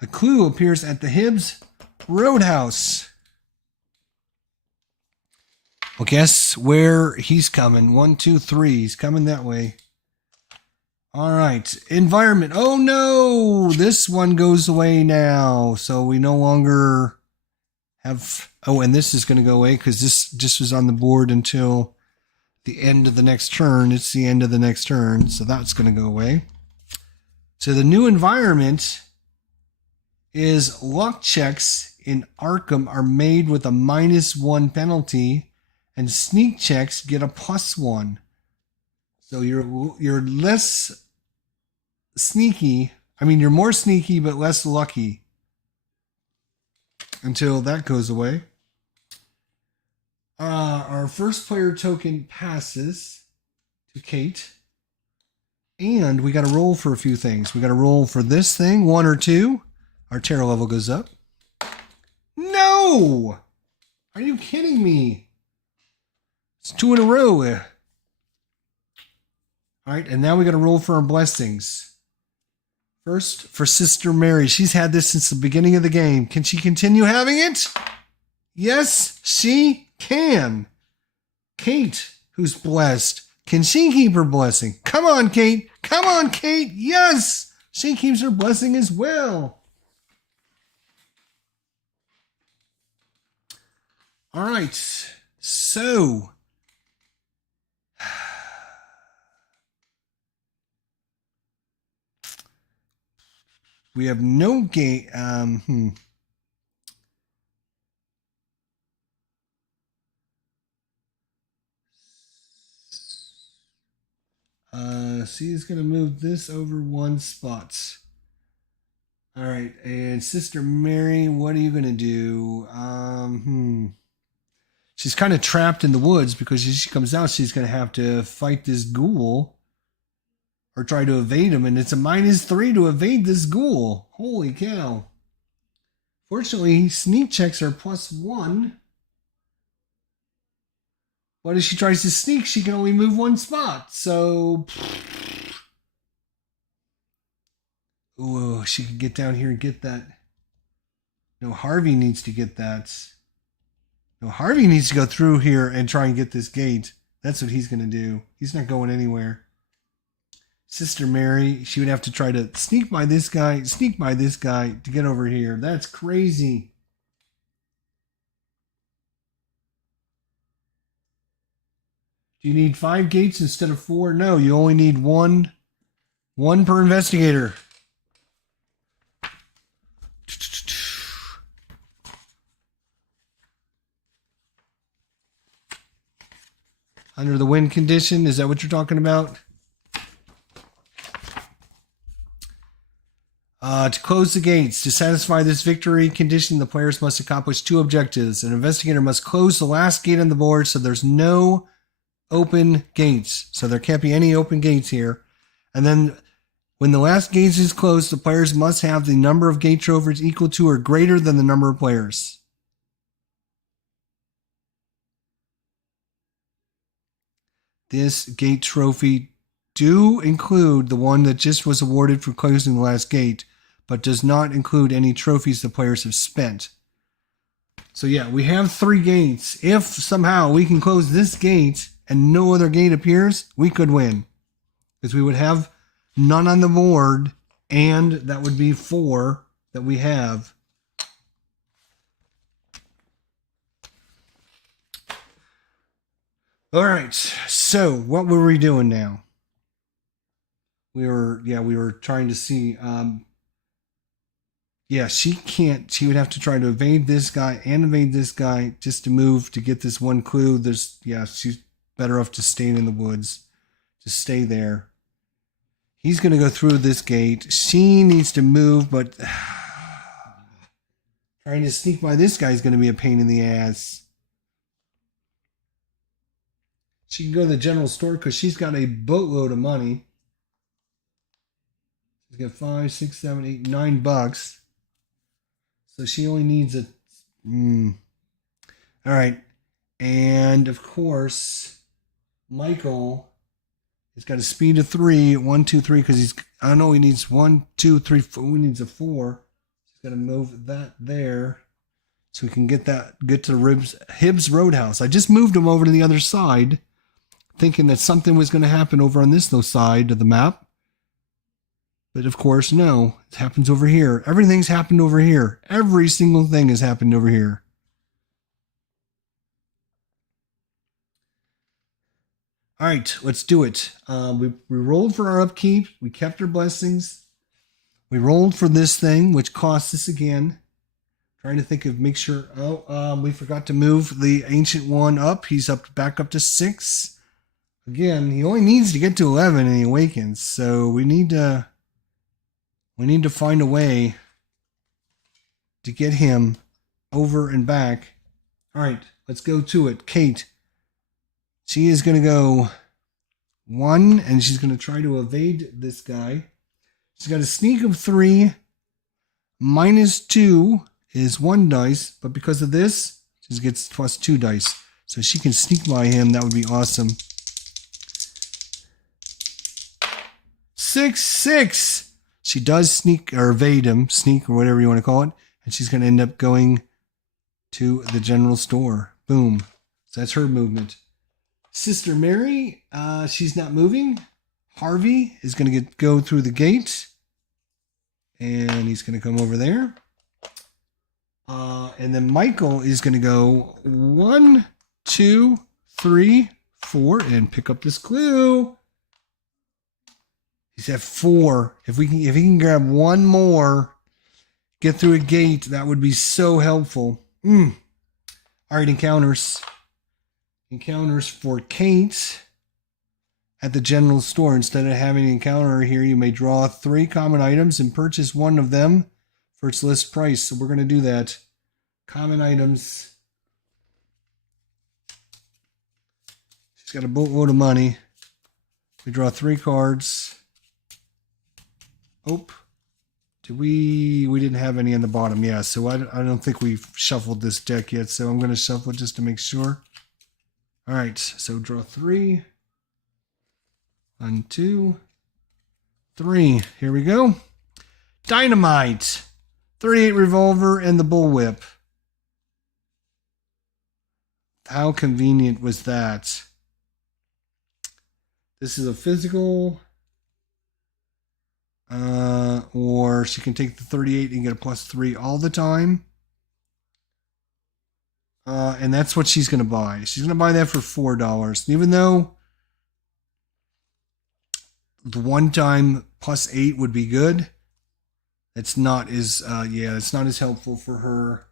A clue appears at the Hibbs Roadhouse. Well, guess where he's coming. 1, 2, 3. He's coming that way. All right. Environment. Oh, no. This one goes away now. So we no longer Oh, and this is going to go away because this just was on the board until the end of the next turn. It's the end of the next turn, so that's going to go away. So the new environment is luck checks in ARKHAM are made with a -1 penalty, and sneak checks get a +1. So you're less sneaky. I mean, you're more sneaky but less lucky until that goes away. Our first player token passes to Kate. And we got to roll for a few things. We got to roll for this thing, 1 or 2. Our terror level goes up. No! Are you kidding me? It's 2 in a row. All right, and now we got to roll for our blessings. First, for Sister Mary. She's had this since the beginning of the game. Can she continue having it? Yes, she can. Kate, who's blessed. Can she keep her blessing? Come on, Kate. Come on, Kate. Yes, she keeps her blessing as well. All right, so we have no game. She's going to move this over 1 spot. All right, and Sister Mary, what are you going to do? She's kind of trapped in the woods because if she comes out, she's going to have to fight this ghoul or try to evade him, and it's a -3 to evade this ghoul. Holy cow. Fortunately, sneak checks are +1. But if she tries to sneak, she can only move 1 spot. So, ooh, she can get down here and get that. No, Harvey needs to get that. No, Harvey needs to go through here and try and get this gate. That's what he's going to do. He's not going anywhere. Sister Mary, she would have to try to sneak by this guy to get over here. That's crazy. Do you need 5 gates instead of 4? No, you only need 1. 1 per investigator. Under the win condition, is that what you're talking about? To close the gates, to satisfy this victory condition, the players must accomplish 2 objectives. An investigator must close the last gate on the board so there's no open gates. So there can't be any open gates here. And then when the last gate is closed, the players must have the number of gate trophies equal to or greater than the number of players. This gate trophy do include the one that just was awarded for closing the last gate, but does not include any trophies the players have spent. So yeah, we have 3 gates. If somehow we can close this gate and no other gate appears, we could win. Because we would have none on the board, and that would be 4 that we have. All right, so what were we doing now? We were trying to see. She can't. She would have to try to evade this guy and evade this guy just to move to get this 1 clue. She's better off just staying in the woods. Just stay there. He's going to go through this gate. She needs to move, but trying to sneak by this guy is going to be a pain in the ass. She can go to the general store because she's got a boatload of money. She's got $5, $6, $7, $8, $9. So she only needs a... All right. And, of course, Michael has got a speed of 3. 1, 2, 3, because he's... I know he needs 1, 2, 3, 4. He needs a 4. He's got to move that there so we can get to Hibbs Roadhouse. I just moved him over to the other side, thinking that something was going to happen over on this side of the map. But of course, no. It happens over here. Everything's happened over here. Every single thing has happened over here. All right, let's do it. We rolled for our upkeep. We kept our blessings. We rolled for this thing, which cost us again. Trying to think of make sure. Oh, we forgot to move the ancient one up. He's back up to 6. Again, he only needs to get to 11 and he awakens. So we need to find a way to get him over and back. All right, let's go to it. Kate. She is going to go 1, and she's going to try to evade this guy. She's got a sneak of 3. -2 is 1 dice, but because of this, she gets +2 dice. So she can sneak by him. That would be awesome. 6. She does sneak or evade him, sneak or whatever you want to call it, and she's going to end up going to the general store. Boom. So that's her movement. Sister Mary, she's not moving. Harvey is going to go through the gate. And he's going to come over there. And then Michael is going to go 1, 2, 3, 4 and pick up this clue. He's at 4. If he can grab 1 more, get through a gate, that would be so helpful. All right, encounters. Encounters for Kate at the general store. Instead of having an encounter here, you may draw 3 common items and purchase 1 of them for its list price. So we're going to do that. Common items. She's got a boatload of money. We draw 3 cards. Oh, we didn't have any on the bottom. Yeah, so I don't think we've shuffled this deck yet. So I'm going to shuffle it just to make sure. All right, so draw 3. 1, 2, 3. Here we go. Dynamite. 38 revolver and the bullwhip. How convenient was that? This is a physical. Or she can take the 38 and get a +3 all the time. And that's what she's going to buy. She's going to buy that for $4. Even though the one time +8 would be good, it's not as it's not as helpful for her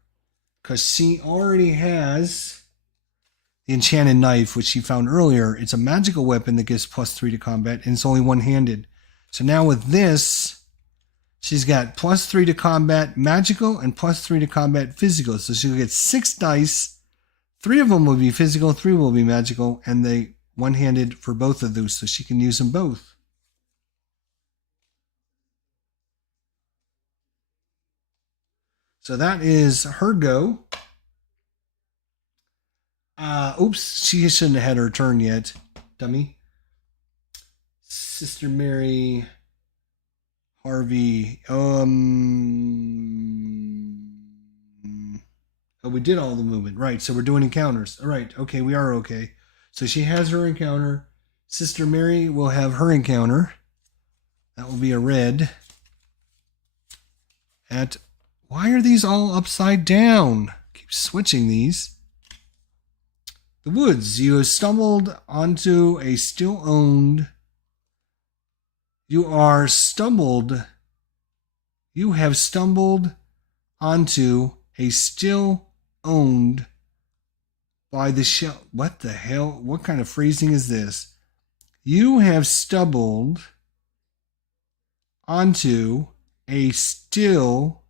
because she already has the enchanted knife, which she found earlier. It's a magical weapon that gives +3 to combat, and it's only one-handed. So now with this, she's got +3 to combat magical and +3 to combat physical. So she'll get 6 dice. 3 of them will be physical, 3 will be magical, and they one-handed for both of those, so she can use them both. So that is her go. Oops, she shouldn't have had her turn yet, dummy. Sister Mary, Harvey. Oh, we did all the movement. Right, so we're doing encounters. All right, okay, we are okay. So she has her encounter. Sister Mary will have her encounter. That will be a red. Why are these all upside down? Keep switching these. The woods. You have stumbled onto a still owned. You have stumbled onto a still owned by the shell. What the hell? What kind of phrasing is this? You have stumbled onto a still.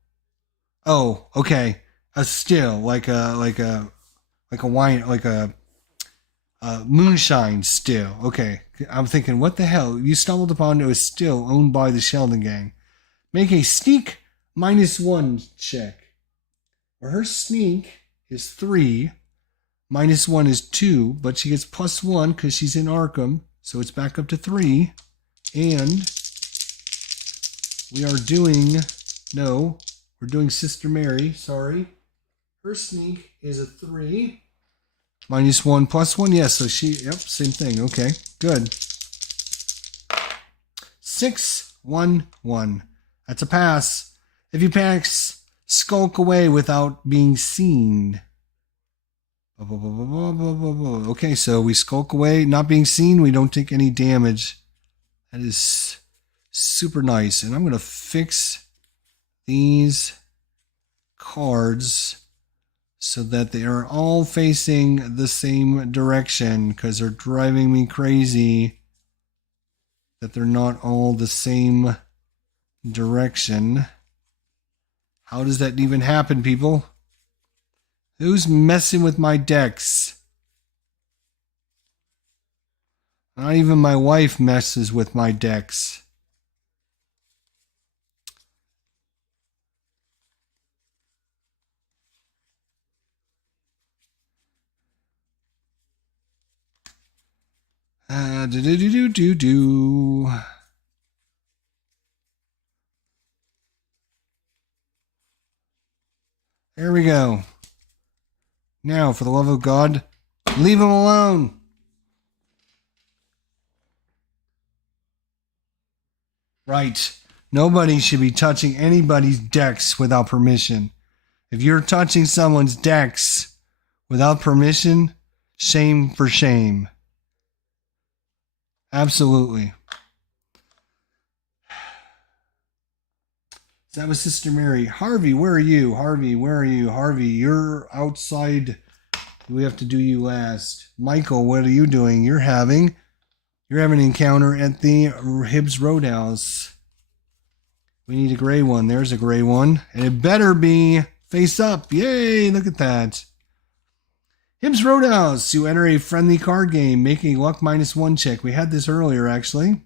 Oh, okay. A still, like a wine, like a moonshine still. Okay. I'm thinking, what the hell? You stumbled upon a still owned by the Sheldon gang. Make a sneak -1 check. Well, her sneak is 3. -1 is 2, but she gets +1 because she's in ARKHAM. So it's back up to 3. And we're doing Sister Mary. Sorry. Her sneak is a 3. -1 +1. Yes, so same thing. Okay, good. 6, 1, 1. That's a pass. If you pass, skulk away without being seen. Okay, so we skulk away, not being seen. We don't take any damage. That is super nice. And I'm going to fix these cards so that they are all facing the same direction, because they're driving me crazy that they're not all the same direction. How does that even happen, people? Who's messing with my decks? Not even my wife messes with my decks. Do. There we go. Now, for the love of God, leave him alone. Right. Nobody should be touching anybody's decks without permission. If you're touching someone's decks without permission, shame for shame. Absolutely. That was Sister Mary. Harvey, where are you? Harvey, where are you? Harvey, you're outside. We have to do you last. Michael, what are you doing? You're having an encounter at the Hibbs Roadhouse. We need a gray one. There's a gray one. And it better be face up. Yay, look at that. Hibbs Roadhouse. You enter a friendly card game. Make a luck -1 check. We had this earlier, actually.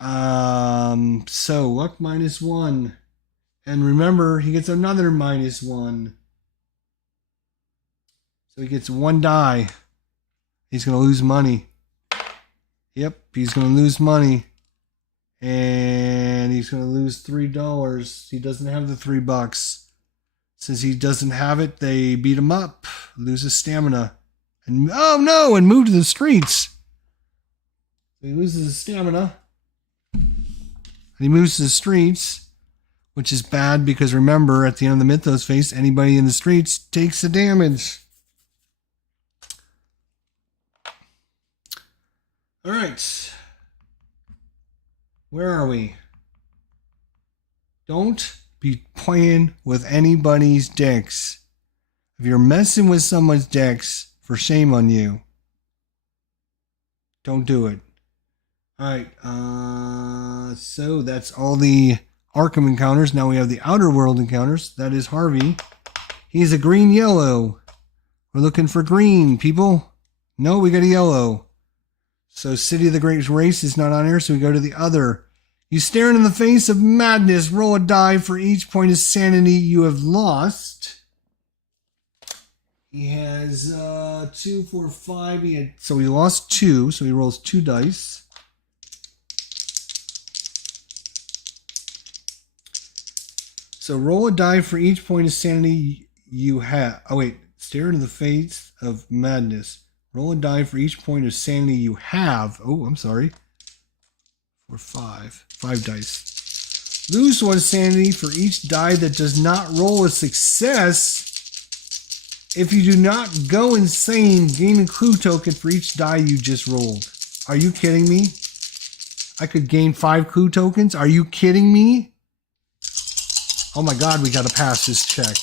So luck -1. And remember, he gets another -1. So he gets 1 die. He's going to lose money. Yep, he's going to lose money. And he's going to lose $3. He doesn't have the $3. Since he doesn't have it, they beat him up. Loses stamina. And oh no, and move to the streets. So he loses his stamina. And he moves to the streets, which is bad because remember, at the end of the Mythos Phase, anybody in the streets takes the damage. All right. Where are we? Don't be playing with anybody's decks. If you're messing with someone's decks, for shame on you. Don't do it. All right. So that's all the ARKHAM encounters. Now we have the Outer World encounters. That is Harvey. He's a green-yellow. We're looking for green, people. No, we got a yellow. So City of the Great Race is not on here, so we go to the other. You stare in the face of madness. Roll a die for each point of sanity you have lost. He has 2, 4, 5. So he lost 2, so he rolls 2 dice. So roll a die for each point of sanity you have. Oh, wait. Stare into the face of madness. Roll a die for each point of sanity you have. Oh, I'm sorry. 4, 5. 5 dice. Lose 1 sanity for each die that does not roll a success. If you do not go insane, gain a clue token for each die you just rolled. Are you kidding me? I could gain 5 clue tokens? Are you kidding me? Oh my God, we got to pass this check.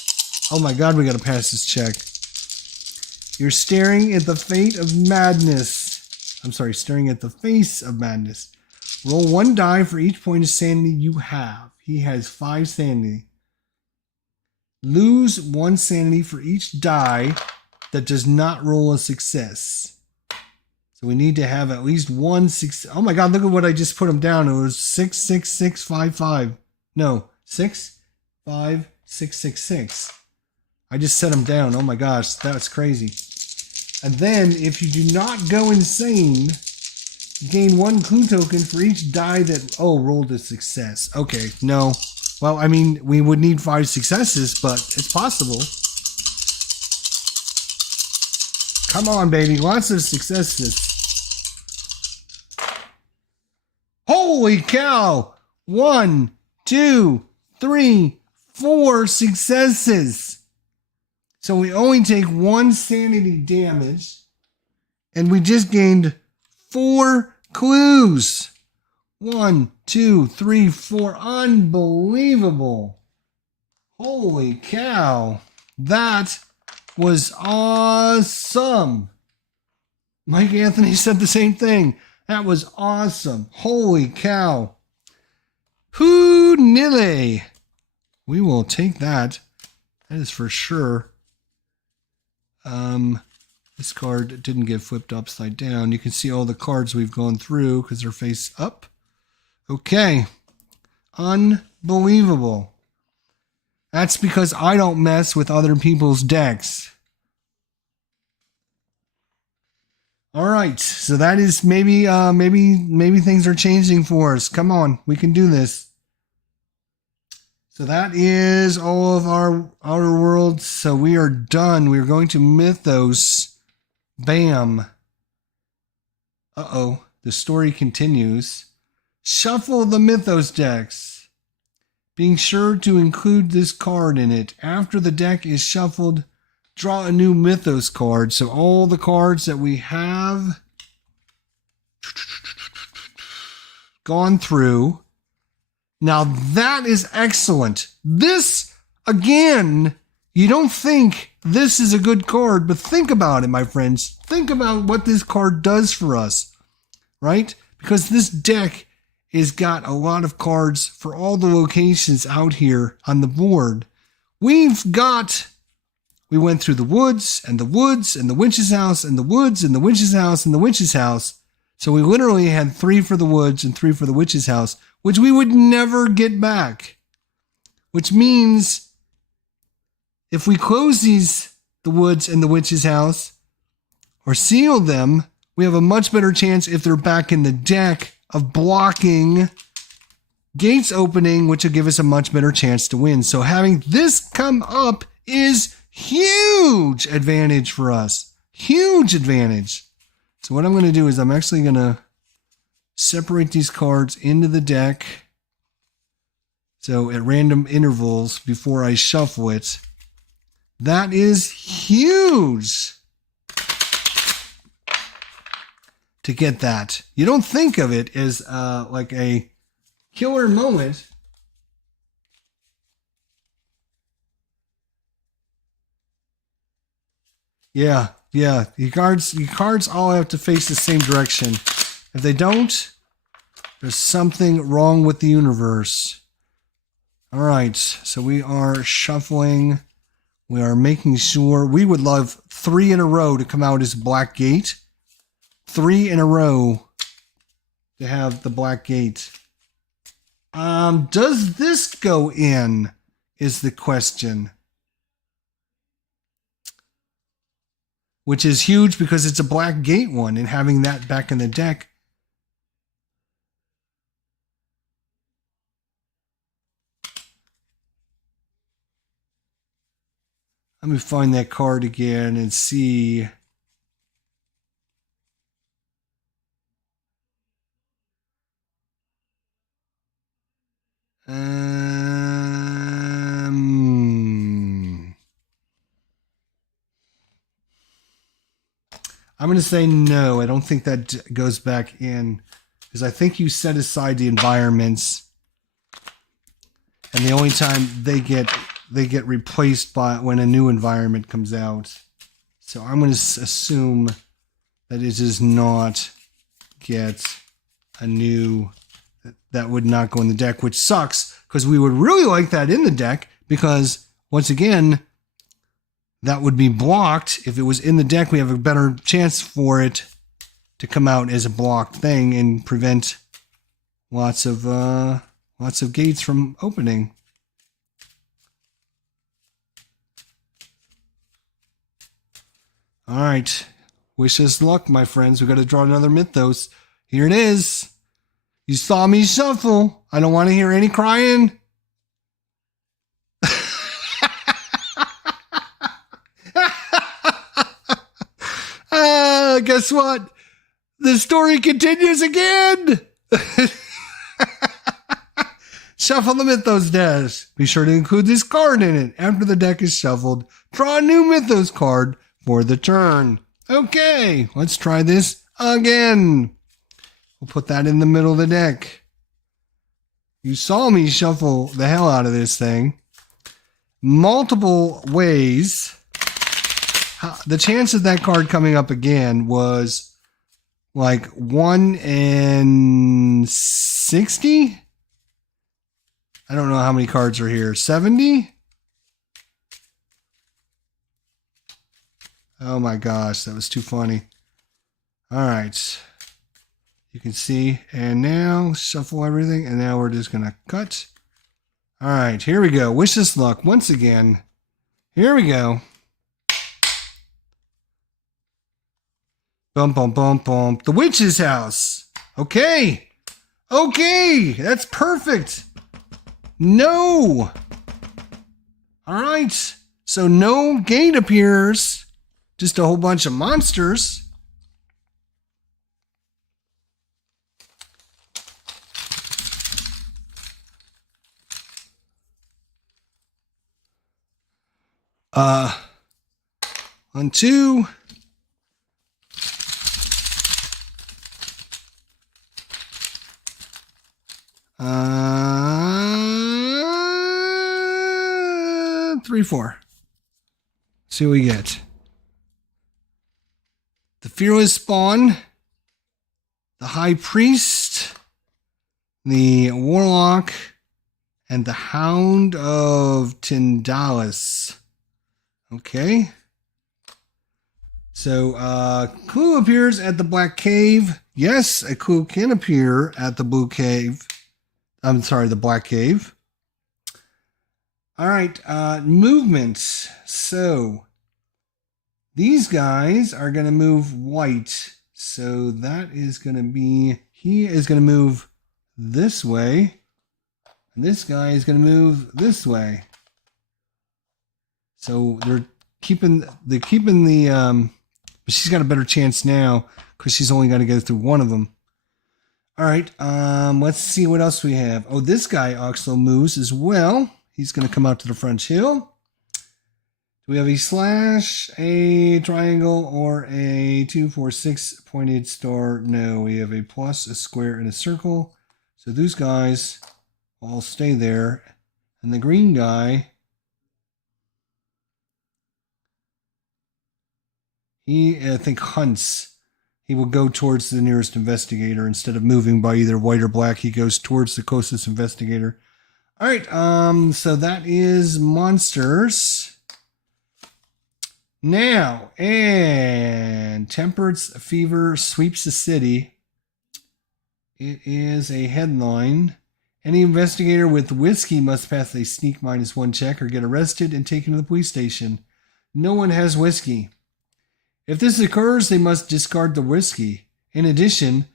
Oh my God, we got to pass this check. You're staring at the fate of madness. I'm sorry, staring at the face of madness. Roll 1 die for each point of sanity you have. He has 5 sanity. Lose 1 sanity for each die that does not roll a success. So we need to have at least 1 success. Oh my God, look at what I just put him down. It was 6, 6, 6, 5, 5. No, 6, 5, 6, 6, 6. I just set him down. Oh my gosh, that's crazy. And then, if you do not go insane, gain 1 clue token for each die that, rolled a success. Okay, no. Well, I mean, we would need 5 successes, but it's possible. Come on, baby. Lots of successes. Holy cow! 1, 2, 3, 4 successes. So we only take 1 sanity damage. And we just gained 4 clues. 1, 2, 3, 4. Unbelievable. Holy cow. That was awesome. Mike Anthony said the same thing. That was awesome. Holy cow. Who nille. We will take that. That is for sure. This card didn't get flipped upside down. You can see all the cards we've gone through because they're face up. Okay. Unbelievable. That's because I don't mess with other people's decks. All right. So that is maybe things are changing for us. Come on. We can do this. So that is all of our Outer Worlds. So we are done. We're going to Mythos. Bam. Uh-oh. The story continues. Shuffle the Mythos decks. Being sure to include this card in it. After the deck is shuffled, draw a new Mythos card. So all the cards that we have gone through. Now that is excellent. This, again, you don't think this is a good card, but think about it, my friends. Think about what this card does for us, right? Because this deck has got a lot of cards for all the locations out here on the board. We went through the woods and the woods and the witch's house and the woods and the witch's house and the witch's house. So we literally had 3 for the woods and 3 for the witch's house, which we would never get back. Which means if we close the woods and the witch's house, or seal them, we have a much better chance if they're back in the deck of blocking gates opening, which will give us a much better chance to win. So having this come up is huge advantage for us. Huge advantage. So what I'm going to do is I'm actually going to separate these cards into the deck. So at random intervals before I shuffle it. That is huge to get that. You don't think of it as like a killer moment. Yeah. Your cards all have to face the same direction. If they don't, there's something wrong with the universe. All right, so we are shuffling. We are making sure. We would love 3 in a row to come out as Black Gate. 3 in a row to have the Black Gate. Does this go in is the question. Which is huge because it's a Black Gate one, and having that back in the deck. Let me find that card again and see. I'm going to say no. I don't think that goes back in because I think you set aside the environments, and the only time they get replaced by when a new environment comes out. So I'm going to assume that it does not get a new. That would not go in the deck, which sucks because we would really like that in the deck because once again, that would be blocked. If it was in the deck, we have a better chance for it to come out as a blocked thing and prevent lots of gates from opening. All right. Wish us luck, my friends. We got to draw another Mythos. Here it is. You saw me shuffle. I don't want to hear any crying. Guess what? The story continues again. Shuffle the Mythos deck. Be sure to include this card in it. After the deck is shuffled, draw a new Mythos card for the turn. Okay, let's try this again. We'll put that in the middle of the deck. You saw me shuffle the hell out of this thing. Multiple ways. The chance of that card coming up again was like 1 in 60? I don't know how many cards are here. 70? Oh my gosh, that was too funny. All right. You can see, and now shuffle everything, and now we're just going to cut. All right, here we go. Wish us luck once again. Here we go. Bum, bum, bum, bum. The Witch's House. Okay. Okay, that's perfect. No. All right. So no gate appears. Just a whole bunch of monsters. On 2. Three, 4. See what we get. The Fearless Spawn, the High Priest, the Warlock, and the Hound of Tyndalis. Okay. So, clue appears at the Black Cave. Yes, a clue can appear at the Blue Cave. I'm sorry, the Black Cave. All right, movements. So, these guys are going to move white. So, that is going to be, he is going to move this way. And this guy is going to move this way. So, they're keeping the, but she's got a better chance now because she's only got to go through one of them. All right, let's see what else we have. Oh, this guy also moves as well. He's going to come out to the front hill. Do we have a slash, a triangle, or a 2, 4, 6 pointed star? No, we have a plus, a square, and a circle. So those guys will all stay there. And the green guy, he, I think, hunts. He will go towards the nearest investigator instead of moving by either white or black. He goes towards the closest investigator. All right, so that is monsters. Now, and Temperance Fever sweeps the city. It is a headline. Any investigator with whiskey must pass a sneak -1 check or get arrested and taken to the police station. No one has whiskey. If this occurs, they must discard the whiskey. In addition,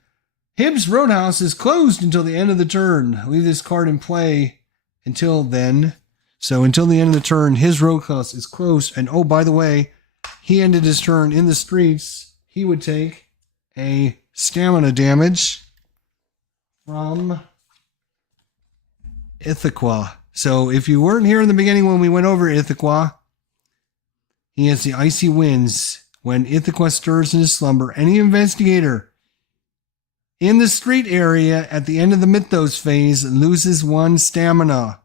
Hibbs Roadhouse is closed until the end of the turn. Leave this card in play until then. So until the end of the turn, his Roadhouse is closed. And oh, by the way, he ended his turn in the streets. He would take a stamina damage from ITHAQUA. So if you weren't here in the beginning when we went over ITHAQUA, he has the icy winds. When ITHAQUA stirs in his slumber, any investigator in the street area at the end of the Mythos phase loses 1 stamina.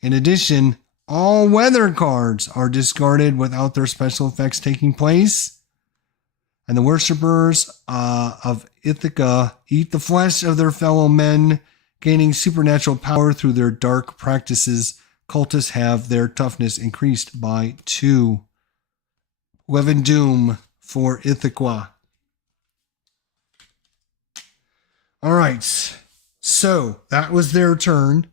In addition, all weather cards are discarded without their special effects taking place. And the worshippers of ITHAQUA eat the flesh of their fellow men, gaining supernatural power through their dark practices. Cultists have their toughness increased by 2. Levin Doom for ITHAQUA. All right. So that was their turn.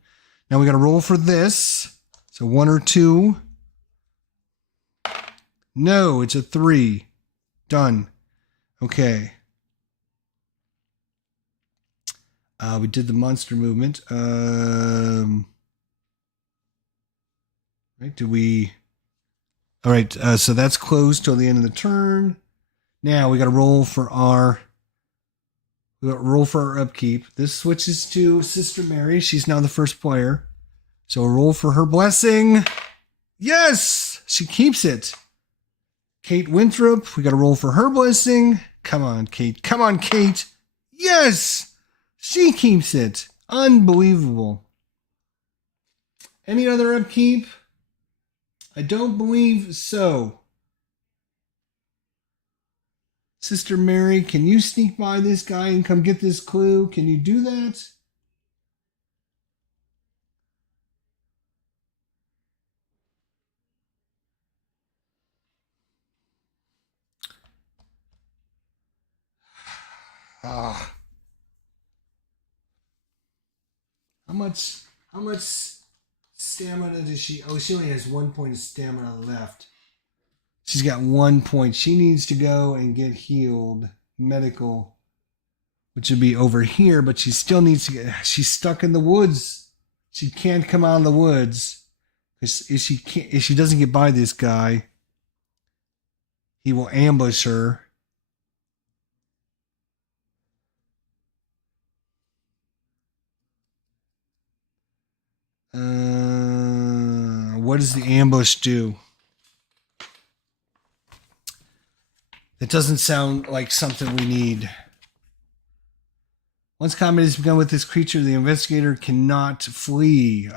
Now we got to roll for this. So 1 or 2. No, it's a 3. Done. Okay. We did the monster movement. Right? Did we? All right, so that's closed till the end of the turn. Now we got to roll for our upkeep. This switches to Sister Mary. She's now the first player. So roll for her blessing. Yes, she keeps it. Kate Winthrop, we got to roll for her blessing. Come on, Kate. Come on, Kate. Yes, she keeps it. Unbelievable. Any other upkeep? I don't believe so. Sister Mary, can you sneak by this guy and come get this clue? Can you do that? Ah. How much stamina does she? Oh, she only has 1 point of stamina left. She's got 1 point. She needs to go and get healed. Medical. Which would be over here, but she still needs to get. She's stuck in the woods. She can't come out of the woods. If she doesn't get by this guy, he will ambush her. What does the ambush do? That doesn't sound like something we need. Once combat has begun with this creature, the investigator cannot flee.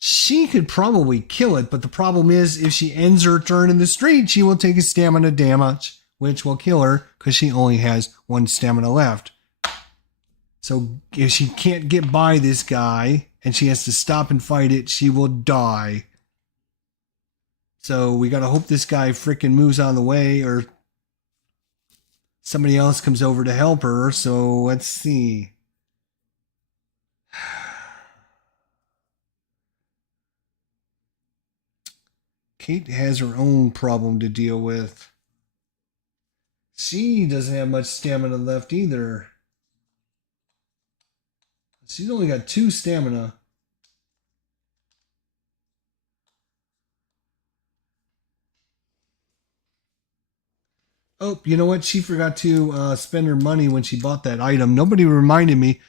She could probably kill it, but the problem is if she ends her turn in the street, she will take a stamina damage, which will kill her because she only has 1 stamina left. So if she can't get by this guy and she has to stop and fight it, she will die. So we got to hope this guy frickin' moves out of the way or somebody else comes over to help her. So let's see. Kate has her own problem to deal with. She doesn't have much stamina left either. She's only got 2 stamina. Oh, you know what? She forgot to spend her money when she bought that item. Nobody reminded me.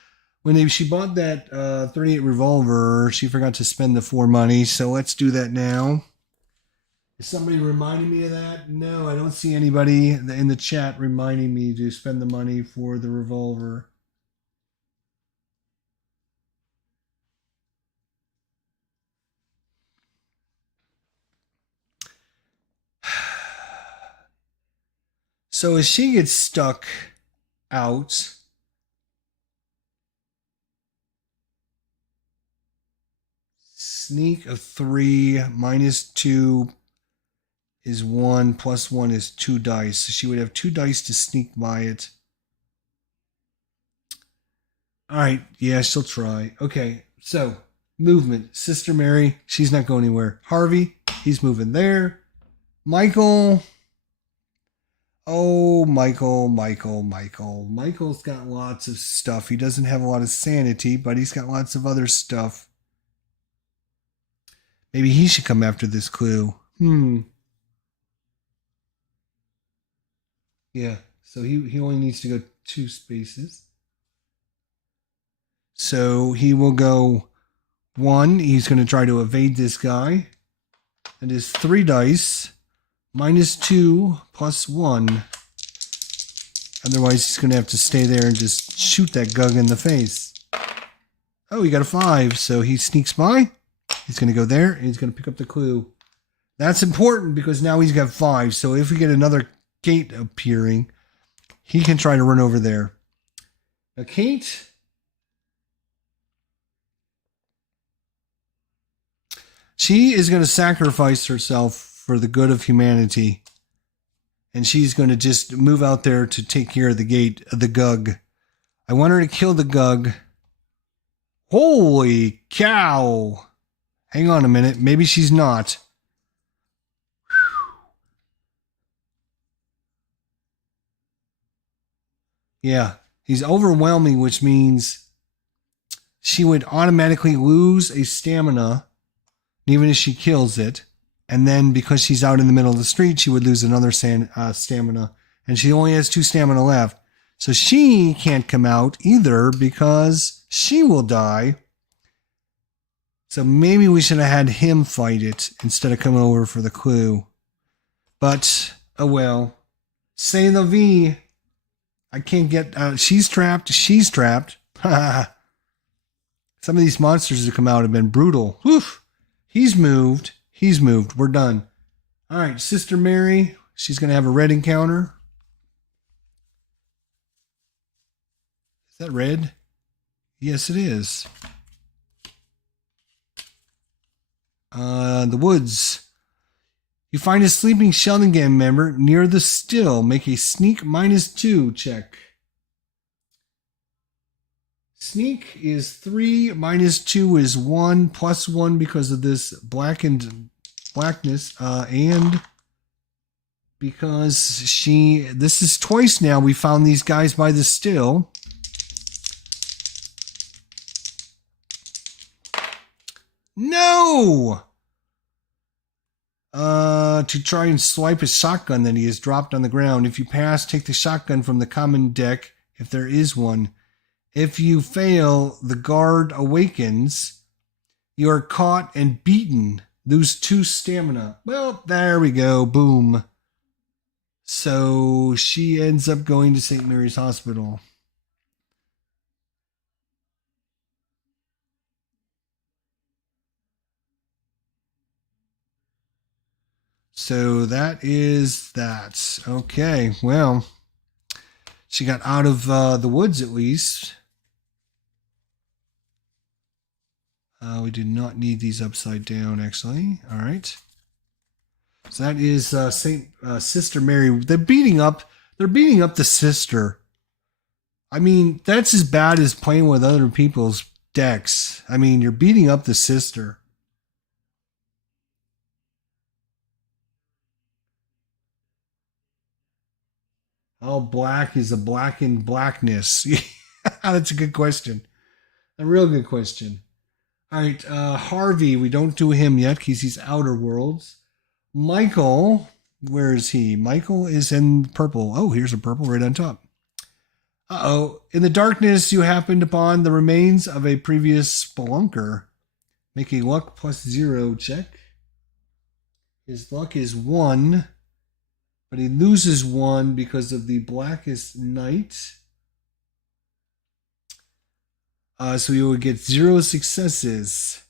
When she bought that 38 revolver, she forgot to spend the 4 money. So let's do that now. Is somebody reminding me of that? No, I don't see anybody in the chat reminding me to spend the money for the revolver. So as she gets stuck out, sneak of 3 minus 2 is 1 plus 1 is 2 dice. So she would have 2 dice to sneak by it. All right. Yeah, she'll try. Okay. So movement. Sister Mary, she's not going anywhere. Harvey, he's moving there. Michael. Oh, Michael. Michael's got lots of stuff. He doesn't have a lot of sanity, but he's got lots of other stuff. Maybe he should come after this clue. Yeah, so he only needs to go 2 spaces. So he will go 1. He's going to try to evade this guy. That is 3 dice. Minus 2 plus 1. Otherwise, he's going to have to stay there and just shoot that gug in the face. Oh, he got a 5. So he sneaks by. He's going to go there and he's going to pick up the clue. That's important because now he's got 5. So if we get another gate appearing, he can try to run over there. Now, Kate. She is going to sacrifice herself for the good of humanity. And she's going to just move out there to take care of the gate, the gug. I want her to kill the gug. Holy cow. Hang on a minute. Maybe she's not. Yeah, he's overwhelming, which means she would automatically lose a stamina, even if she kills it. And then because she's out in the middle of the street, she would lose another stamina. And she only has 2 stamina left. So she can't come out either because she will die. So maybe we should have had him fight it instead of coming over for the clue. But, oh well. C'est la vie. I can't get out. She's trapped. She's trapped. Some of these monsters that come out have been brutal. Woof. He's moved. He's moved. We're done. All right, Sister Mary. She's going to have a red encounter. Is that red? Yes, it is. The woods. You find a sleeping Sheldon Gang member near the still. Make a sneak -2 check. Sneak is 3, -2 is 1, +1 because of this blackness, and because this is twice now we found these guys by the still. No! To try and swipe a shotgun that he has dropped on the ground. If you pass, take the shotgun from the common deck, if there is one. If you fail, the guard awakens. You are caught and beaten. Lose 2 stamina. Well, there we go. Boom. So she ends up going to St. Mary's Hospital. So that is that. Okay, well, she got out of the woods at least. We do not need these upside down, actually. All right. So that is Sister Mary. They're beating up the sister. I mean, that's as bad as playing with other people's decks. I mean, you're beating up the sister. How black is a blackened blackness? That's a good question. A real good question. All right, Harvey, we don't do him yet because he's Outer Worlds. Michael, where is he? Michael is in purple. Oh, here's a purple right on top. Uh-oh. In the darkness, you happened upon the remains of a previous spelunker. Make a luck +0 check. His luck is 1, but he loses 1 because of the Blackest Night. So you would get 0 successes.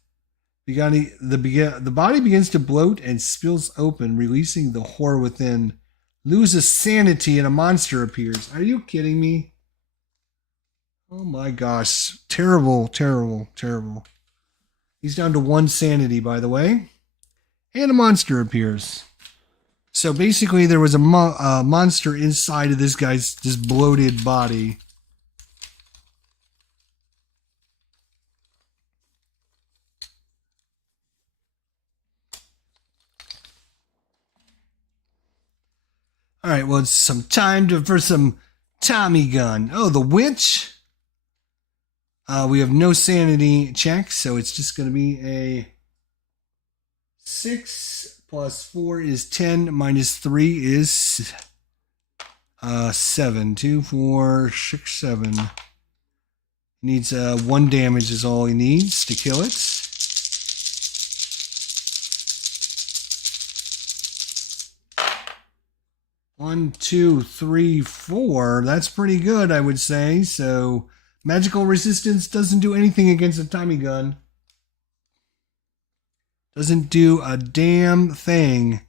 The body begins to bloat and spills open, releasing the horror within. Loses sanity and a monster appears. Are you kidding me? Oh my gosh. Terrible, terrible, terrible. He's down to 1 sanity, by the way. And a monster appears. So basically there was a monster inside of this bloated body. All right, well, it's some time for some Tommy gun. Oh, the witch. We have no sanity check, so it's just going to be a 6 + 4 is 10 -3 is 7. 2, 4, 6, 7. Needs 1 damage is all he needs to kill it. One, 2, 3, 4. That's pretty good, I would say. So magical resistance doesn't do anything against a Tommy gun. Doesn't do a damn thing.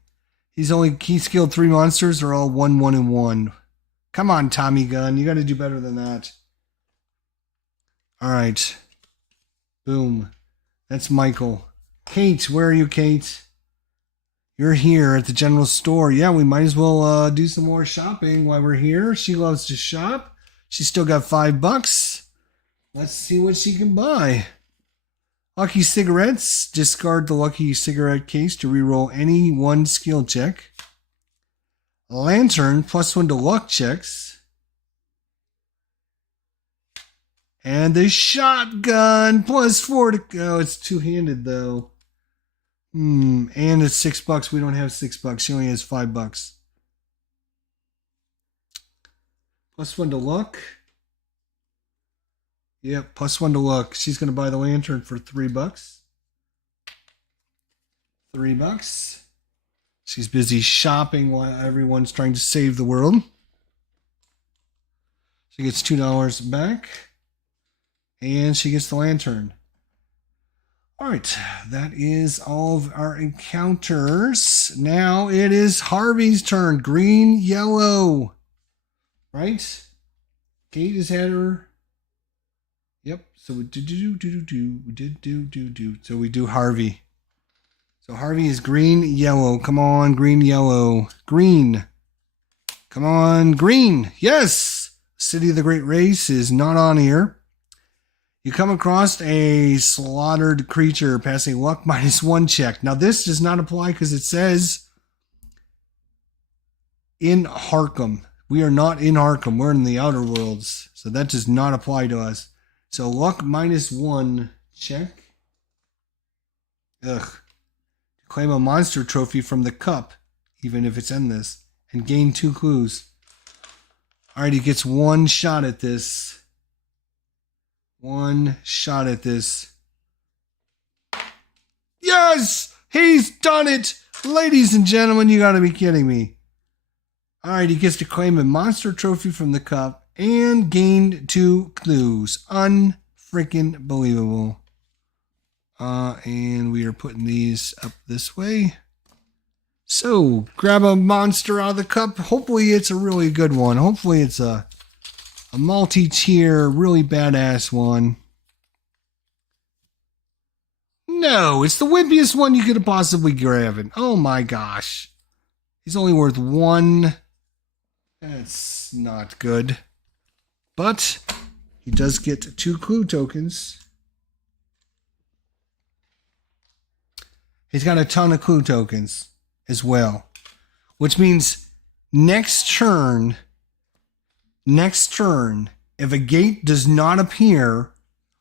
He's killed 3 monsters. They're all 1, 1, and 1. Come on, Tommy gun. You got to do better than that. All right. Boom. That's Michael. Kate, where are you, Kate? You're here at the general store. Yeah, we might as well do some more shopping while we're here. She loves to shop. She's still got $5. Let's see what she can buy. Lucky cigarettes. Discard the lucky cigarette case to reroll any 1 skill check. Lantern, +1 to luck checks. And the shotgun, +4 to go. It's two-handed, though. And it's $6. We don't have $6. She only has $5. +1 to luck. Yep, +1 to luck. She's going to buy the lantern for $3. $3. She's busy shopping while everyone's trying to save the world. She gets $2 back. And she gets the lantern. All right, that is all of our encounters. Now it is Harvey's turn. Green, yellow. Right? Kate has had her. Yep. So we do. So we do Harvey. So Harvey is green, yellow. Come on, green, yellow. Green. Come on, green. Yes. City of the Great Race is not on here. You come across a slaughtered creature, pass a luck -1 check. Now this does not apply because it says in ARKHAM. We are not in ARKHAM. We're in the Outer Worlds. So that does not apply to us. So luck -1 check. Ugh. Claim a monster trophy from the cup, even if it's endless, and gain 2 clues. Alright, he gets 1 shot at this. 1 shot at this. Yes! He's done it! Ladies and gentlemen, you gotta be kidding me. Alright, he gets to claim a monster trophy from the cup and gained 2 clues. Unfreaking believable. And we are putting these up this way. So, grab a monster out of the cup. Hopefully it's a really good one. Hopefully it's a multi-tier, really badass one. No, it's the wimpiest one you could have possibly grabbed. Oh my gosh. He's only worth 1. That's not good. But he does get 2 clue tokens. He's got a ton of clue tokens as well. Which means next turn, if a gate does not appear,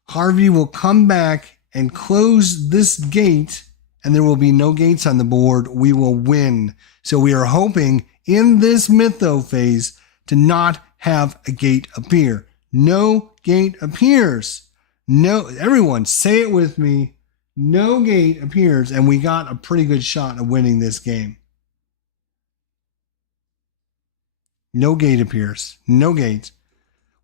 Harvey will come back and close this gate, and there will be no gates on the board. We will win. So we are hoping in this Mythos phase to not have a gate appear. No gate appears. No, everyone say it with me. No gate appears, and we got a pretty good shot of winning this game. No gate appears. No gate.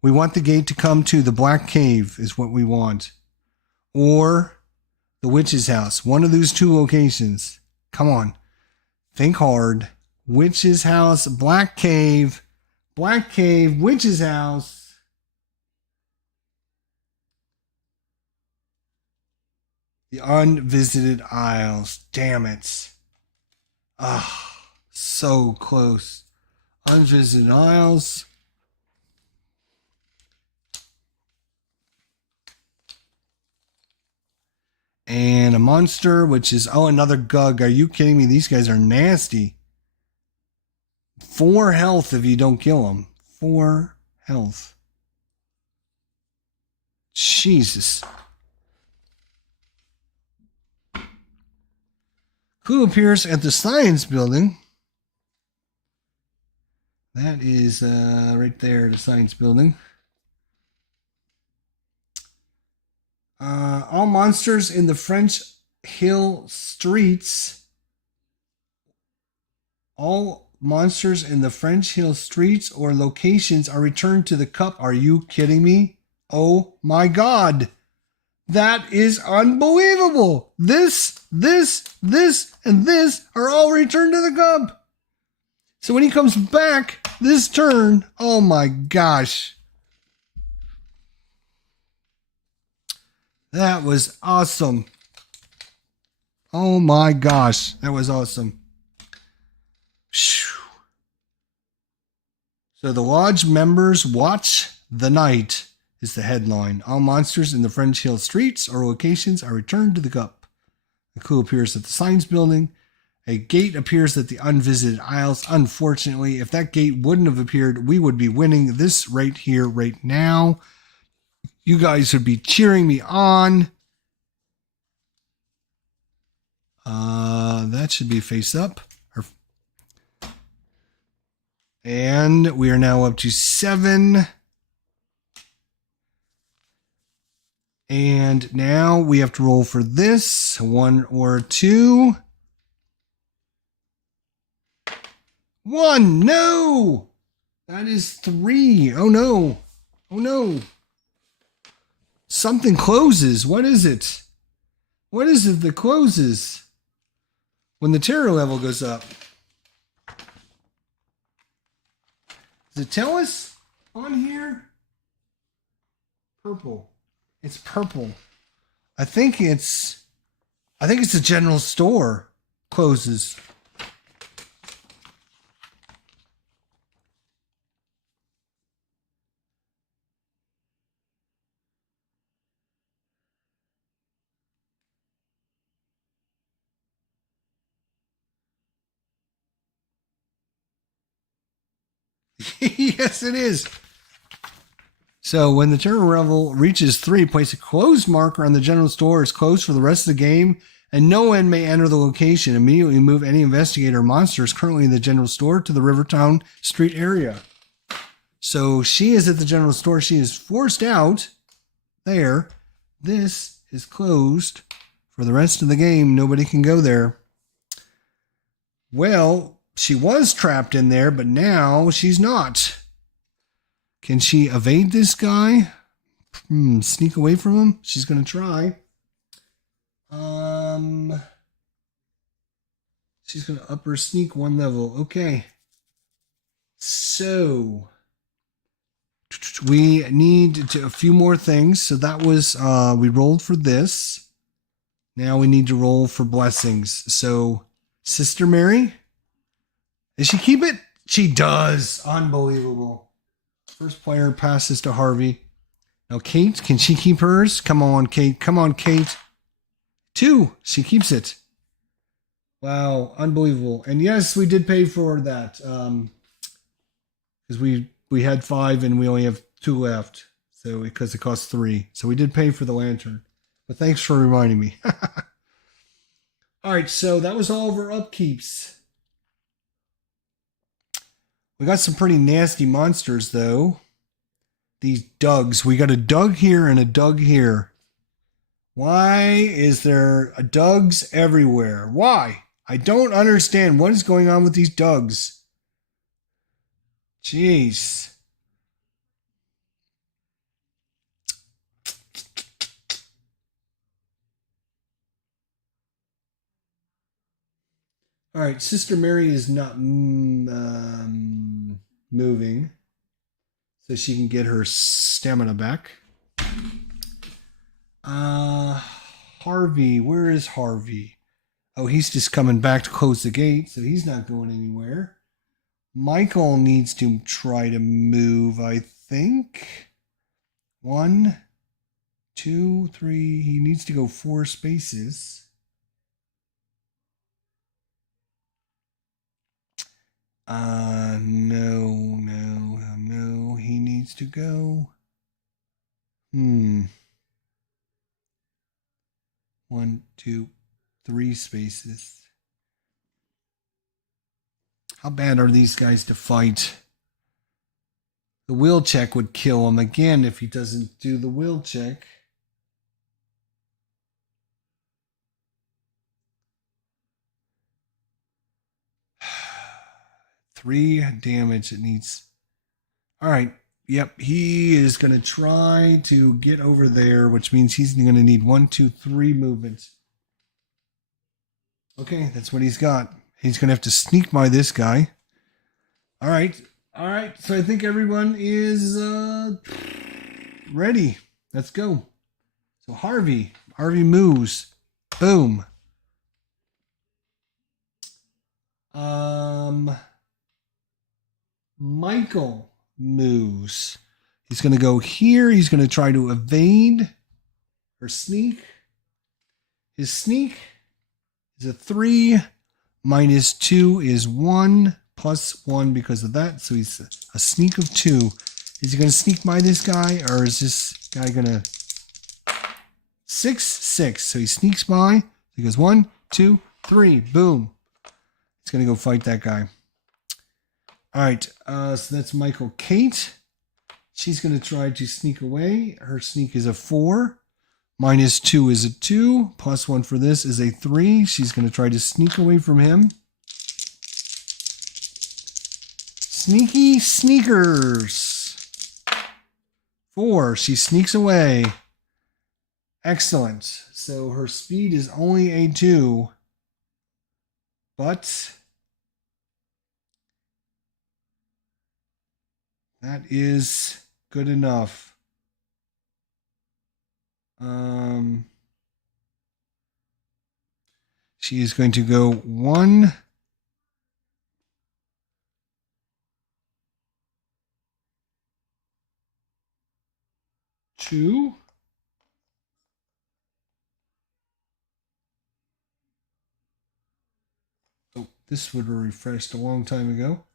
We want the gate to come to the Black Cave is what we want. Or the Witch's House. One of those 2 locations. Come on. Think hard. Witch's House, Black Cave, Witch's House. The Unvisited Isles. Damn it. Ah, so close. Unvisited Isles. And a monster, which is, oh, another Gug. Are you kidding me? These guys are nasty. 4 health if you don't kill them. 4 health. Jesus. Who appears at the science building? That is right there, the science building. All monsters in the French Hill streets. All monsters in the French Hill streets or locations are returned to the cup. Are you kidding me? Oh my God. That is unbelievable. This, and this are all returned to the cup. So when he comes back this turn, oh my gosh. That was awesome. Oh my gosh. That was awesome. So the lodge members watch the night is the headline. All monsters in the French Hill streets or locations are returned to the cup. A clue appears at the science building. A gate appears at the Unvisited Isles. Unfortunately, if that gate wouldn't have appeared, we would be winning this right here, right now. You guys would be cheering me on. That should be face up. And we are now up to 7. And now we have to roll for this. 1 or 2. 1. No! That is 3. Oh no. Oh no. Something closes. What is it? What is it that closes when the terror level goes up? Does it tell us on here? Purple. It's purple. I think it's the general store closes. Yes, it is. So when the terror level reaches 3, place a closed marker on the general store. It's closed for the rest of the game, and no one may enter the location. Immediately move any investigator or monsters currently in the general store to the Rivertown Street area. So she is at the general store. She is forced out there. This is closed for the rest of the game. Nobody can go there. Well, she was trapped in there, but now she's not. Can she evade this guy? Sneak away from him? She's going to try. She's going to up her sneak 1 level. Okay. So we need a few more things. So that was, we rolled for this. Now we need to roll for blessings. So Sister Mary, does she keep it? She does. Unbelievable. First player passes to Harvey. Now Kate, can she keep hers? Come on, Kate. Come on, Kate. 2. She keeps it. Wow, unbelievable. And yes, we did pay for that. Because we had 5 and we only have 2 left. So because it costs 3. So we did pay for the lantern. But thanks for reminding me. All right, so that was all of our upkeeps. We got some pretty nasty monsters, though. These Dougs. We got a Doug here and a Doug here. Why is there a Dougs everywhere? Why? I don't understand what is going on with these Dougs. Jeez. All right, Sister Mary is not moving, so she can get her stamina back. Harvey, where is Harvey? Oh, he's just coming back to close the gate, so he's not going anywhere. Michael needs to try to move, I think. 1, 2, 3. He needs to go 4 spaces. No. He needs to go. 1, 2, 3 spaces. How bad are these guys to fight? The will check would kill him again if he doesn't do the will check. Three damage it needs. All right. Yep. He is going to try to get over there, which means he's going to need 1, 2, 3 movements. Okay. That's what he's got. He's going to have to sneak by this guy. All right. All right. So I think everyone is ready. Let's go. So Harvey moves. Boom. Michael moves. He's going to go here. He's going to try to evade or sneak. His sneak is a 3. -2 is 1. +1 because of that. So he's a sneak of 2. Is he going to sneak by this guy, or is this guy going to 6, 6? So he sneaks by. He goes 1, 2, 3. Boom. He's going to go fight that guy. All right, so that's Michael Kate. She's going to try to sneak away. Her sneak is a 4. -2 is a 2. +1 for this is a 3. She's going to try to sneak away from him. Sneaky sneakers. 4. She sneaks away. Excellent. So her speed is only a 2. But that is good enough. She is going to go 1, 2. Oh, this would have refreshed a long time ago.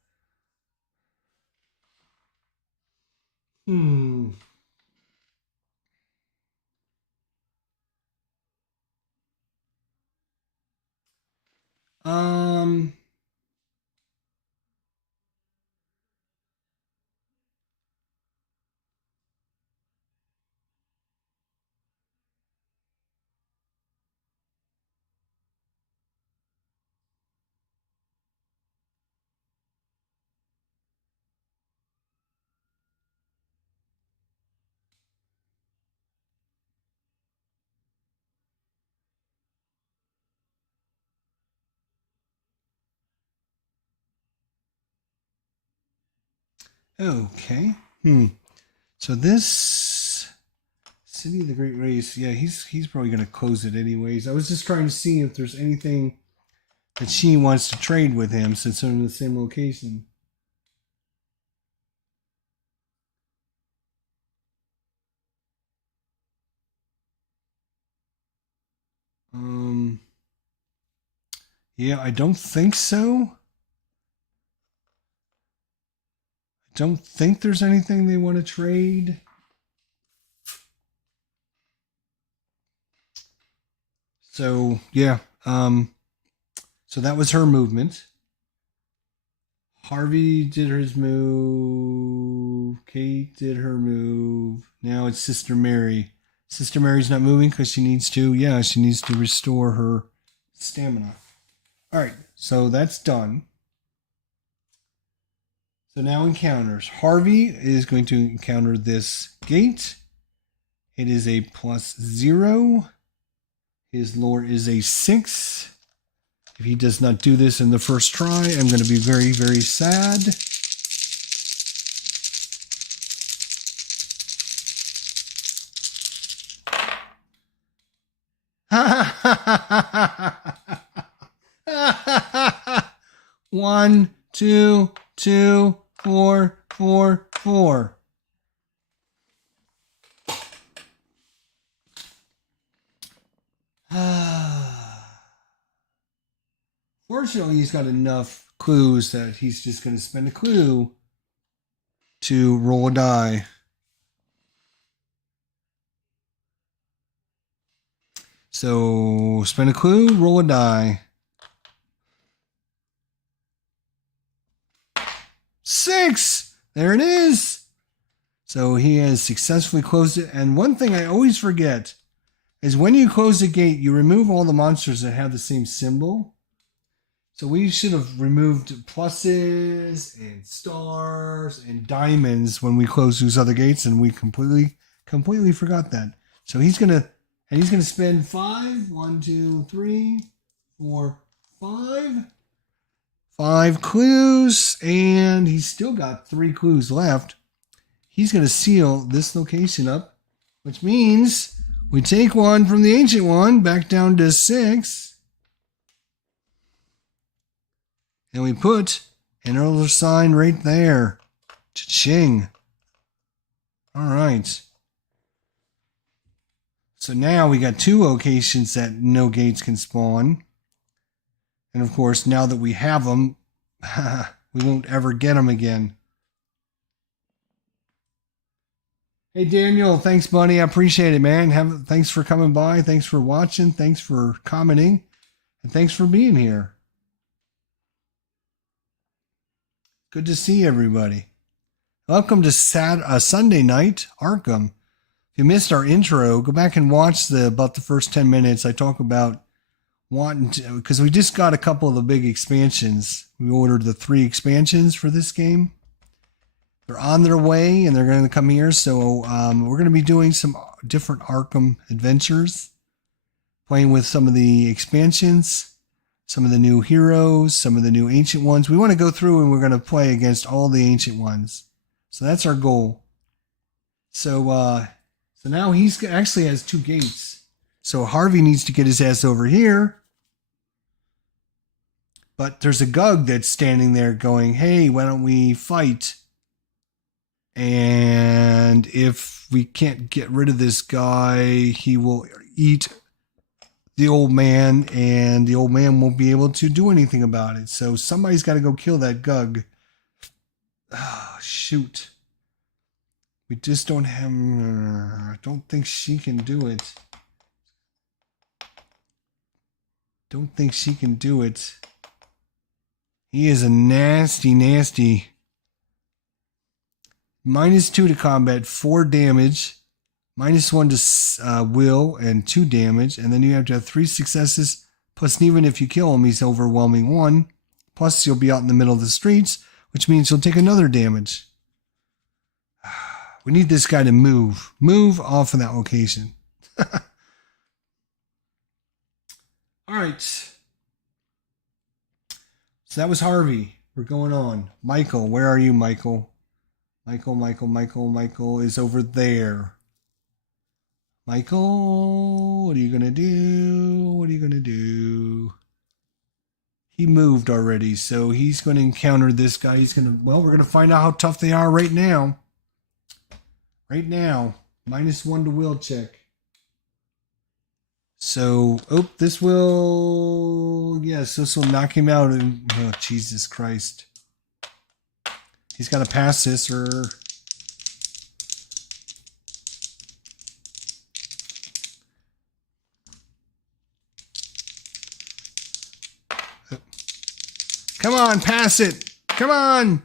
Okay. So this City of the Great Race, yeah, he's probably going to close it anyways. I was just trying to see if there's anything that she wants to trade with him since they're in the same location. Yeah, I don't think so. I don't think there's anything they want to trade. So, yeah. So that was her movement. Harvey did his move. Kate did her move. Now it's Sister Mary. Sister Mary's not moving because she needs to. Yeah, she needs to restore her stamina. All right, so that's done. So now encounters. Harvey is going to encounter this gate. It is a +0. His lore is a 6. If he does not do this in the first try, I'm going to be very, very sad. One, two, 4, 4, 4. Fortunately, he's got enough clues that he's just going to spend a clue to roll a die. So, spend a clue, roll a die. 6! There it is! So he has successfully closed it. And one thing I always forget is when you close the gate, you remove all the monsters that have the same symbol. So we should have removed pluses and stars and diamonds when we close those other gates, and we completely forgot that. So he's gonna spend 5. 1, 2, 3, 4, 5. 5 clues, and he's still got 3 clues left. He's gonna seal this location up, which means we take 1 from the ancient one back down to 6. And we put another sign right there. Cha-ching. All right. So now we got 2 locations that no gates can spawn. And of course, now that we have them, we won't ever get them again. Hey, Daniel. Thanks, buddy. I appreciate it, man. Thanks for coming by. Thanks for watching. Thanks for commenting. And thanks for being here. Good to see everybody. Welcome to Sunday night Arkham. If you missed our intro, go back and watch about the first 10 minutes. I talk about wanting to, because we just got a couple of the big expansions. We ordered the 3 expansions for this game. They're on their way and they're going to come here. So we're going to be doing some different Arkham adventures, playing with some of the expansions, some of the new heroes, some of the new ancient ones. We want to go through and we're going to play against all the ancient ones. So that's our goal. So now he's actually has 2 gates. So Harvey needs to get his ass over here. But there's a Gug that's standing there going, hey, why don't we fight? And if we can't get rid of this guy, he will eat the old man, and the old man won't be able to do anything about it. So somebody's got to go kill that Gug. Oh, shoot. We just don't have... I don't think she can do it. Don't think she can do it. He is a nasty, nasty... -2 to combat, 4 damage. -1 to will and 2 damage. And then you have to have 3 successes. Plus, even if you kill him, he's overwhelming 1. Plus, you'll be out in the middle of the streets, which means you'll take another damage. We need this guy to move. Move off of that location. All right. So that was Harvey. We're going on. Michael, where are you, Michael? Michael is over there. Michael, what are you going to do? What are you going to do? He moved already, so he's going to encounter this guy. He's going to, well, we're going to find out how tough they are right now. Right now. -1 to will check. So, this will, yes, this will knock him out. And, oh, Jesus Christ. He's got to pass this or... Come on, pass it. Come on.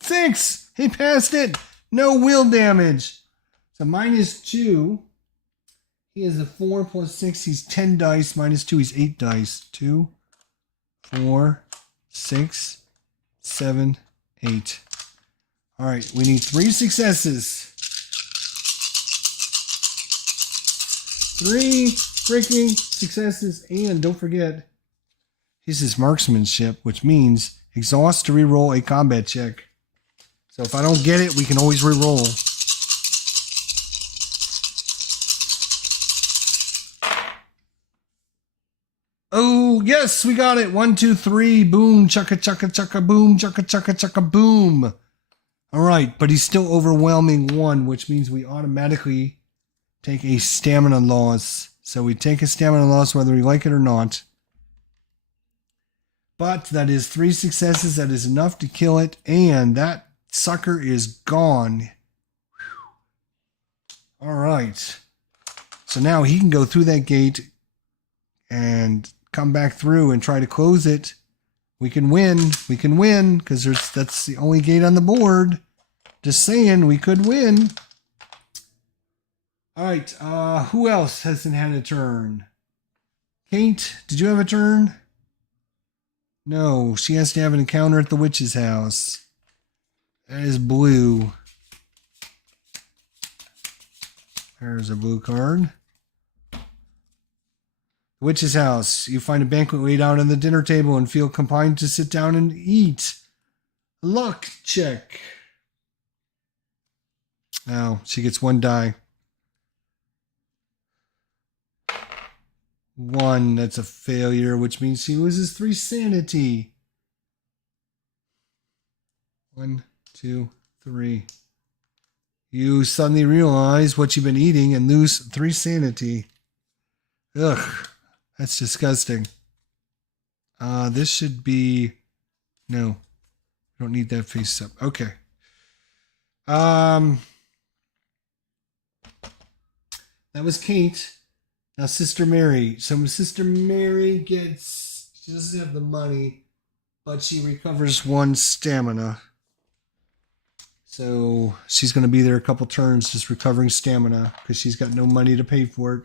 6. He passed it. No will damage. So -2. He has a 4 plus 6. He's 10 dice. -2. He's 8 dice. 2, 4, 6, 7, 8. All right. We need 3 successes. 3 freaking successes. And don't forget, this is marksmanship, which means exhaust to reroll a combat check. So if I don't get it, we can always reroll. Oh, yes, we got it. 1, 2, 3. Boom, chugga, chugga, chugga, boom, chugga, chugga, chugga, boom. All right, but he's still overwhelming 1, which means we automatically take a stamina loss. So we take a stamina loss whether we like it or not. But that is 3 successes. That is enough to kill it. And that sucker is gone. Whew. All right. So now he can go through that gate and come back through and try to close it. We can win. We can win because that's the only gate on the board. Just saying, we could win. All right. Who else hasn't had a turn? Kate, did you have a turn? No, she has to have an encounter at the witch's house. That is blue. There's a blue card. Witch's house. You find a banquet laid out on the dinner table and feel compelled to sit down and eat. Luck check. Oh, she gets 1 die. 1, that's a failure, which means she loses 3 sanity. 1, 2, 3. You suddenly realize what you've been eating and lose 3 sanity. Ugh, that's disgusting. This should be... No, I don't need that face up. Okay. That was Kate. Now, Sister Mary. So, Sister Mary gets... She doesn't have the money, but she recovers 1 stamina. So she's going to be there a couple turns just recovering stamina because she's got no money to pay for it.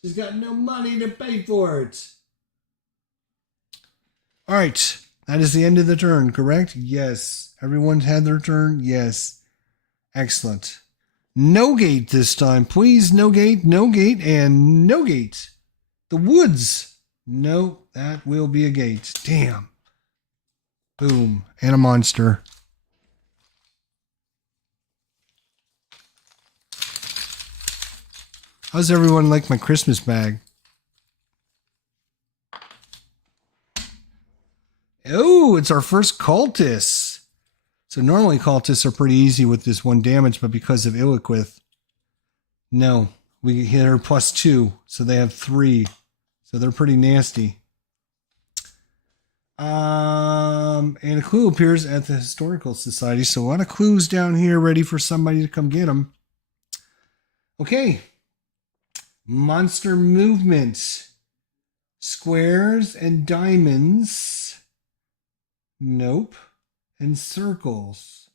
She's got no money to pay for it. All right. That is the end of the turn, correct? Yes. Everyone's had their turn? Yes. Excellent. No gate this time. Please, no gate, and no gate. The woods. No, that will be a gate. Damn. Boom. And a monster. How's everyone like my Christmas bag? Oh, it's our first cultist. So normally cultists are pretty easy with this 1 damage, but because of Illaquith, no. We hit her +2, so they have 3. So they're pretty nasty. And a clue appears at the Historical Society. So a lot of clues down here ready for somebody to come get them. Okay. Monster movement. Squares and diamonds. Nope. And circles.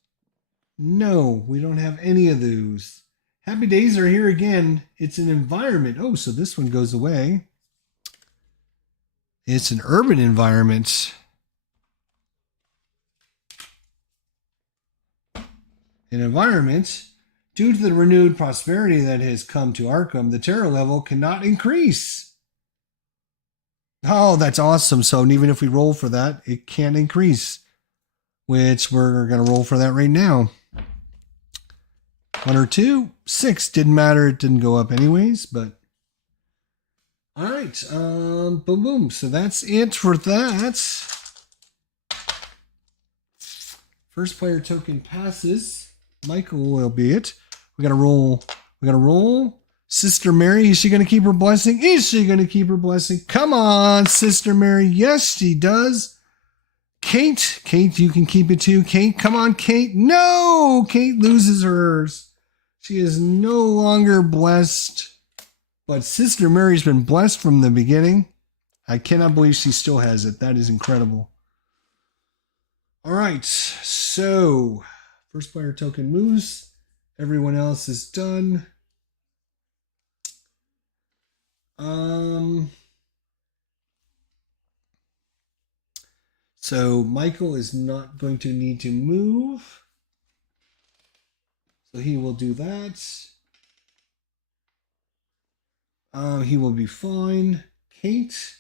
No, we don't have any of those. Happy days are here again. It's an environment. Oh, so this one goes away. It's an urban environment. An environment. Due to the renewed prosperity that has come to ARKHAM, the terror level cannot increase. Oh, that's awesome. So even if we roll for that, it can't increase. Which we're going to roll for that right now. 1 or 2. 6. Didn't matter. It didn't go up anyways, but... Alright, boom, boom. So that's it for that. First player token passes. Michael will be it. We gotta roll. We gotta roll. Sister Mary, is she gonna keep her blessing? Is she gonna keep her blessing? Come on, Sister Mary. Yes, she does. Kate, you can keep it too. Kate, come on, Kate. No, Kate loses hers. She is no longer blessed. But Sister Mary's been blessed from the beginning. I cannot believe she still has it. That is incredible. All right. So, first player token moves. Everyone else is done. So, Michael is not going to need to move. So, he will do that. He will be fine. Kate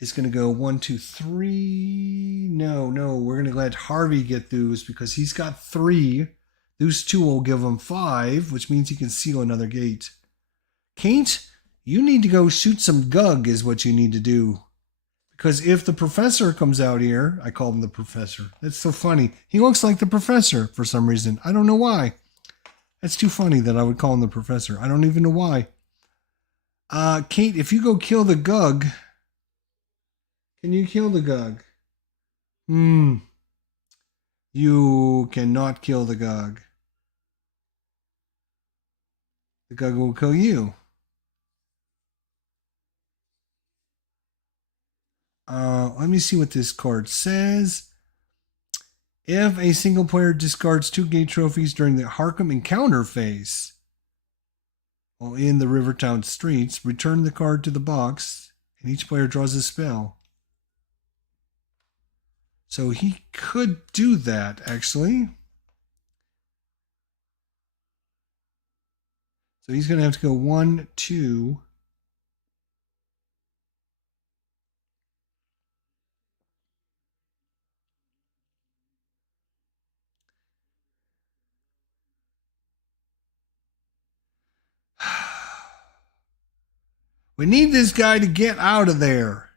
is going to go 1, 2, 3. No, we're going to let Harvey get those because he's got 3. Those 2 will give him 5, which means he can seal another gate. Kate, you need to go shoot some gug is what you need to do. Because if the professor comes out here, I call him the professor. That's so funny. He looks like the professor for some reason. I don't know why. That's too funny that I would call him the professor. I don't even know why. Kate, if you go kill the gug, can you kill the gug? You cannot kill the gug. The gug will kill you. Let me see what this card says. If a single player discards 2 gate trophies during the ARKHAM encounter phase, while in the Rivertown streets, return the card to the box, and each player draws a spell. So he could do that, actually. So he's going to have to go 1, 2. We need this guy to get out of there.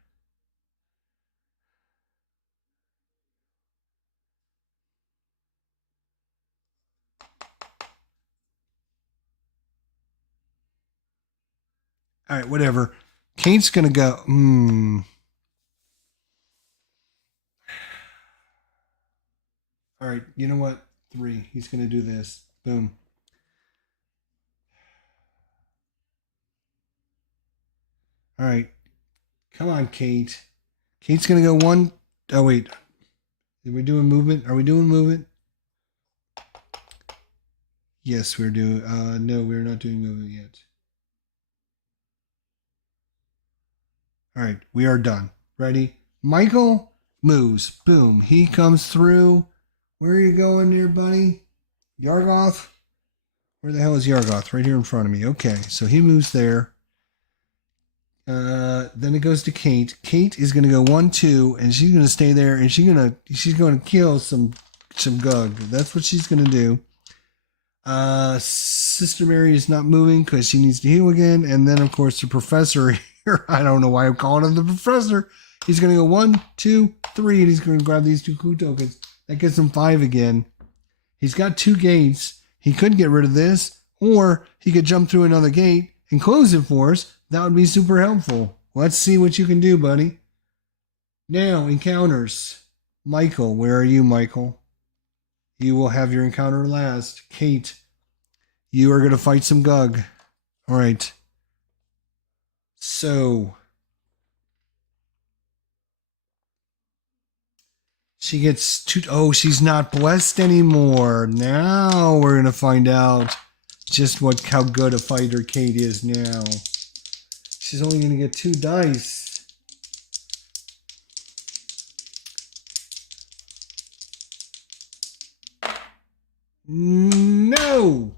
All right, whatever. Kate's going to go. All right, you know what? 3. He's going to do this. Boom. All right. Come on, Kate. Kate's going to go 1. Oh, wait. Are we doing movement? Yes, we're doing. No, we're not doing movement yet. All right, we are done. Ready? Michael moves. Boom. He comes through. Where are you going there, buddy? Yargoth? Where the hell is Yargoth? Right here in front of me. Okay, so he moves there. Then it goes to Kate. Kate is gonna go 1-2, and she's gonna stay there, and she's gonna kill some Gug. That's what she's gonna do. Sister Mary is not moving because she needs to heal again, and then of course the professor here. I don't know why I'm calling him the professor. He's gonna go 1, 2, 3, and he's gonna grab these 2 clue tokens. That gets him 5 again. He's got 2 gates. He could get rid of this, or he could jump through another gate and close it for us. That would be super helpful. Let's see what you can do, buddy. Now, encounters. Michael, where are you, Michael? You will have your encounter last. Kate, you are going to fight some Gug. All right. So, she gets 2. Oh, she's not blessed anymore. Now we're going to find out just how good a fighter Kate is now. She's only going to get 2 dice. No!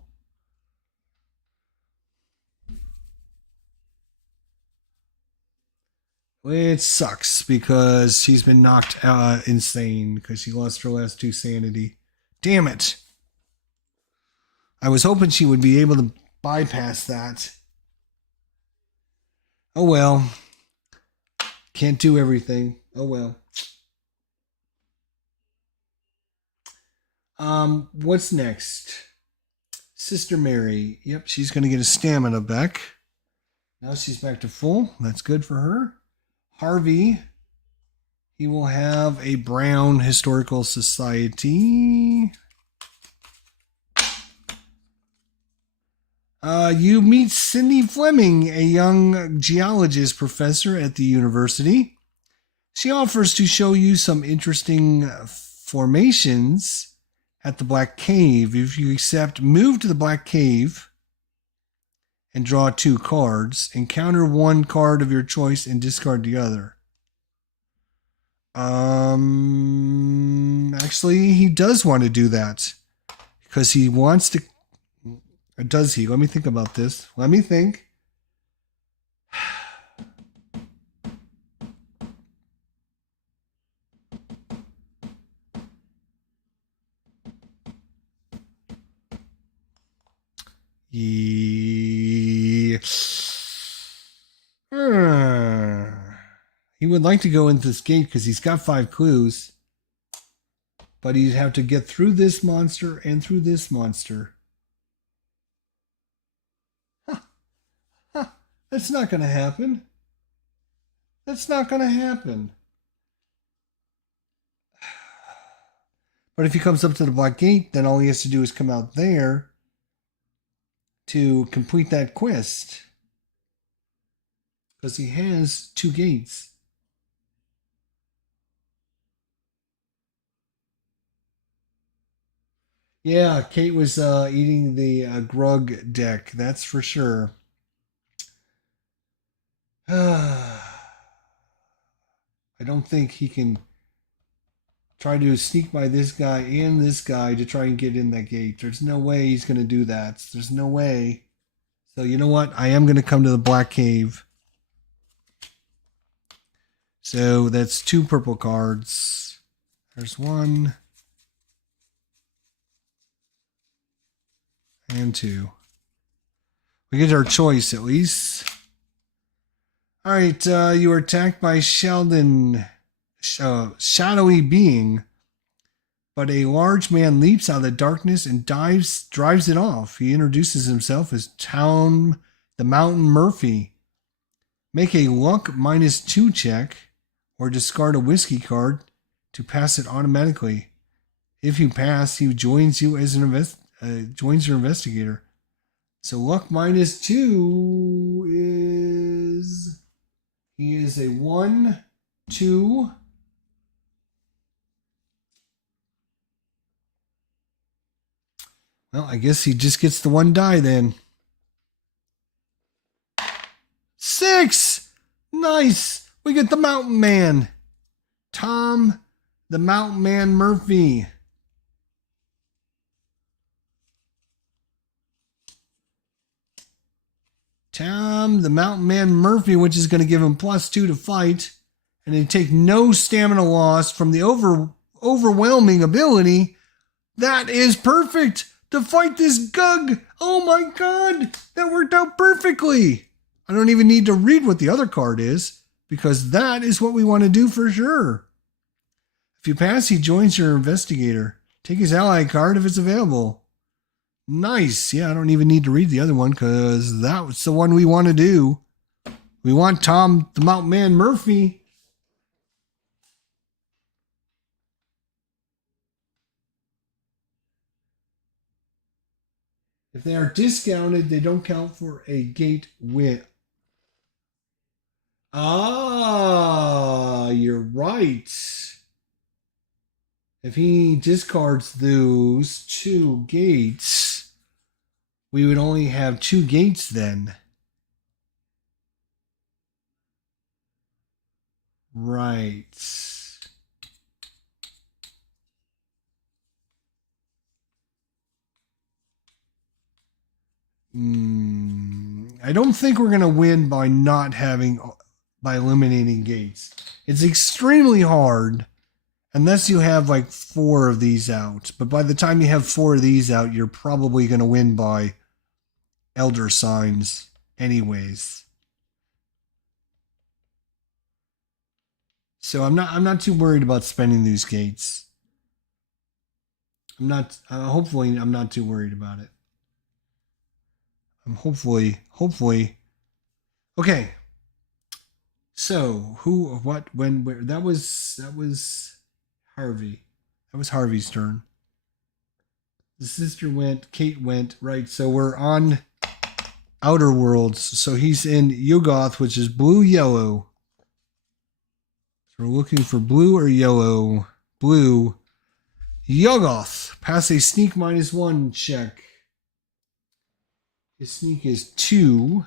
It sucks because she's been knocked insane because she lost her last 2 sanity. Damn it. I was hoping she would be able to bypass that. Oh well. Can't do everything. Oh well. What's next? Sister Mary. Yep, she's going to get a stamina back. Now she's back to full. That's good for her. Harvey. He will have a Brown Historical Society. You meet Cindy Fleming, a young geologist professor at the university. She offers to show you some interesting formations at the Black Cave. If you accept, move to the Black Cave and draw 2 cards. Encounter 1 card of your choice and discard the other. Actually, he does want to do that because he wants to. Or does he? Let me think about this. Let me think. He would like to go into this gate because he's got 5 clues. But he'd have to get through this monster and through this monster. That's not going to happen. That's not going to happen. But if he comes up to the Black Gate, then all he has to do is come out there to complete that quest. Because he has 2 gates. Yeah, Kate was eating the grug deck, that's for sure. I don't think he can try to sneak by this guy and this guy to try and get in that gate. There's no way he's going to do that. There's no way. So you know what? I am going to come to the Black Cave. So that's 2 purple cards. There's 1. And 2. We get our choice at least. All right, you are attacked by Sheldon, shadowy being, but a large man leaps out of the darkness and drives it off. He introduces himself as the Mountain Murphy. Make a luck -2 check, or discard a whiskey card to pass it automatically. If you pass, he joins you as joins your investigator. So luck -2 is. He is a 1, 2. Well, I guess he just gets the one die then. 6! Nice! We get the Mountain Man. Tom, the Mountain Man Murphy. Tom, the Mountain Man Murphy, which is going to give him +2 to fight. And they take no stamina loss from the overwhelming ability. That is perfect to fight this Gug. Oh my god, that worked out perfectly. I don't even need to read what the other card is, because that is what we want to do for sure. If you pass, he joins your investigator. Take his ally card if it's available. Nice. Yeah, I don't even need to read the other one, because that's the one we want to do. We want Tom, the Mountain Man Murphy. If they are discounted, they don't count for a gate win. Ah, you're right. If he discards those 2 gates, we would only have 2 gates then. Right. I don't think we're going to win by eliminating gates. It's extremely hard unless you have like 4 of these out. But by the time you have 4 of these out, you're probably going to win by elder signs anyways. So I'm not too worried about spending these gates. Hopefully I'm not too worried about it. Hopefully. Okay. So who, what, when, where? That was Harvey. That was Harvey's turn. The sister went. Kate went. Right. So we're on Outer Worlds. So he's in Yuggoth, which is blue yellow. So we're looking for blue or yellow. Blue. Yuggoth. Pass a sneak -1 check. His sneak is 2.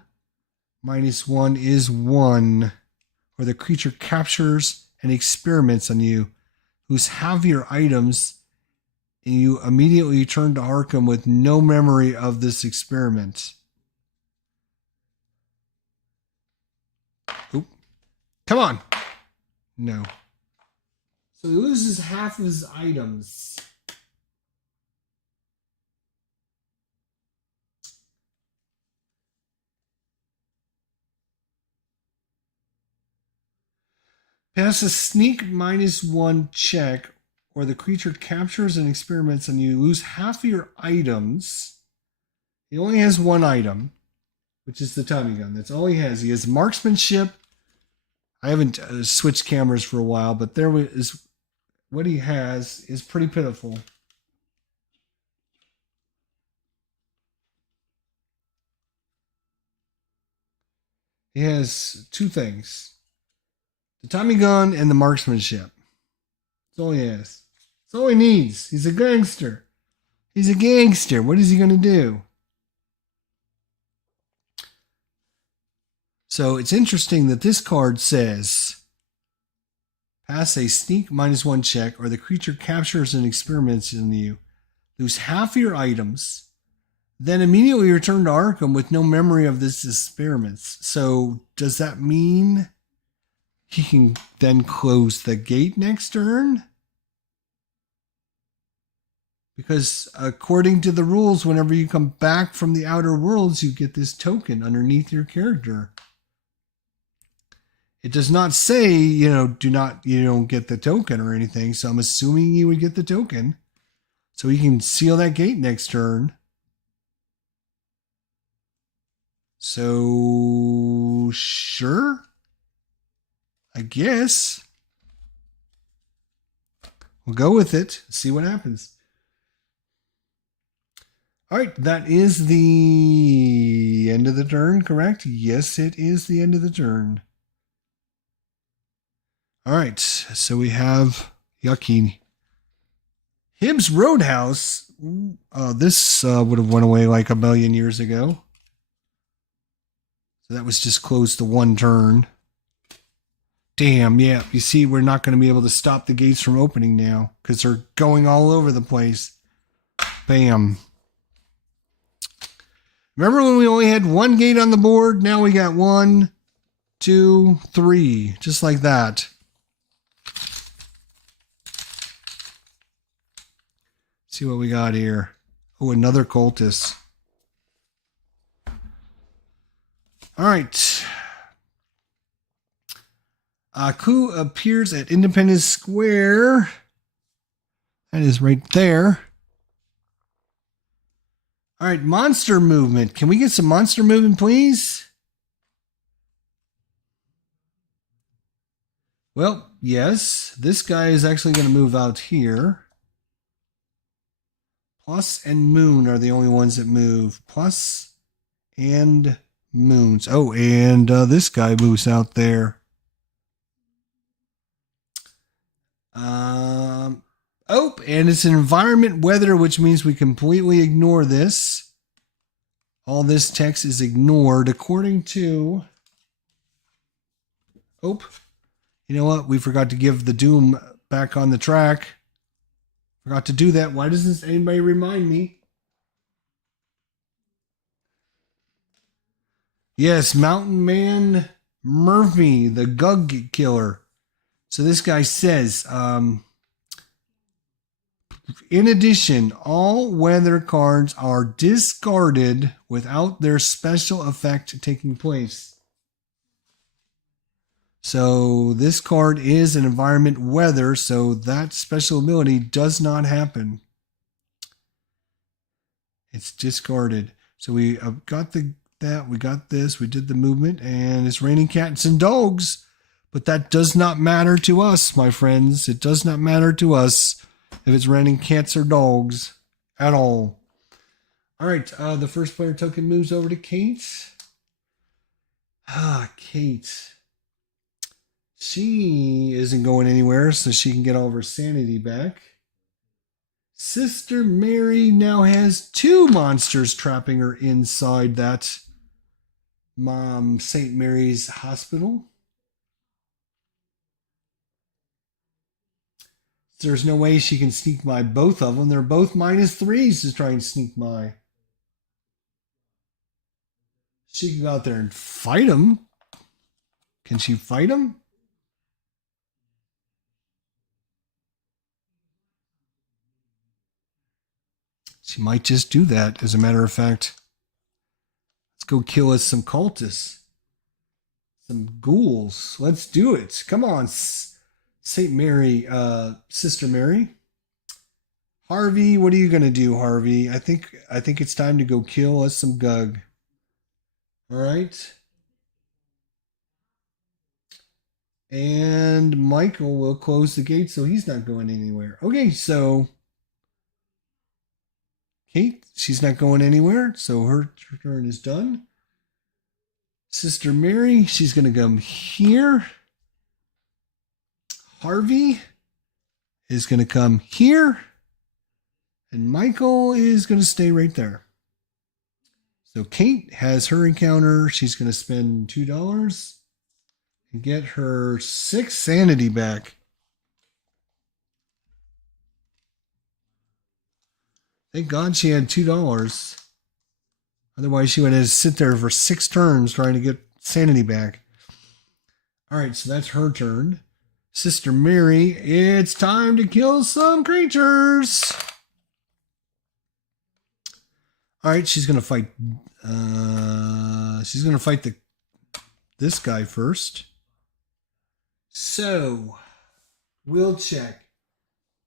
-1 is 1. Or the creature captures and experiments on you, whose half your items, and you immediately return to ARKHAM with no memory of this experiment. Oop. Come on. No. So he loses half of his items. Pass a sneak -1 check, or the creature captures and experiments on you. Lose half of your items. He only has 1 item, which is the Tommy gun. That's all he has. He has marksmanship. I haven't switched cameras for a while, but there is what he has is pretty pitiful. He has 2 things. The Tommy gun and the marksmanship. That's all he has. That's all he needs. He's a gangster. He's a gangster. What is he going to do? So it's interesting that this card says, pass a sneak -1 check, or the creature captures and experiments on you. Lose half your items, then immediately return to ARKHAM with no memory of this experiments. So does that mean he can then close the gate next turn? Because according to the rules, whenever you come back from the Outer Worlds, you get this token underneath your character. It does not say, you don't get the token or anything. So I'm assuming you would get the token. So he can seal that gate next turn. So, sure. I guess. We'll go with it. See what happens. All right, that is the end of the turn, correct? Yes, it is the end of the turn. All right, so we have Yucky. Hibbs Roadhouse. This would have went away like a million years ago. So that was just close to one turn. Damn, yeah. You see, we're not going to be able to stop the gates from opening now because they're going all over the place. Bam. Remember when we only had one gate on the board? Now we got 1, 2, 3. Just like that. See what we got here. Oh, another cultist. All right. Aku appears at Independence Square. That is right there. All right, monster movement. Can we get some monster movement, please? Well, yes. This guy is actually going to move out here. Plus and Moon are the only ones that move. Plus and Moons. Oh, and this guy moves out there. Oh, and it's an environment weather, which means we completely ignore this. All this text is ignored according to... Oh, you know what? We forgot to give the Doom back on the track. Forgot to do that. Why doesn't anybody remind me? Yes, Mountain Man Murphy, the Gug Killer. So this guy says, in addition, all weather cards are discarded without their special effect taking place. So this card is an environment weather, so that special ability does not happen. It's discarded. So we got that, we got this, we did the movement, and it's raining cats and dogs. But that does not matter to us, my friends. It does not matter to us if it's raining cats or dogs at all. All right, the first player token moves over to Kate. Kate. She isn't going anywhere, so she can get all of her sanity back. Sister Mary now has 2 monsters trapping her inside that St. Mary's Hospital. There's no way she can sneak by both of them. They're both -3s to try and sneak by. She can go out there and fight them. Can she fight them? She might just do that, as a matter of fact. Let's go kill us some cultists. Some ghouls. Let's do it. Come on, St. Mary, Sister Mary. Harvey, what are you gonna do, Harvey? I think it's time to go kill us some Gug. All right. And Michael will close the gate, so he's not going anywhere. Okay, so Kate, she's not going anywhere, so her turn is done. Sister Mary, she's gonna come here. Harvey is going to come here. And Michael is going to stay right there. So Kate has her encounter. She's going to spend $2 and get her 6 sanity back. Thank God she had $2. Otherwise, she would have to sit there for 6 turns trying to get sanity back. All right, so that's her turn. Sister Mary, it's time to kill some creatures. All right, she's gonna fight. She's gonna fight this guy first. So, will check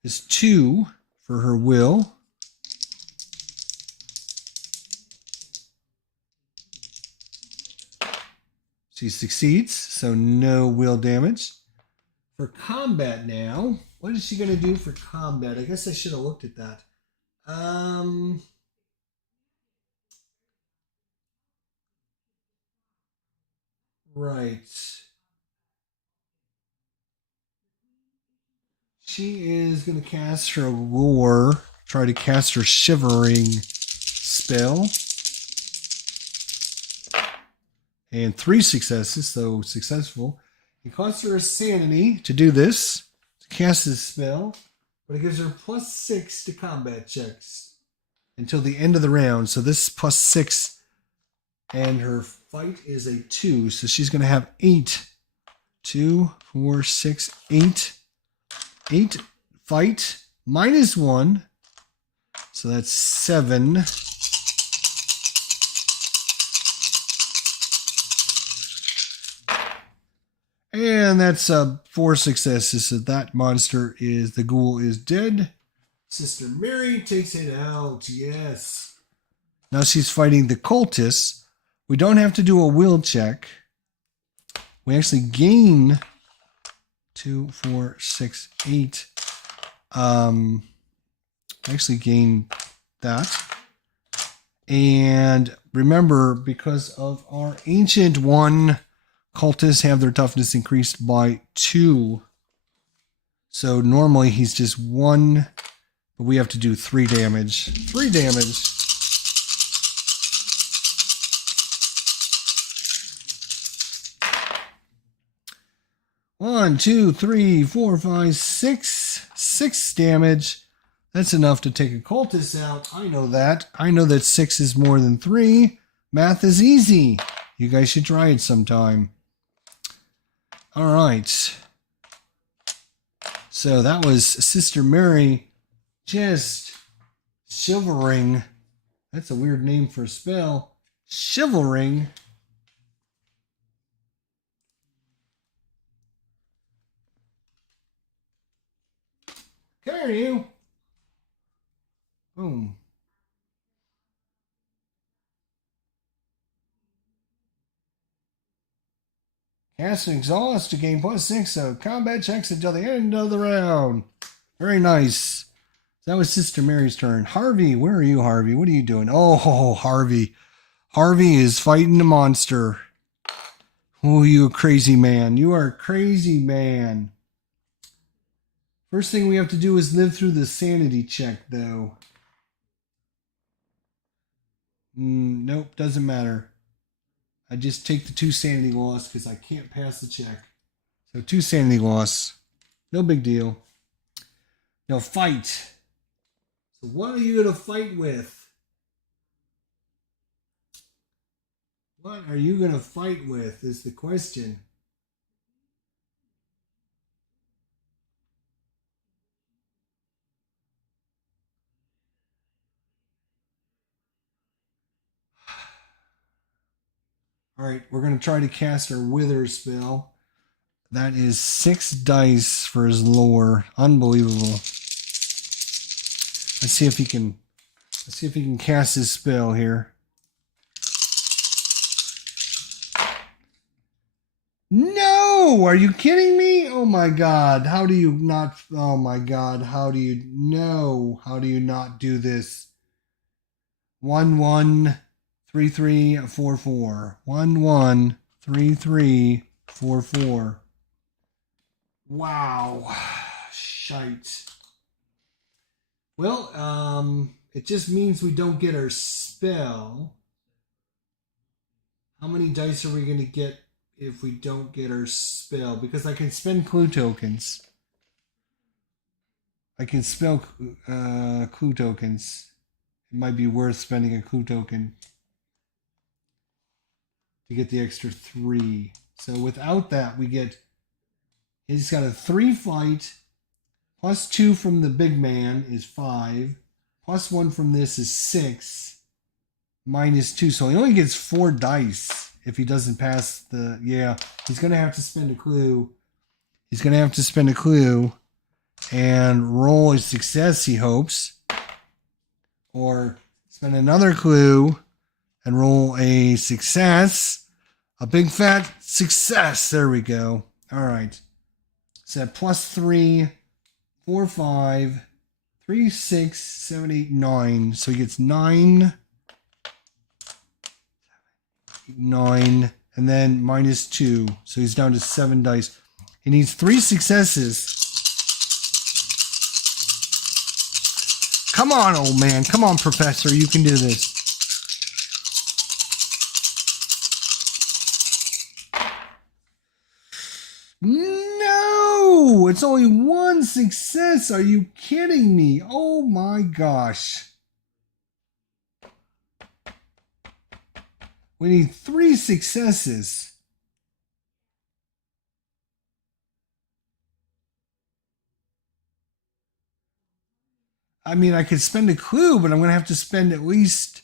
is 2 for her will. She succeeds, so no will damage. For combat now, what is she going to do for combat? I guess I should have looked at that. Right. She is going to cast her lure, try to cast her shivering spell. And 3 successes, so successful. It costs her a sanity to do this, to cast this spell, but it gives her +6 to combat checks until the end of the round. So this is +6, and her fight is a 2, so she's going to have 8. 2, 4, 6, 8. 8 fight -1, so that's 7. And that's 4 successes. So that monster is, the ghoul is dead. Sister Mary takes it out. Yes. Now she's fighting the cultists. We don't have to do a will check. We actually gain 2, 4, 6, 8. Actually gain that. And remember, because of our ancient one, cultists have their toughness increased by 2. So normally he's just 1, but we have to do 3 damage. 3 damage. One, 2, 3, 4, 5, 6. 6 damage. That's enough to take a cultist out. I know that. I know that 6 is more than 3. Math is easy. You guys should try it sometime. All right. So that was Sister Mary just shivering. That's a weird name for a spell. Shivering. Come here, you. Boom. Cast and exhaust to gain +6, so combat checks until the end of the round. Very nice. That was Sister Mary's turn. Harvey, where are you, Harvey? What are you doing? Oh, Harvey. Harvey is fighting the monster. Oh, you a crazy man. You are a crazy man. First thing we have to do is live through the sanity check, though. Nope, doesn't matter. I just take the 2 sanity loss because I can't pass the check. So 2 sanity loss. No big deal. Now fight. So what are you going to fight with? What are you going to fight with is the question. All right, we're going to try to cast our Wither spell. That is 6 dice for his lore. Unbelievable. Let's see if he can cast his spell here. No! Are you kidding me? Oh my god. How do you not? Oh my god. How do you know? How do you not do this? 1 1 3 3 4 4. 1 1 3 3 4 4. Wow. Shite. Well, it just means we don't get our spell. How many dice are we going to get if we don't get our spell? Because I can spend clue tokens. I can spell clue tokens. It might be worth spending a clue token to get the extra 3. So without that, we get... He's got a 3 fight. +2 from the big man is 5. +1 from this is 6. -2. So he only gets 4 dice if he doesn't pass the... Yeah, he's going to have to spend a clue. He's going to have to spend a clue and roll a success, he hopes. Or spend another clue and roll a success. A big fat success. There we go. All right. So that +3... 4, 5, 3, 6, 7, 8, 9. So he gets 9, 9, and then -2. So he's down to 7 dice. He needs 3 successes Come on, old man. Come on, Professor. You can do this. No! It's only one success. Are you kidding me? Oh my gosh. We need 3 successes. I mean, I could spend a clue, but I'm going to have to spend at least...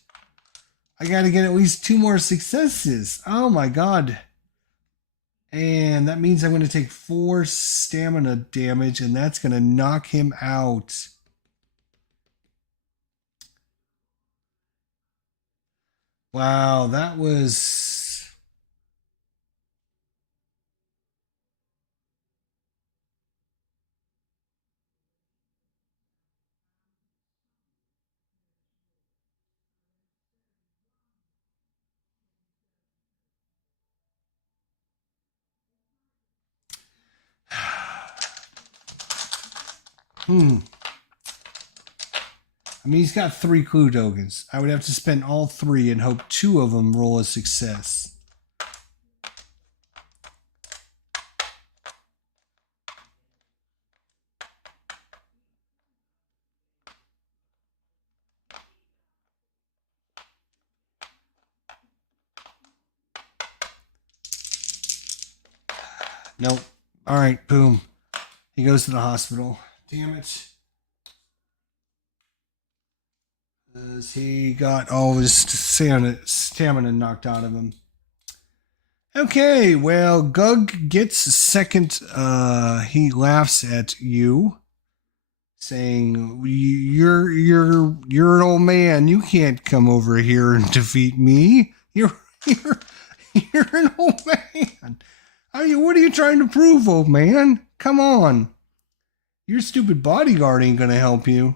I got to get at least 2 more successes. Oh my god. And that means I'm going to take 4 stamina damage, and that's going to knock him out. Wow, that was... I mean, he's got 3 clue tokens. I would have to spend all 3 and hope 2 of them roll a success. Nope. All right, boom. He goes to the hospital. Damn it. He got all his stamina knocked out of him. Okay, well, Gug gets second. He laughs at you, saying, "You're an old man. You can't come over here and defeat me. You're an old man. What are you trying to prove, old man? Come on. Your stupid bodyguard ain't gonna help you."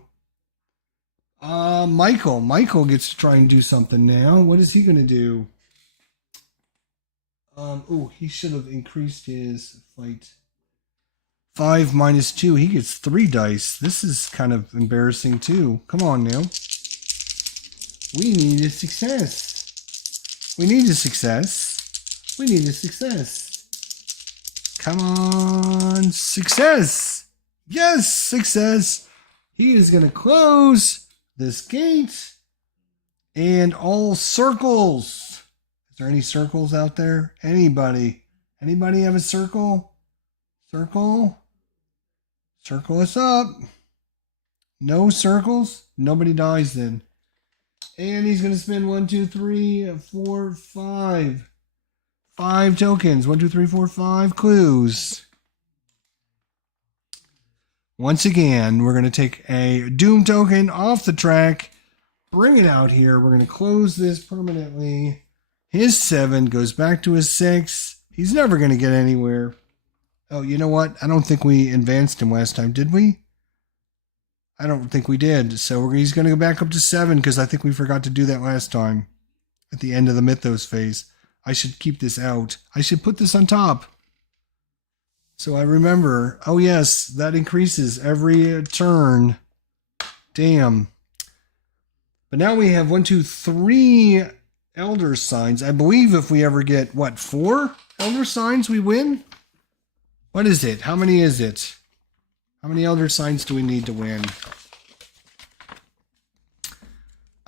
Michael gets to try and do something now. What is he gonna do? He should have increased his fight. 5 minus 2. He gets 3 dice. This is kind of embarrassing too. Come on now. We need a success. We need a success. We need a success. Come on. Success. Yes, success. He is going to close this gate. And all circles. Is there any circles out there? Anybody? Anybody have a circle? Circle? Circle us up. No circles? Nobody dies then. And he's going to spend 1, 2, 3, 4, 5. 5 tokens. 1, 2, 3, 4, 5 clues. Once again, we're going to take a Doom token off the track. Bring it out here. We're going to close this permanently. His 7 goes back to his 6. He's never going to get anywhere. Oh, you know what? I don't think we advanced him last time, did we? I don't think we did. So he's going to go back up to 7 because I think we forgot to do that last time at the end of the Mythos phase. I should keep this out. I should put this on top. So I remember. Oh, yes, that increases every turn. Damn. But now we have 1, 2, 3 Elder Signs. I believe if we ever get, 4 Elder Signs, we win? What is it? How many is it? How many Elder Signs do we need to win?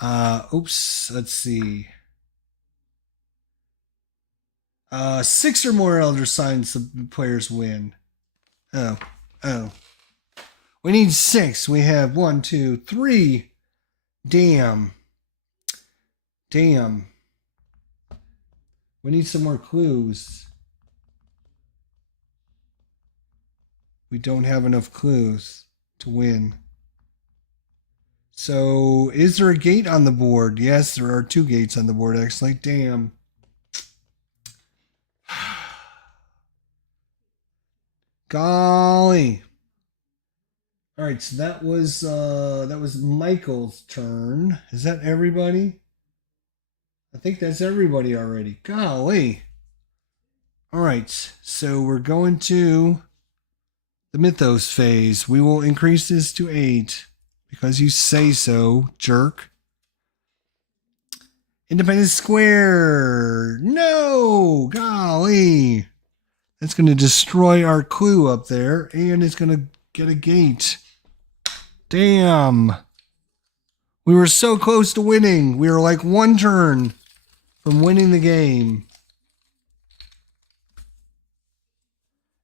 Let's see. 6 or more Elder Signs the players win. Oh. We need 6. We have 1, 2, 3. Damn. We need some more clues. We don't have enough clues to win. So, is there a gate on the board? Yes, there are 2 gates on the board, actually. Damn. Golly. All right, so that was Michael's turn. Is that everybody? I think that's everybody already. Golly. All right, so we're going to the Mythos phase. We will increase this to 8. Because you say so, jerk. Independence Square. No, golly. That's going to destroy our clue up there, and it's going to get a gate. Damn. We were so close to winning. We were like one turn from winning the game.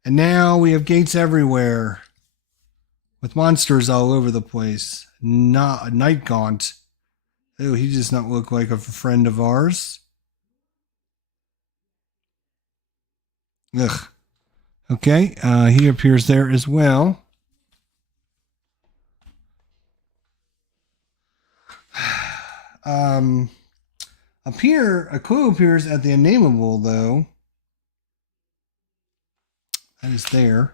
And now we have gates everywhere. With monsters all over the place. Not a Night Gaunt. Oh, he does not look like a friend of ours. Ugh. Okay, he appears there as well. Up here, a clue appears at the unnameable, though. That is there.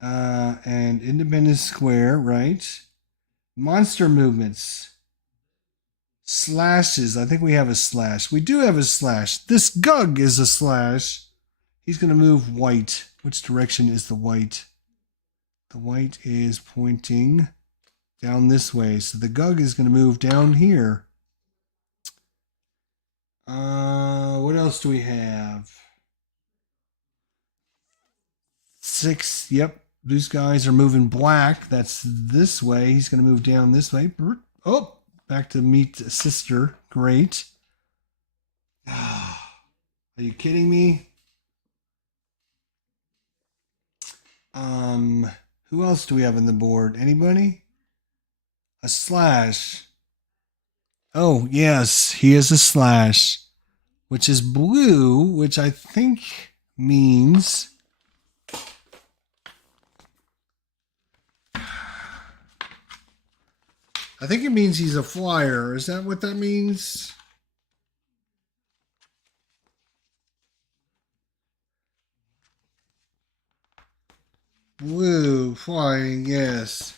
And Independence Square, right? Monster movements. Slashes. I think we have a slash. We do have a slash. This Gug is a slash. He's going to move white. Which direction is the white? The white is pointing down this way. So the Gug is going to move down here. What else do we have? 6. Yep. These guys are moving black. That's this way. He's going to move down this way. Oh, back to meet sister. Great. Are you kidding me? Who else do we have on the board? Anybody? A slash. Oh, yes, he is a slash, which is blue, which I think means he's a flyer. Is that what that means? Blue, flying, yes.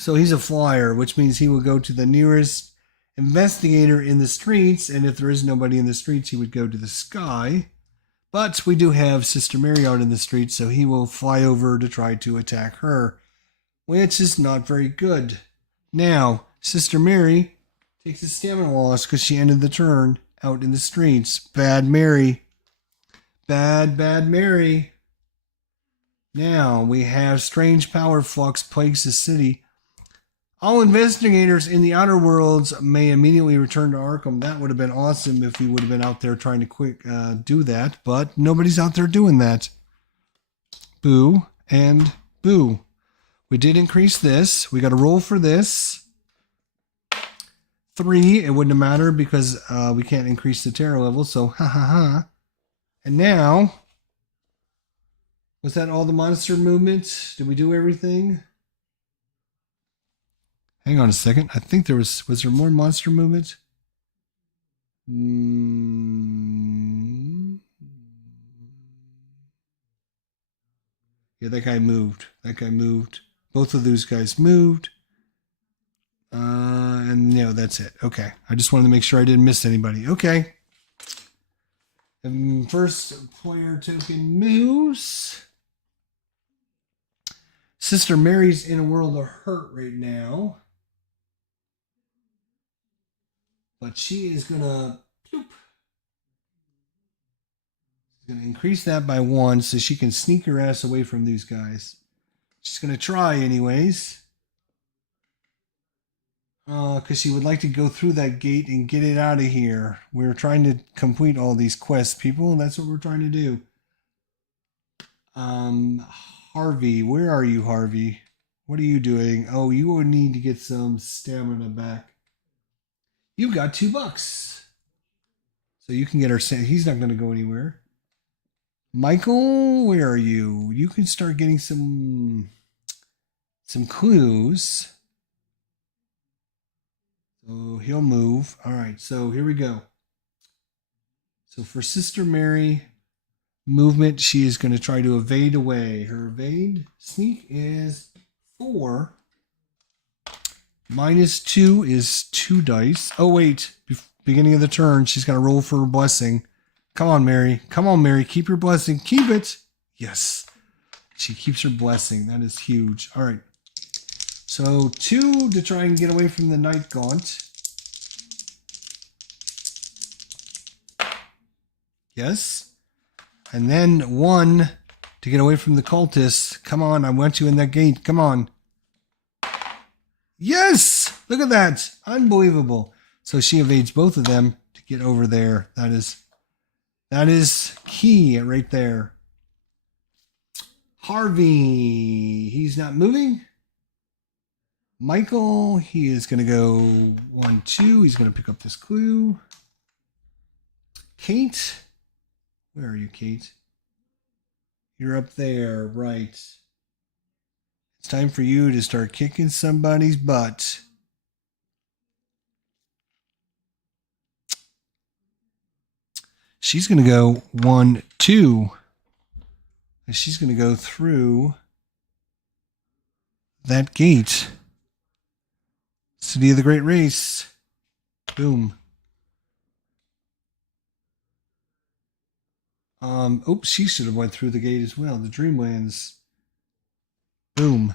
So he's a flyer, which means he will go to the nearest investigator in the streets, and if there is nobody in the streets, he would go to the sky. But we do have Sister Mary out in the streets, so he will fly over to try to attack her, which is not very good. Now, Sister Mary takes a stamina loss because she ended the turn out in the streets. Bad Mary. Bad Mary. Now, we have strange power flux plagues the city. All investigators in the outer worlds may immediately return to Arkham. That would have been awesome if we would have been out there trying to do that, but nobody's out there doing that. Boo and boo. We did increase this. We got to roll for this. 3, it wouldn't matter because we can't increase the terror level, so ha ha ha. And now, was that all the monster movement? Did we do everything? Hang on a second. I think there was there more monster movement? Yeah, that guy moved. Both of those guys moved. And that's it. Okay. I just wanted to make sure I didn't miss anybody. Okay. And first player token moves. Sister Mary's in a world of hurt right now. But she is going to increase that by 1 so she can sneak her ass away from these guys. She's going to try anyways. Because she would like to go through that gate and get it out of here. We're trying to complete all these quests, people. That's what we're trying to do. Harvey, where are you, Harvey? What are you doing? Oh, you will need to get some stamina back. You've got $2. So you can get our... He's not going to go anywhere. Michael, where are you? You can start getting some clues. So he'll move. All right, so here we go. So for Sister Mary movement, she is going to try to evade away. Her evade sneak is 4. -2 is 2 dice. Oh, wait. Beginning of the turn, she's got to roll for her blessing. Come on, Mary. Come on, Mary. Keep your blessing. Keep it. Yes. She keeps her blessing. That is huge. All right. So 2 to try and get away from the Night Gaunt. Yes. And then 1 to get away from the cultists. Come on, I want you in that gate. Come on. Yes! Look at that. Unbelievable. So she evades both of them to get over there. That is key right there. Harvey. He's not moving. Michael. He is going to go 1, 2. He's going to pick up this clue. Kate. Where are you, Kate? You're up there, right. It's time for you to start kicking somebody's butt. She's going to go 1, 2. And she's going to go through that gate. City of the Great Race. Boom. Oops, she should have went through the gate as well. The Dreamlands. Boom.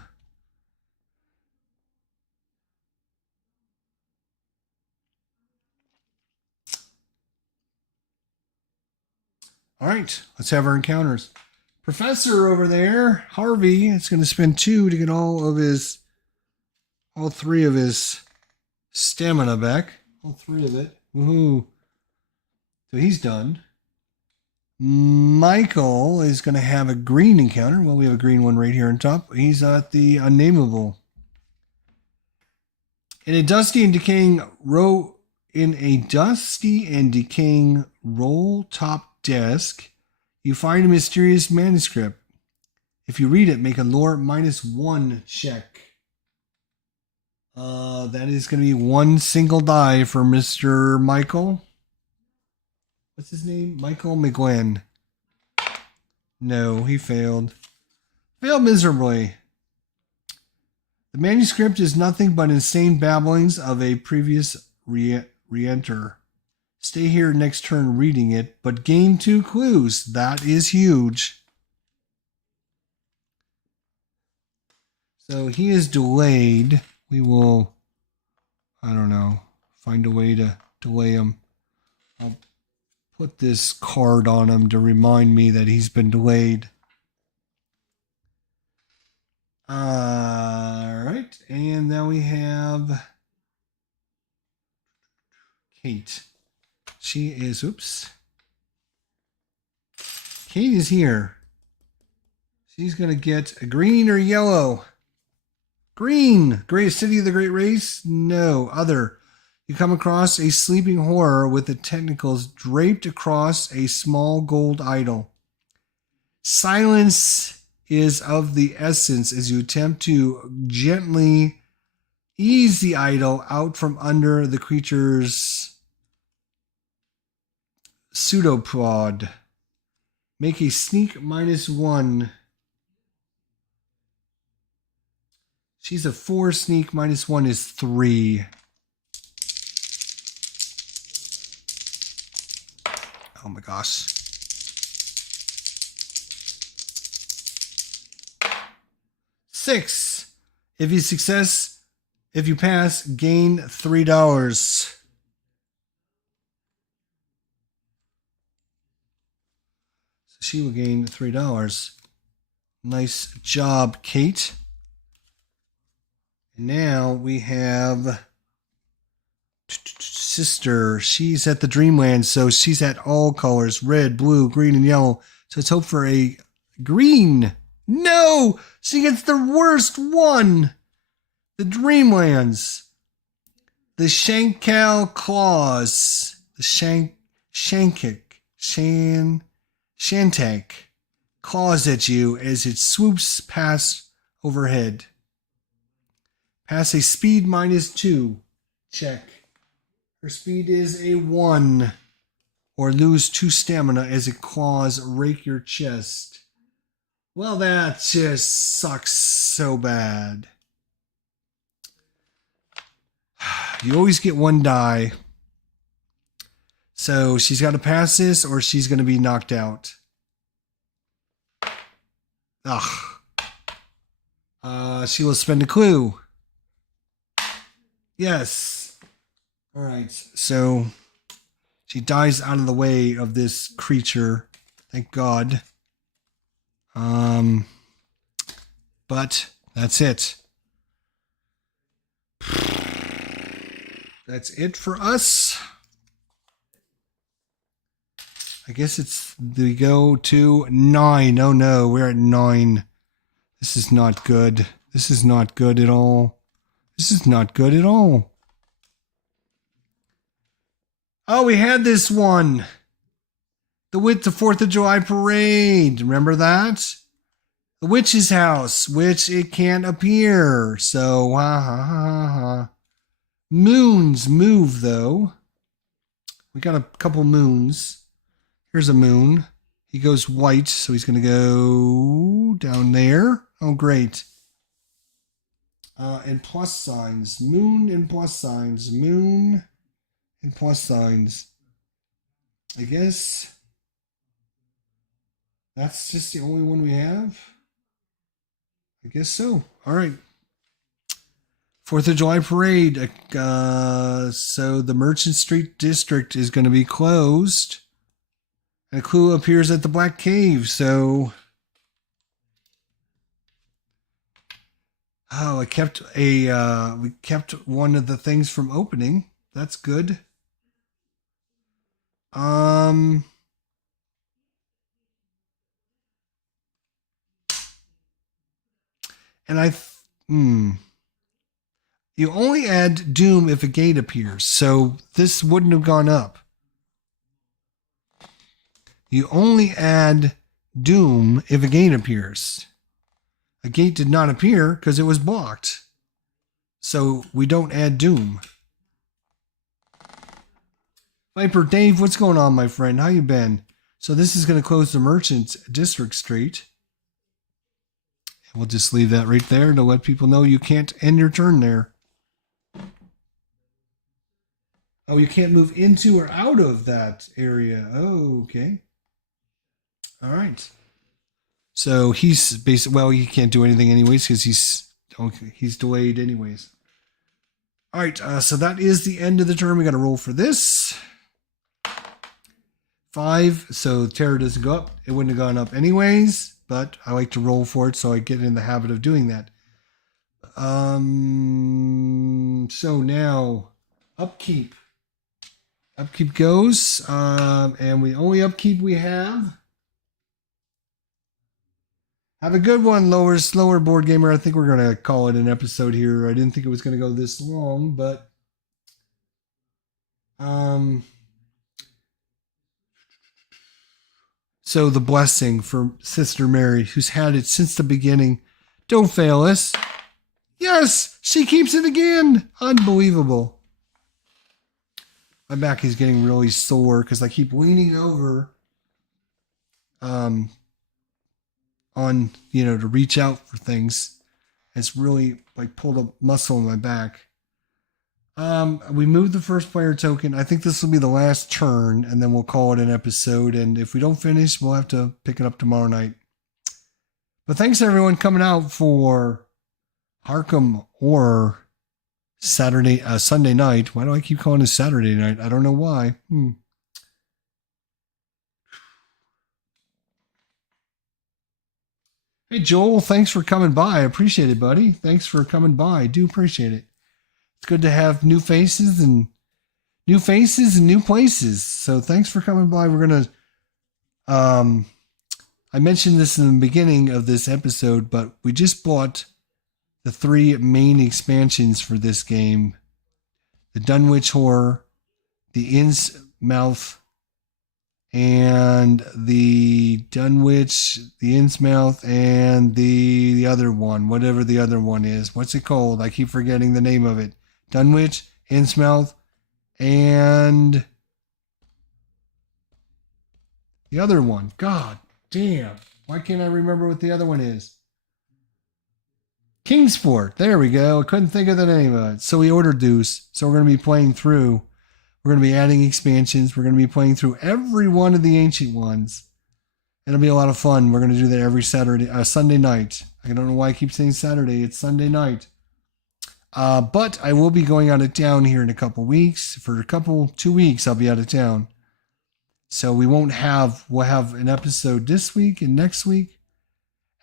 All right, let's have our encounters. Professor over there, Harvey, is going to spend 2 to get all 3 of his stamina back. All 3 of it. Woohoo. So he's done. Michael is going to have a green encounter. Well, we have a green one right here on top. He's at the Unnameable. In a dusty and decaying roll top desk, you find a mysterious manuscript. If you read it, make a lore -1 check. That is going to be 1 single die for Mr. Michael. What's his name? Michael McGlen. No, he failed. Failed miserably. The manuscript is nothing but insane babblings of a previous re-enter. Stay here next turn reading it, but gain 2 clues. That is huge. So he is delayed. We will, I don't know, find a way to delay him. I'll put this card on him to remind me that he's been delayed. All right, and now we have Kate. She is, oops. Kate is here. She's going to get a green or yellow. Green. Great City of the Great Race? No. Other. You come across a sleeping horror with the tentacles draped across a small gold idol. Silence is of the essence as you attempt to gently ease the idol out from under the creature's pseudopod. Make a sneak -1. She's a 4 sneak. -1 is 3. Oh my gosh. 6. If you pass, gain $3. So she will gain $3. Nice job, Kate. And now we have Sister. She's at the Dreamland, so she's at all colors: red, blue, green, and yellow. So let's hope for a green. No! She gets the worst one. The Dreamlands. The Shankal Claws. The Shantak claws at you as it swoops past overhead. Pass a speed -2. Check. Her speed is a 1. Or lose 2 stamina as it claws rake your chest. Well, that just sucks so bad. You always get 1 die. So she's got to pass this or she's going to be knocked out. Ugh. She will spend a clue. Yes. All right. So she dies out of the way of this creature. Thank God. But that's it. That's it for us. I guess we go to 9. Oh no, we're at 9. This is not good. This is not good at all. This is not good at all. Oh, we had this one. The 4th of July parade. Remember that? The witch's house, which it can't appear. So, Moons move, though. We got a couple moons. Here's a moon. He goes white, so he's going to go down there. Oh, great. And plus signs. Moon and plus signs. Moon and plus signs. I guess that's just the only one we have. I guess so. All right. 4th of July parade. So the Merchant Street District is going to be closed. And a clue appears at the Black Cave. So, we kept one of the things from opening. That's good. And you only add doom if a gate appears, so this wouldn't have gone up. You only add doom if a gate appears. A gate did not appear because it was blocked. So we don't add doom. Viper Dave, what's going on, my friend? How you been? So this is going to close the Merchant District Street. We'll just leave that right there to let people know you can't end your turn there. Oh, you can't move into or out of that area. Oh, okay. All right. So he's basically, well, he can't do anything anyways because he's delayed anyways. All right. So that is the end of the turn. We got to roll for this. 5. So terror doesn't go up. It wouldn't have gone up anyways, but I like to roll for it, so I get in the habit of doing that. So now upkeep. Upkeep goes, and the only upkeep we have. Have a good one, slower board gamer. I think we're gonna call it an episode here. I didn't think it was gonna go this long, but so the blessing for Sister Mary, who's had it since the beginning. Don't fail us. Yes, she keeps it again. Unbelievable. My back is getting really sore because I keep leaning over on, to reach out for things. It's really like pulled a muscle in my back. We moved the first player token. I think this will be the last turn, and then we'll call it an episode. And if we don't finish, we'll have to pick it up tomorrow night. But thanks everyone coming out for ARKHAM Horror Sunday night. Why do I keep calling it Saturday night? I don't know why. Hey, Joel, thanks for coming by. I appreciate it, buddy. Thanks for coming by. I do appreciate it. It's good to have new faces and new places. So thanks for coming by. We're going to, I mentioned this in the beginning of this episode, but we just bought the 3 main expansions for this game. The Dunwich Horror, the Innsmouth, and the Dunwich, the Innsmouth, and the other one, whatever the other one is. What's it called? I keep forgetting the name of it. Dunwich, Innsmouth, and the other one. God damn. Why can't I remember what the other one is? Kingsport. There we go. I couldn't think of the name of it. So we ordered those. So we're going to be playing through. We're going to be adding expansions. We're going to be playing through every one of the ancient ones. It'll be a lot of fun. We're going to do that every Sunday night. I don't know why I keep saying Saturday. It's Sunday night. But I will be going out of town here in a couple weeks. For 2 weeks, I'll be out of town. So we'll have an episode this week and next week.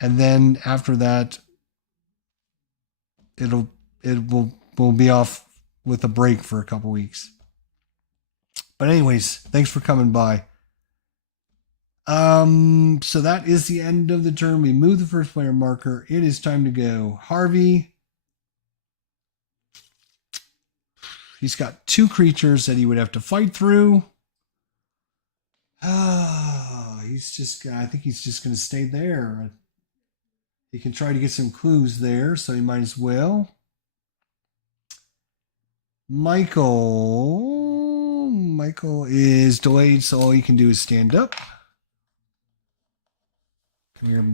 And then after that, we'll be off with a break for a couple weeks. But anyways, thanks for coming by. So that is the end of the turn. We move the first player marker. It is time to go. Harvey. He's got 2 creatures that he would have to fight through. I think he's just going to stay there. He can try to get some clues there, so he might as well. Michael is delayed, so all he can do is stand up. Come here,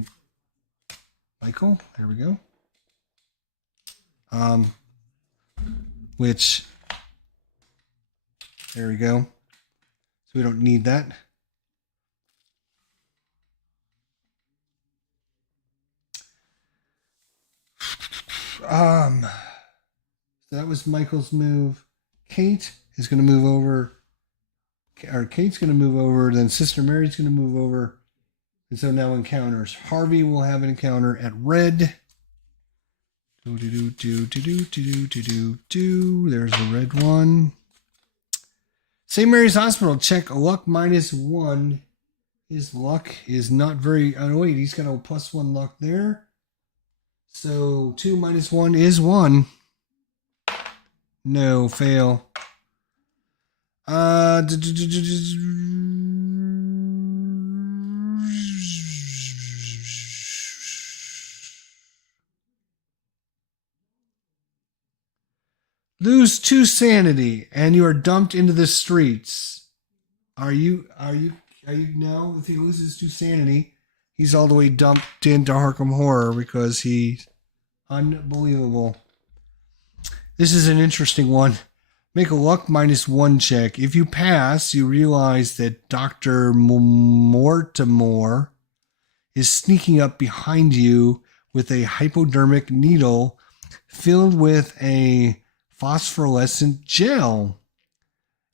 Michael. There we go. There we go. So we don't need that. So that was Michael's move. Kate is going to move over. Or Kate's going to move over. Then Sister Mary's going to move over. And so now encounters. Harvey will have an encounter at red. There's a red one. St. Mary's Hospital. Check luck -1. His luck is not very... Oh, wait. He's got a +1 luck there. So 2 minus 1 is 1. No, fail. Lose 2 sanity, and you are dumped into the streets. Are you now? If he loses 2 sanity, he's all the way dumped into ARKHAM Horror because he's unbelievable. This is an interesting one. Make a luck -1 check. If you pass, you realize that Dr. Mortimer is sneaking up behind you with a hypodermic needle filled with a phosphorescent gel.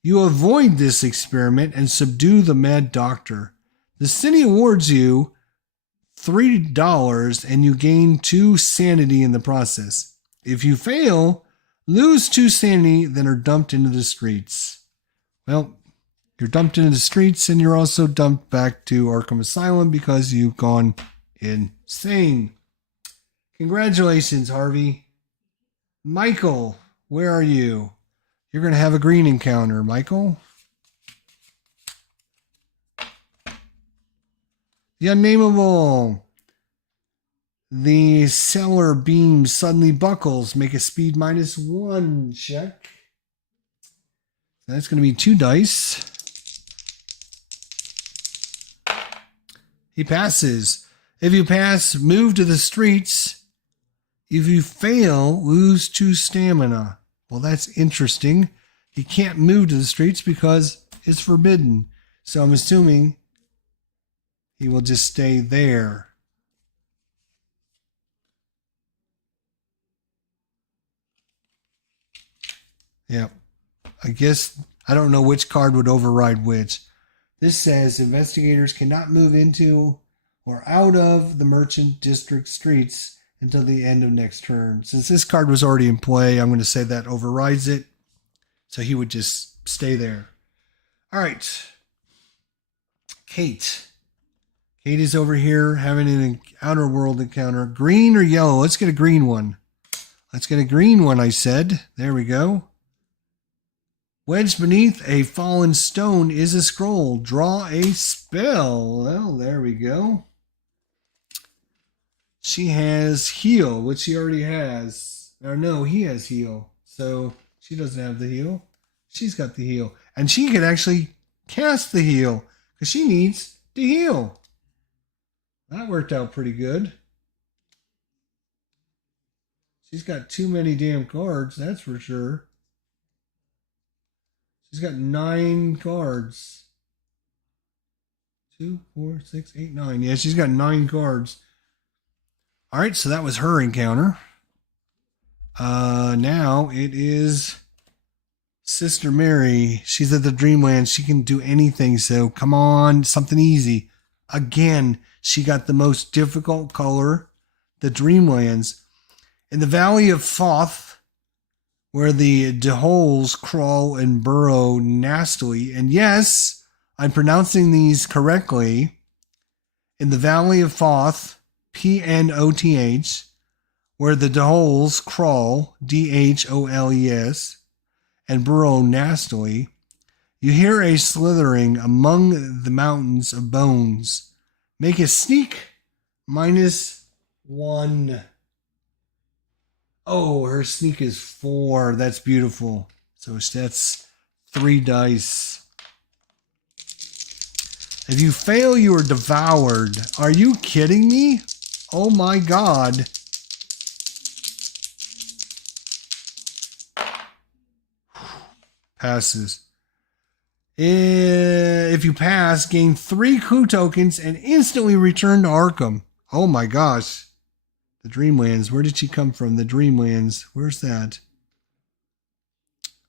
You avoid this experiment and subdue the mad doctor. The city awards you $3 and you gain 2 sanity in the process. If you fail, lose 2 sanity, then are dumped into the streets. Well, you're dumped into the streets and you're also dumped back to Arkham Asylum because you've gone insane. Congratulations, Harvey. Michael, where are you? You're going to have a green encounter, Michael. The unnameable. The cellar beam suddenly buckles. Make a speed -1 check. That's going to be 2 dice. He passes. If you pass, move to the streets. If you fail, lose 2 stamina. Well, that's interesting. He can't move to the streets because it's forbidden. So I'm assuming he will just stay there. Yeah. I guess I don't know which card would override which. This says investigators cannot move into or out of the Merchant District streets until the end of next turn. Since this card was already in play, I'm going to say that overrides it. So he would just stay there. All right. Kate. Kate is over here having an outer world encounter. Green or yellow? Let's get a green one. Let's get a green one, I said. There we go. Wedged beneath a fallen stone is a scroll. Draw a spell. Well, there we go. She has heal, which she already has. Or no, he has heal. So she doesn't have the heal. She's got the heal. And she can actually cast the heal because she needs to heal. That worked out pretty good. She's got too many damn cards, that's for sure. She's got 9 cards. 2, 4, 6, 8, 9. Yeah, she's got 9 cards. All right, so that was her encounter. Now it is Sister Mary. She's at the Dreamland. She can do anything. So come on, something easy. Again, she got the most difficult color, the Dreamlands. In the Valley of Thoth, where the Deholes crawl and burrow nastily. And yes, I'm pronouncing these correctly. In the Valley of Thoth, Pnoth, where the Deholes crawl, Dholes, and burrow nastily, you hear a slithering among the mountains of bones. Make a sneak -1. Oh, her sneak is 4. That's beautiful. So that's 3 dice. If you fail, you are devoured. Are you kidding me? Oh my God. Passes. If you pass, gain 3 clue tokens and instantly return to ARKHAM. Oh my gosh. The Dreamlands. Where did she come from? The Dreamlands. Where's that?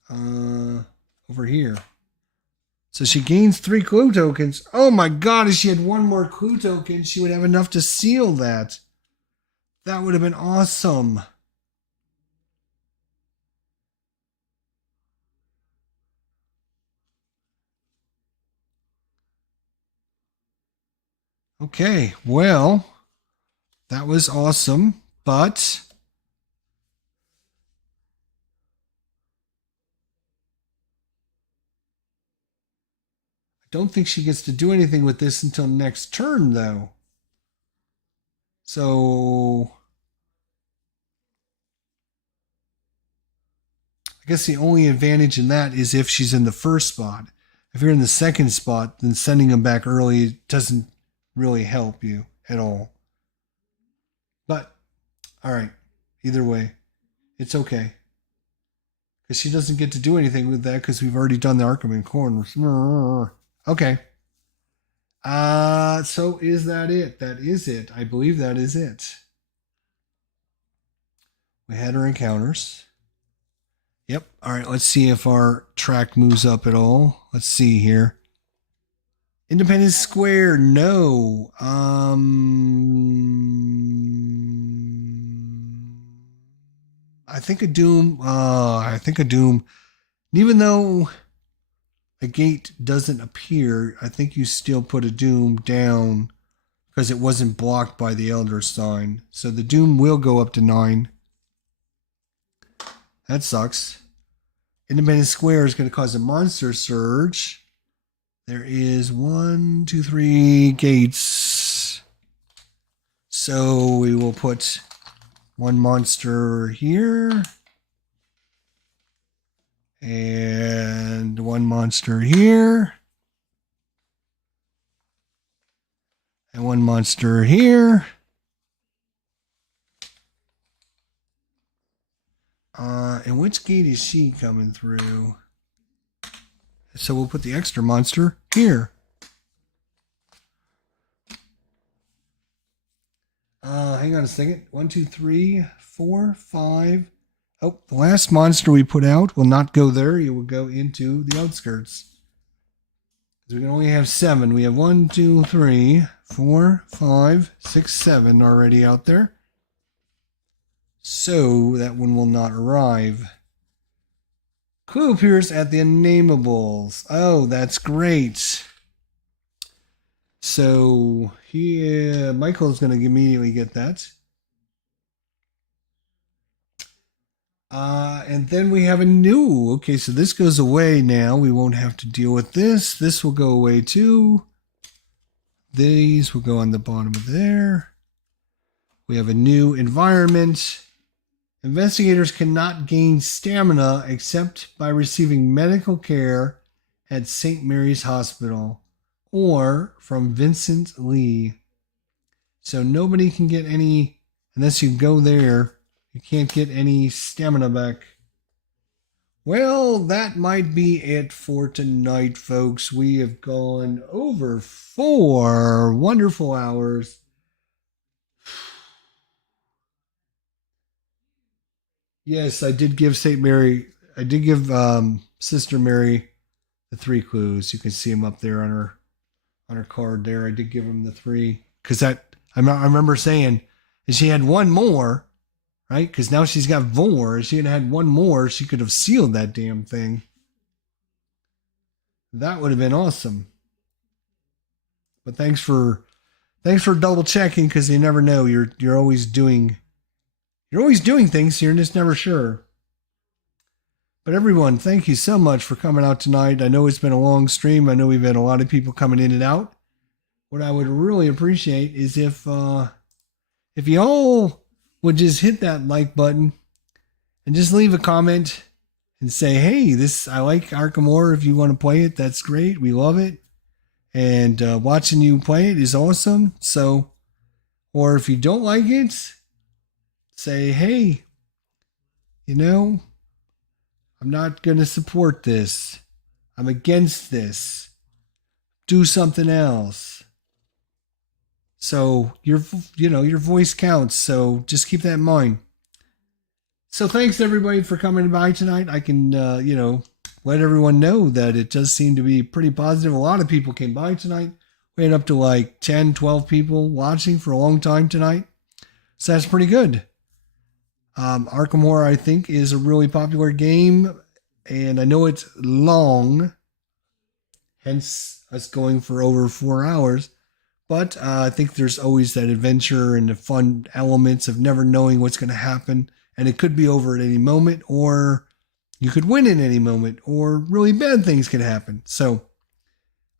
Over here. So she gains 3 clue tokens. Oh my God, if she had 1 more clue token, she would have enough to seal that. That would have been awesome. Okay, well, that was awesome, but I don't think she gets to do anything with this until next turn, though. So I guess the only advantage in that is if she's in the first spot. If you're in the second spot, then sending them back early doesn't really help you at all. But, all right, either way, it's okay. Because she doesn't get to do anything with that because we've already done the ARKHAM in corners. Okay. So is that it? That is it. I believe that is it. We had our encounters. Yep. All right. Let's see if our track moves up at all. Let's see here. Independence Square. No. I think a Doom. Even though a gate doesn't appear, I think you still put a Doom down because it wasn't blocked by the Elder Sign. So the Doom will go up to 9. That sucks. Independence Square is going to cause a monster surge. There is 1, 2, 3 gates. So we will put 1 monster here. And 1 monster here. And 1 monster here. And which gate is she coming through? So we'll put the extra monster here. Hang on a second. 1, 2, 3, 4, 5. Oh, the last monster we put out will not go there. It will go into the outskirts. We can only have 7. We have 1, 2, 3, 4, 5, 6, 7 already out there. So that one will not arrive. Clue appears at the Unnameables. Oh, that's great. So Michael's going to immediately get that. And then we have a new. Okay, so this goes away now. We won't have to deal with this. This will go away too. These will go on the bottom of there. We have a new environment. Investigators cannot gain stamina except by receiving medical care at St. Mary's Hospital or from Vincent Lee. So nobody can get any, unless you go there, you can't get any stamina back. Well, that might be it for tonight, folks. We have gone over 4 wonderful hours. Yes, I did give St. Mary, I did give Sister Mary the 3 clues. You can see them up there on her card there. I did give him the 3 because I remember saying, and she had one more, right? Because now she's got 4. If she had had one more, she could have sealed that damn thing. That would have been awesome. But thanks for double checking because you never know. You're always doing things. So you're just never sure. But everyone, thank you so much for coming out tonight. I know it's been a long stream. I know we've had a lot of people coming in and out. What I would really appreciate is if you all would just hit that like button and just leave a comment and say, hey, I like Arkham Horror. If you want to play it, that's great. We love it. And watching you play it is awesome. So, or if you don't like it, say, hey, I'm not going to support this. I'm against this. Do something else. So your voice counts. So just keep that in mind. So thanks everybody for coming by tonight. I can, let everyone know that it does seem to be pretty positive. A lot of people came by tonight. We had up to like 10, 12 people watching for a long time tonight. So that's pretty good. Arkham Horror, I think, is a really popular game. And I know it's long. Hence us going for over 4 hours. But I think there's always that adventure and the fun elements of never knowing what's going to happen. And it could be over at any moment, or you could win at any moment, or really bad things could happen. So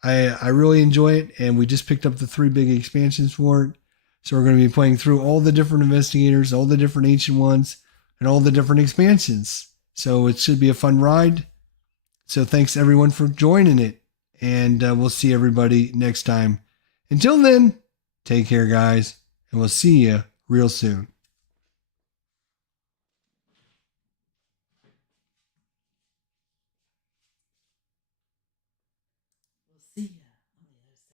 I really enjoy it. And we just picked up the 3 big expansions for it. So we're going to be playing through all the different investigators, all the different ancient ones, and all the different expansions. So it should be a fun ride. So thanks everyone for joining it. And we'll see everybody next time. Until then, take care, guys, and we'll see you real soon. We'll see you.